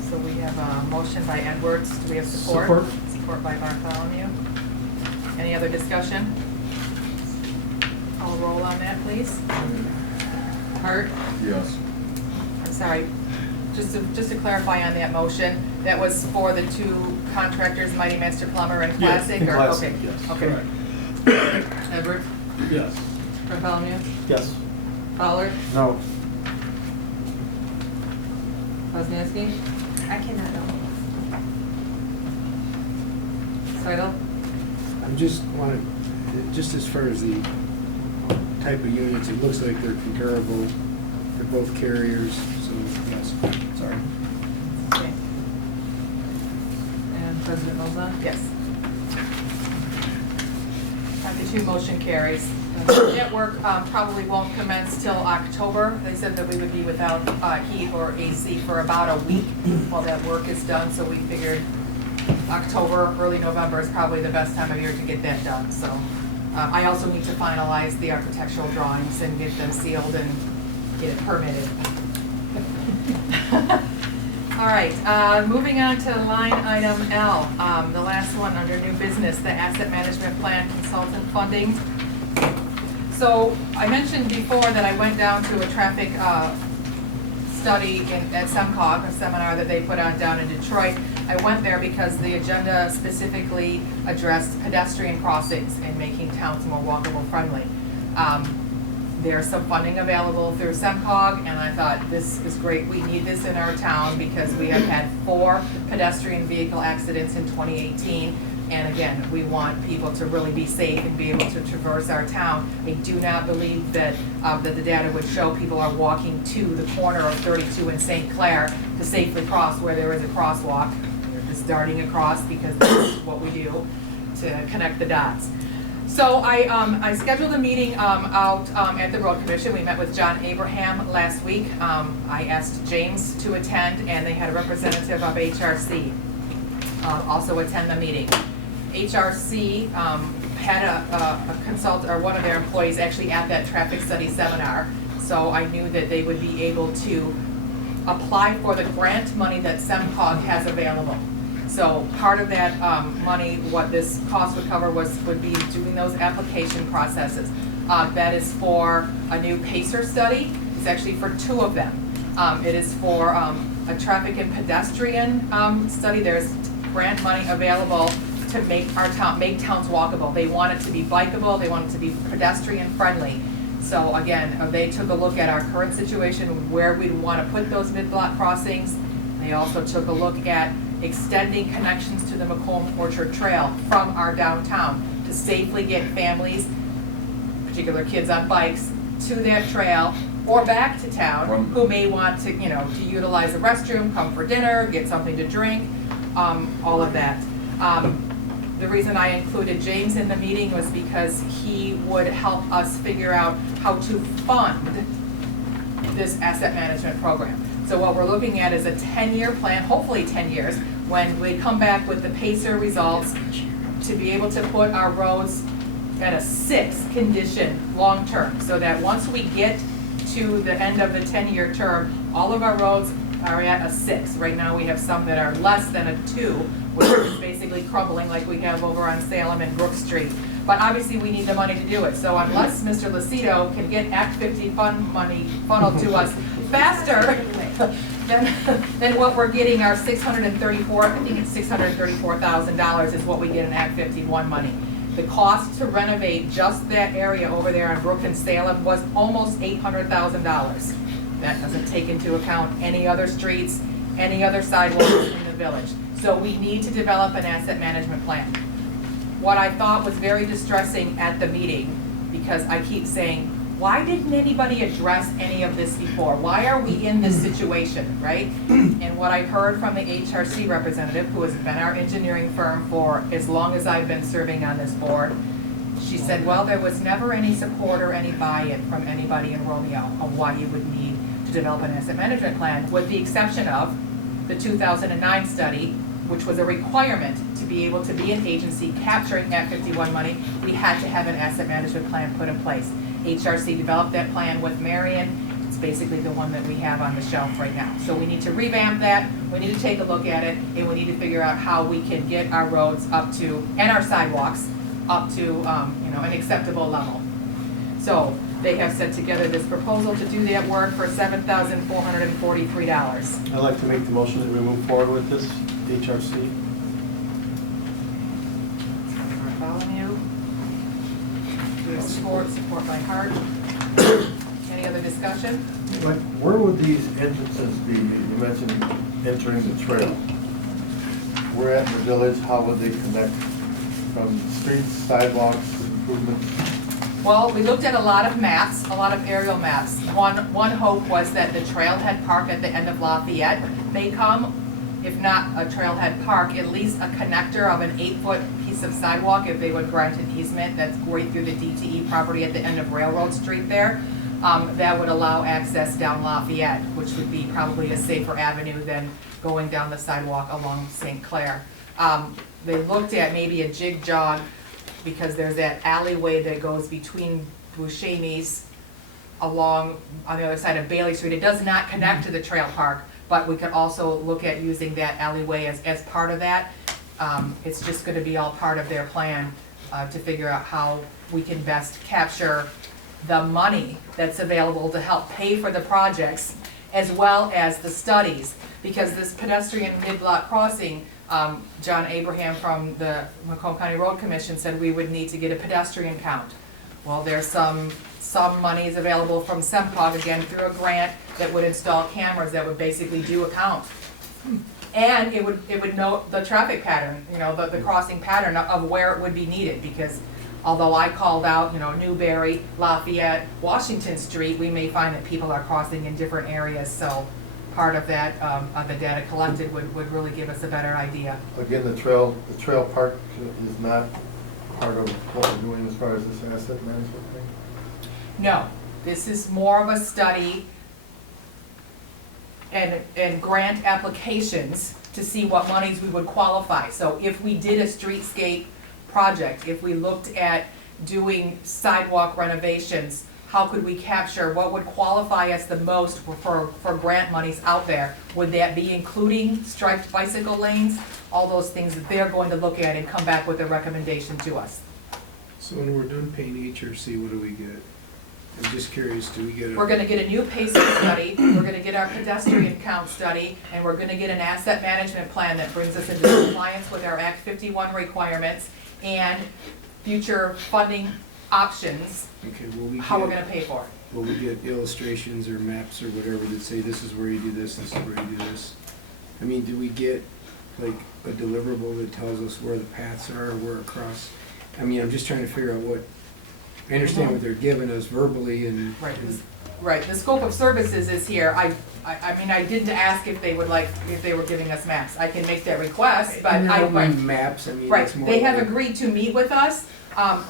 So we have a motion by Edwards. Do we have support? Support. Support by Bartholomew. Any other discussion? I'll roll on that, please. Hart? Yes. I'm sorry, just to clarify on that motion, that was for the 2 contractors, Mighty Master Plumber and Yes, Classic? and or- Classic, okay, yes, Okay. correct. Edward? Yes. Bartholomew? Yes. Fowler? No. Wozniacki? I cannot know. Seidel? I'm just as far as the type of units, it looks like they're comparable. They're both carriers, so yes, sorry. Okay. And President Molzon? Yes. The 2 motion carries. That work probably won't commence till October. They said that we would be without heat or AC for about a week while that work is done, so we figured October, early November is probably the best time of year to get that done. So I also need to finalize the architectural drawings and get them sealed and get it permitted. All right, moving on to line item L, the last one under new business, the asset management plan consultant funding. So I mentioned before that I went down to a traffic study at SEMCOG, a seminar that they put on down in Detroit. I went there because the agenda specifically addressed pedestrian crossings and making towns more walkable friendly. There's some funding available through SEMCOG, and I thought this is great. We need this in our town because we have had 4 pedestrian vehicle accidents in 2018. And again, we want people to really be safe and be able to traverse our town. I do not believe that the data would show people are walking to the corner of 32 and St. Clair to safely cross where there is a crosswalk. They're just darting across because that's what we do to connect the dots. So I scheduled a meeting out at the Road Commission. We met with John Abraham last week. I asked James to attend, and they had a representative of HRC also attend the meeting. HRC had a consultant, or one of their employees actually at that traffic study seminar, so I knew that they would be able to apply for the grant money that SEMCOG has available. So part of that money, what this cost would cover would be doing those application processes. That is for a new PACER study. It's actually for 2 of them. It is for a traffic and pedestrian study. There's grant money available to make make towns walkable. They want it to be bikeable, they want it to be pedestrian friendly. So again, they took a look at our current situation, where we'd want to put those mid-block crossings. They also took a look at extending connections to the Macomb Orchard Trail from our downtown to safely get families, particular kids on bikes, to that trail or back to town, who may want to, to utilize the restroom, come for dinner, get something to drink, all of that. The reason I included James in the meeting was because he would help us figure out how to fund this asset management program. So what we're looking at is a 10-year plan, hopefully 10 years, when we come back with the PACER results, to be able to put our roads at a 6 condition long-term, so that once we get to the end of the 10-year term, all of our roads are at a 6. Right now we have some that are less than a 2, which is basically crumbling like we have over on Salem and Brook Street. But obviously we need the money to do it. So unless Mr. Lucido can get Act 50 fund money funneled to us faster than what we're getting, our $634,000 is what we get in Act 51 money. The cost to renovate just that area over there on Brook and Salem was almost $800,000. That doesn't take into account any other streets, any other sidewalks in the village. So we need to develop an asset management plan. What I thought was very distressing at the meeting, because I keep saying, why didn't anybody address any of this before? Why are we in this situation, right? And what I heard from the HRC representative, who has been our engineering firm for as long as I've been serving on this board, she said, well, there was never any support or any buy-in from anybody in Romeo on why you would need to develop an asset management plan, with the exception of the 2009 study, which was a requirement to be able to be an agency capturing Act 51 money. We had to have an asset management plan put in place. HRC developed that plan with Marion. It's basically the one that we have on the shelf right now. So we need to revamp that, we need to take a look at it, and we need to figure out how we can get our roads up to, and our sidewalks, up to an acceptable level. So they have set together this proposal to do that work for $7,443. I'd like to make the motion that we move forward with this HRC. Bartholomew. Do a support by Hart. Any other discussion? Like, where would these entrances be? You mentioned entering the trail. Where at in the village, how would they connect from streets, sidewalks, improvements? Well, we looked at a lot of maps, a lot of aerial maps. One hope was that the trailhead park at the end of Lafayette may come. If not a trailhead park, at least a connector of an 8-foot piece of sidewalk, if they would grant an easement that's right through the DTE property at the end of Railroad Street there. That would allow access down Lafayette, which would be probably a safer avenue than going down the sidewalk along St. Clair. They looked at maybe a jig jog, because there's that alleyway that goes between Buscemi's along on the other side of Bailey Street. It does not connect to the trail park, but we could also look at using that alleyway as part of that. It's just going to be all part of their plan to figure out how we can best capture the money that's available to help pay for the projects, as well as the studies, because this pedestrian mid-block crossing, John Abraham from the Macomb County Road Commission said we would need to get a pedestrian count. Well, there's some monies available from SEMCOG, again, through a grant that would install cameras that would basically do a count. And it would note the traffic pattern, the crossing pattern of where it would be needed, because although I called out, Newberry, Lafayette, Washington Street, we may find that people are crossing in different areas, so part of that, the data collected would really give us a better idea. Again, the trail park is not part of what we're doing as far as this asset management thing? No, this is more of a study and grant applications to see what monies we would qualify. So if we did a streetscape project, if we looked at doing sidewalk renovations, how could we capture, what would qualify us the most for grant monies out there? Would that be including striped bicycle lanes? All those things that they're going to look at and come back with a recommendation to us. So when we're done paying HRC, what do we get? I'm just curious, do we get a? We're gonna get a new pacing study, we're gonna get our pedestrian count study, and we're gonna get an asset management plan that brings us into compliance with our Act 51 requirements and future funding options, Okay, will we how we're get- gonna pay for it. Will we get illustrations or maps or whatever that say this is where you do this is where you do this? I mean, do we get like a deliverable that tells us where the paths are, where across? I mean, I'm just trying to figure out what, I understand what they're giving us verbally and. Right, right, the scope of services is here, I mean, I didn't ask if they would like, if they were giving us maps, I can make that request, but And I. I don't mind maps, I mean, Right, it's more. they have like- agreed to meet with us, on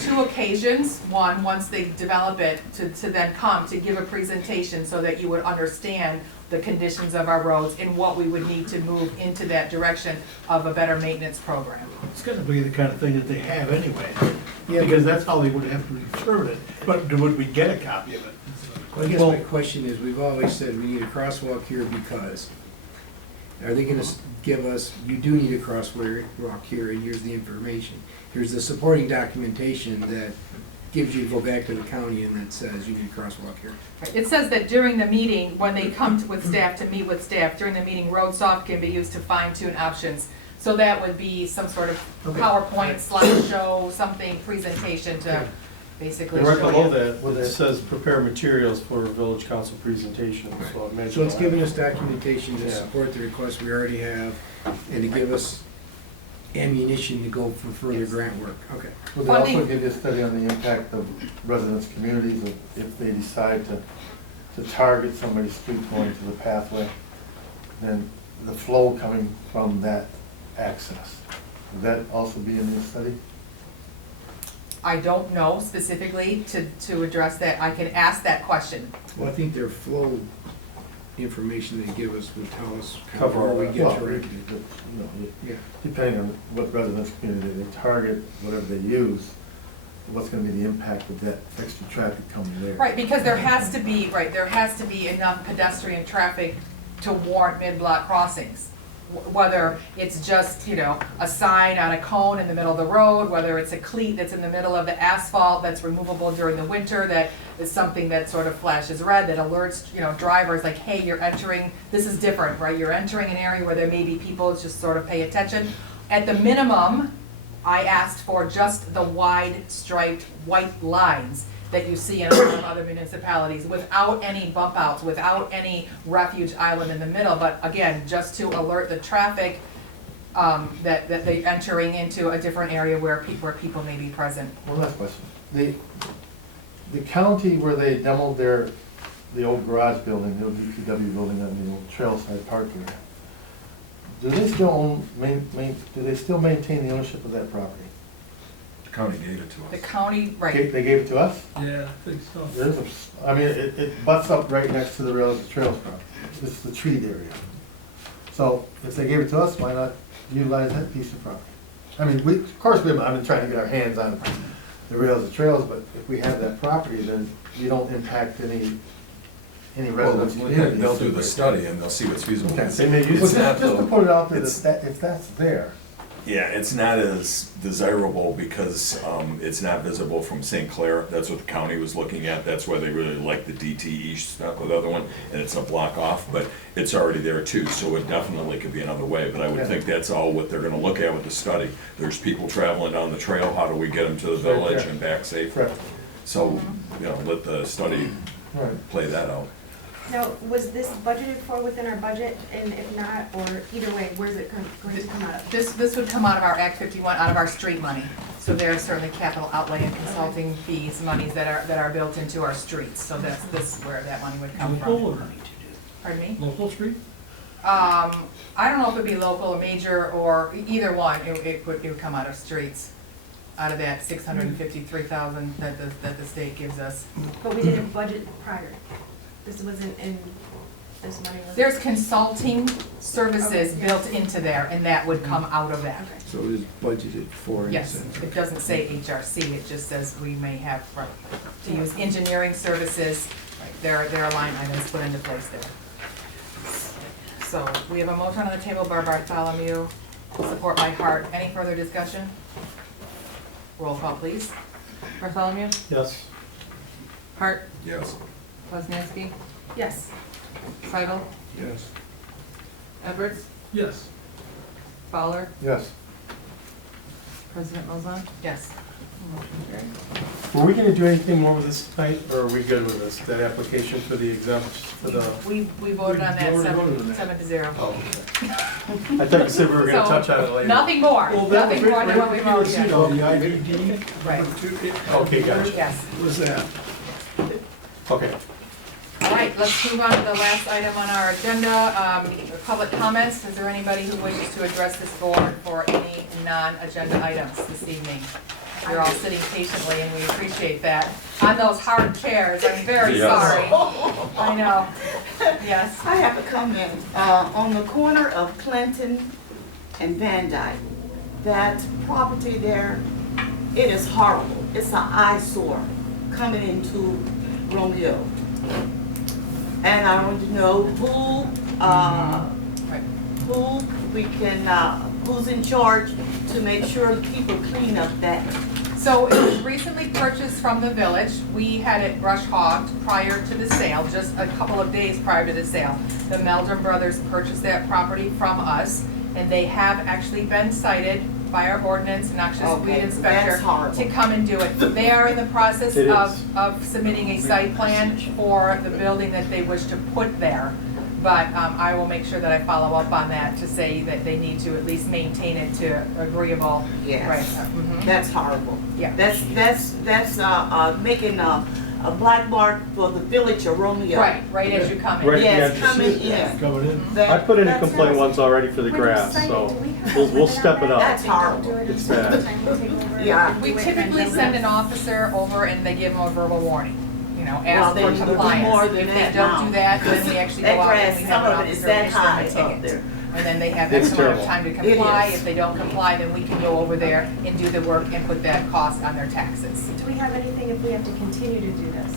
2 occasions. One, once they develop it, to then come to give a presentation so that you would understand the conditions of our roads and what we would need to move into that direction of a better maintenance program. It's gonna be the kind of thing that they have anyway, Yeah, because that's how they would have to determine it. But would we get a copy of it? Well, I guess my question is, we've always said we need a crosswalk here because, are they gonna give us, you do need a crosswalk here, and here's the information. Here's the supporting documentation that gives you to go back to the county and that says you need a crosswalk here. It says that during the meeting, when they come with staff, to meet with staff, during the meeting, road soft can be used to fine tune options. So that would be some sort of PowerPoint slideshow, something, presentation to basically And right show below you. that, it says prepare materials for village council presentation, so I imagine. So it's giving us documentation to Yeah. support the request we already have and to give us ammunition to go for further grant work. Okay. Would they also Funding. give you a study on the impact of residents' communities if they decide to target somebody's street going to the pathway? Then the flow coming from that access, would that also be in the study? I don't know specifically to address that, I can ask that question. Well, I think their flow information they give us would tell us kind of Cover where all we that. get Well, directed. you know, Yeah. depending on what residents' community they target, whatever they use, what's gonna be the impact of that extra traffic coming there? Right, because there has to be, right, there has to be enough pedestrian traffic to warrant mid-block crossings. Whether it's just, a sign on a cone in the middle of the road, whether it's a cleat that's in the middle of the asphalt that's removable during the winter, that is something that sort of flashes red, that alerts, drivers like, hey, you're entering, this is different, right? You're entering an area where there may be people, just sort of pay attention. At the minimum, I asked for just the wide striped white lines that you see in a lot of other municipalities, without any bump outs, without any refuge island in the middle, but again, just to alert the traffic, that they're entering into a different area where people may be present. One last question. The county where they demoed the old garage building, the old DPW building on the old Trailside Park area, do they still do they still maintain the ownership of that property? The county gave it to us. The county, right, They gave it to us? Yeah, I think so. There's a, I mean, it butts up right next to the Trails property. This is the treat area. So if they gave it to us, why not utilize that piece of property? I mean, of course, I've been trying to get our hands on the rails and trails, but if we have that property, then you don't impact any residents' communities. They'll do the study and they'll see what's feasible. Okay. They may use Well, that, just to though. put it out there, It's- if that's there, Yeah, it's not as desirable because it's not visible from St. Clair. That's what the county was looking at. That's why they really like the DTE stuff with the other one, and it's a block off, but it's already there too, so it definitely could be another way. But I would Yeah. think that's all what they're gonna look at with the study. There's people traveling down the trail, how do we get them to the Right, village yeah. and back safely? correct, So, let the study right. play that out. Now, was this budgeted for within our budget, and if not, or either way, where's it going to come out of? this would come out of our Act 51, out of our street money. So there's certainly capital outlay and consulting fees, monies that are built into our streets, so this is where that money would come Local from. or Pardon me? local street? I don't know if it'd be local or major or either one, it would come out of streets, out of that 653,000 that the state gives us. But we didn't budget prior. This wasn't in, this money was. There's consulting services Okay, yeah. built into there, and that would come out of that. Okay. So it is budgeted for in a Yes, sense. it doesn't say HRC, it just says we may have, right, to use engineering services, right, there are line items put into place there. So, we have a motion on the table by Bartholomew, support by Hart. Any further discussion? Roll call, please. Bartholomew, Yes. Hart, Yes. Poznanski, Yes. Seibel, Yes. Edwards, Yes. Fowler, Yes. President Lozon. Yes. Motion carries. Were we gonna do anything more with this tonight, or are we good with this? That application for the exemption, for the, We voted on that We already voted on that. 7-0. oh, okay. I thought you said we were gonna So, touch on it later. Nothing more, nothing more than what we voted you on. know, the IDD. Right, Okay, gotcha. yes. What's that? Okay. All right, let's move on to the last item on our agenda, public comments. Is there anybody who wishes to address this board for any non-agenda items this evening? You're all sitting patiently, and we appreciate that. On those hard chairs, I'm very Yes. sorry. I know. Yes. I have a comment, on the corner of Clinton and Van Dyke. That property there, it is horrible. It's an eyesore coming into Romeo. And I want to know who we can, who's in charge to make sure people clean up that. So it was recently purchased from the village. We had it brush hogged prior to the sale, just a couple of days prior to the sale. The Meldrum brothers purchased that property from us, and they have actually been cited by our ordinance and noxious weed Okay, inspector that's horrible. to come and do it. They are in the process It is. of submitting a site plan for the building that they wish to put there. But I will make sure that I follow up on that to say that they need to at least maintain it to agreeable. Yes. Right. Mhm. That's horrible. Yeah. That's making a black mark for the village of Romeo. Right as you come in. Right. Yes, Yeah, coming just- in. Coming in. That- I put in a that's complaint horrible. once already for the grass, so we'll step it up. That's horrible. It's bad. Yeah. We typically send an officer over and they give them a verbal warning, you know, Well, ask they for need to do compliance. more than If they that don't now. do that, then we actually That go out and grass, we have some an of it is officer that issue them high a up ticket. there. And then they have It's X amount of terrible. time to It comply. is. If they don't comply, then we can go over there and do the work and put that cost on their taxes. Do we have anything if we have to continue to do this?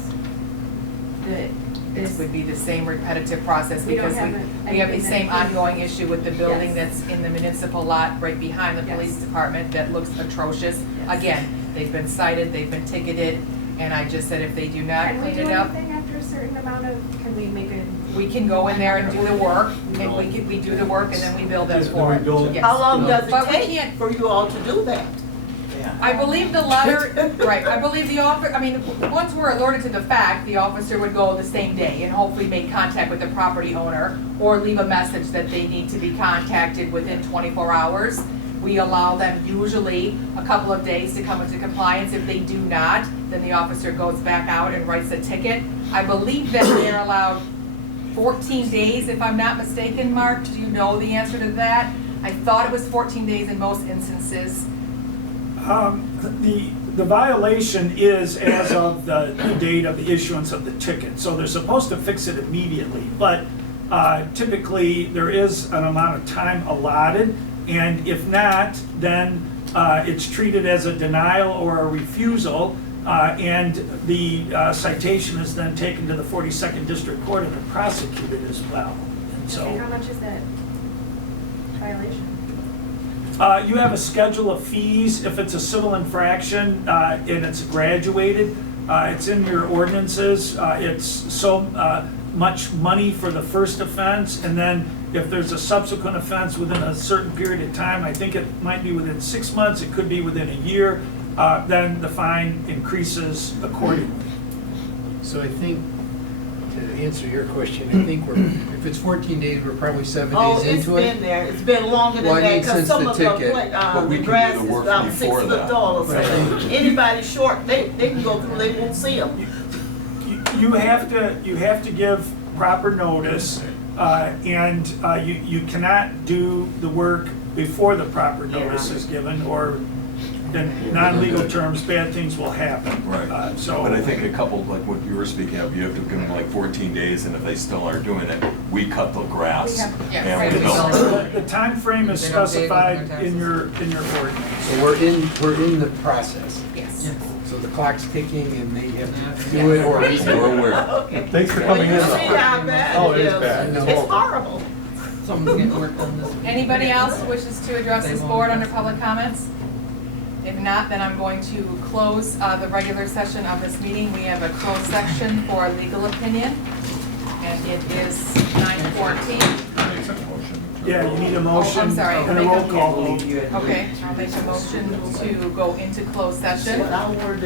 This would be the same repetitive process We don't because have we have the anything same that- ongoing issue with the building Yes. that's in the municipal lot right behind the police Yes. department that looks atrocious. Yes. Again, they've been cited, they've been ticketed, and I just said if they do not Can we clean do it up, anything after a certain amount of, can we make a? we can go in there and do the work, and we do the work and then we bill them for it. Yes. How long does But it we take can't- for you all to do that? I believe the letter, right, I believe the once we're alerted to the fact, the officer would go the same day and hopefully make contact with the property owner or leave a message that they need to be contacted within 24 hours. We allow them usually a couple of days to come into compliance. If they do not, then the officer goes back out and writes a ticket. I believe that they're allowed 14 days, if I'm not mistaken, Mark. Do you know the answer to that? I thought it was 14 days in most instances. The violation is as of the date of the issuance of the ticket, so they're supposed to fix it immediately, but typically there is an amount of time allotted, and if not, then it's treated as a denial or a refusal, and the citation is then taken to the 42nd District Court and prosecuted as well. And so, How much is that violation? you have a schedule of fees if it's a civil infraction and it's graduated. It's in your ordinances. It's so much money for the first offense, and then if there's a subsequent offense within a certain period of time, I think it might be within 6 months, it could be within a year, then the fine increases accordingly. So I think, to answer your question, I think if it's 14 days, we're probably 7 Oh, days it's into it. been there, it's been longer Well, than I that, mean, because since some the of the, ticket, but we can do grass the is work about 6 before foot that. tall or Right. something. Anybody short, they can go through, they won't see them. You have to give proper notice, and you cannot do the work before the proper notice is given, or in non-legal terms, bad things will happen. Right. So. But I think a couple, like what you were speaking of, you have to give them like 14 days, and if they still aren't doing it, we cut the grass. Yeah, And right. we bill. The time frame is They don't pay specified their in your ordinance. So we're in the process. Yes. So the clock's ticking and they have to Yeah. do it or Right, we're aware. Okay. Thanks for Well, coming you in. see though. how bad Oh, it it is is. bad. It's horrible. Someone's getting work done this week. Anybody else wishes to address this board under public comments? If not, then I'm going to close the regular session of this meeting. We have a closed section for legal opinion, and it is 9:14. Yeah, you need a Oh, motion I'm sorry. and a roll call vote. Okay, I'll make a motion to go into closed session. Support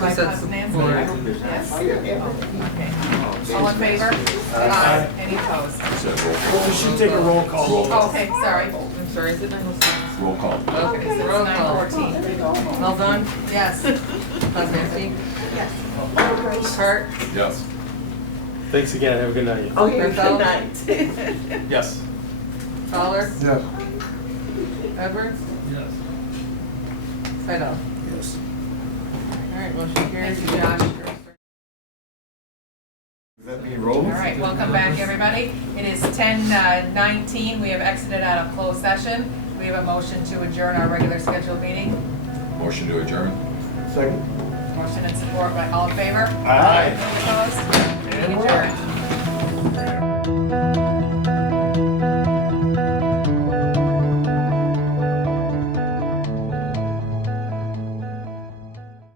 by Cousin Nancy. Yes. Okay. All in favor? Aye. Any opposed? We should take a roll call vote. Oh, okay, sorry. I'm sorry, is it 9:06? Roll call. Okay, so it's Roll call. 9:14. Well done. Yes. Cousin Nancy? Yes. Kurt? Yes. Thanks again, have a good night. Okay, good night. Yes. Fowler? Yes. Edwards? Yes. Sidell? Yes. All right, motion carries. Josh. Is that being rolled? All right, welcome back, everybody. It is 10:19. We have exited out of closed session. We have a motion to adjourn our regular scheduled meeting. Motion to adjourn. Second. Motion and support by all in favor? Aye. Opposed? Meeting adjourned.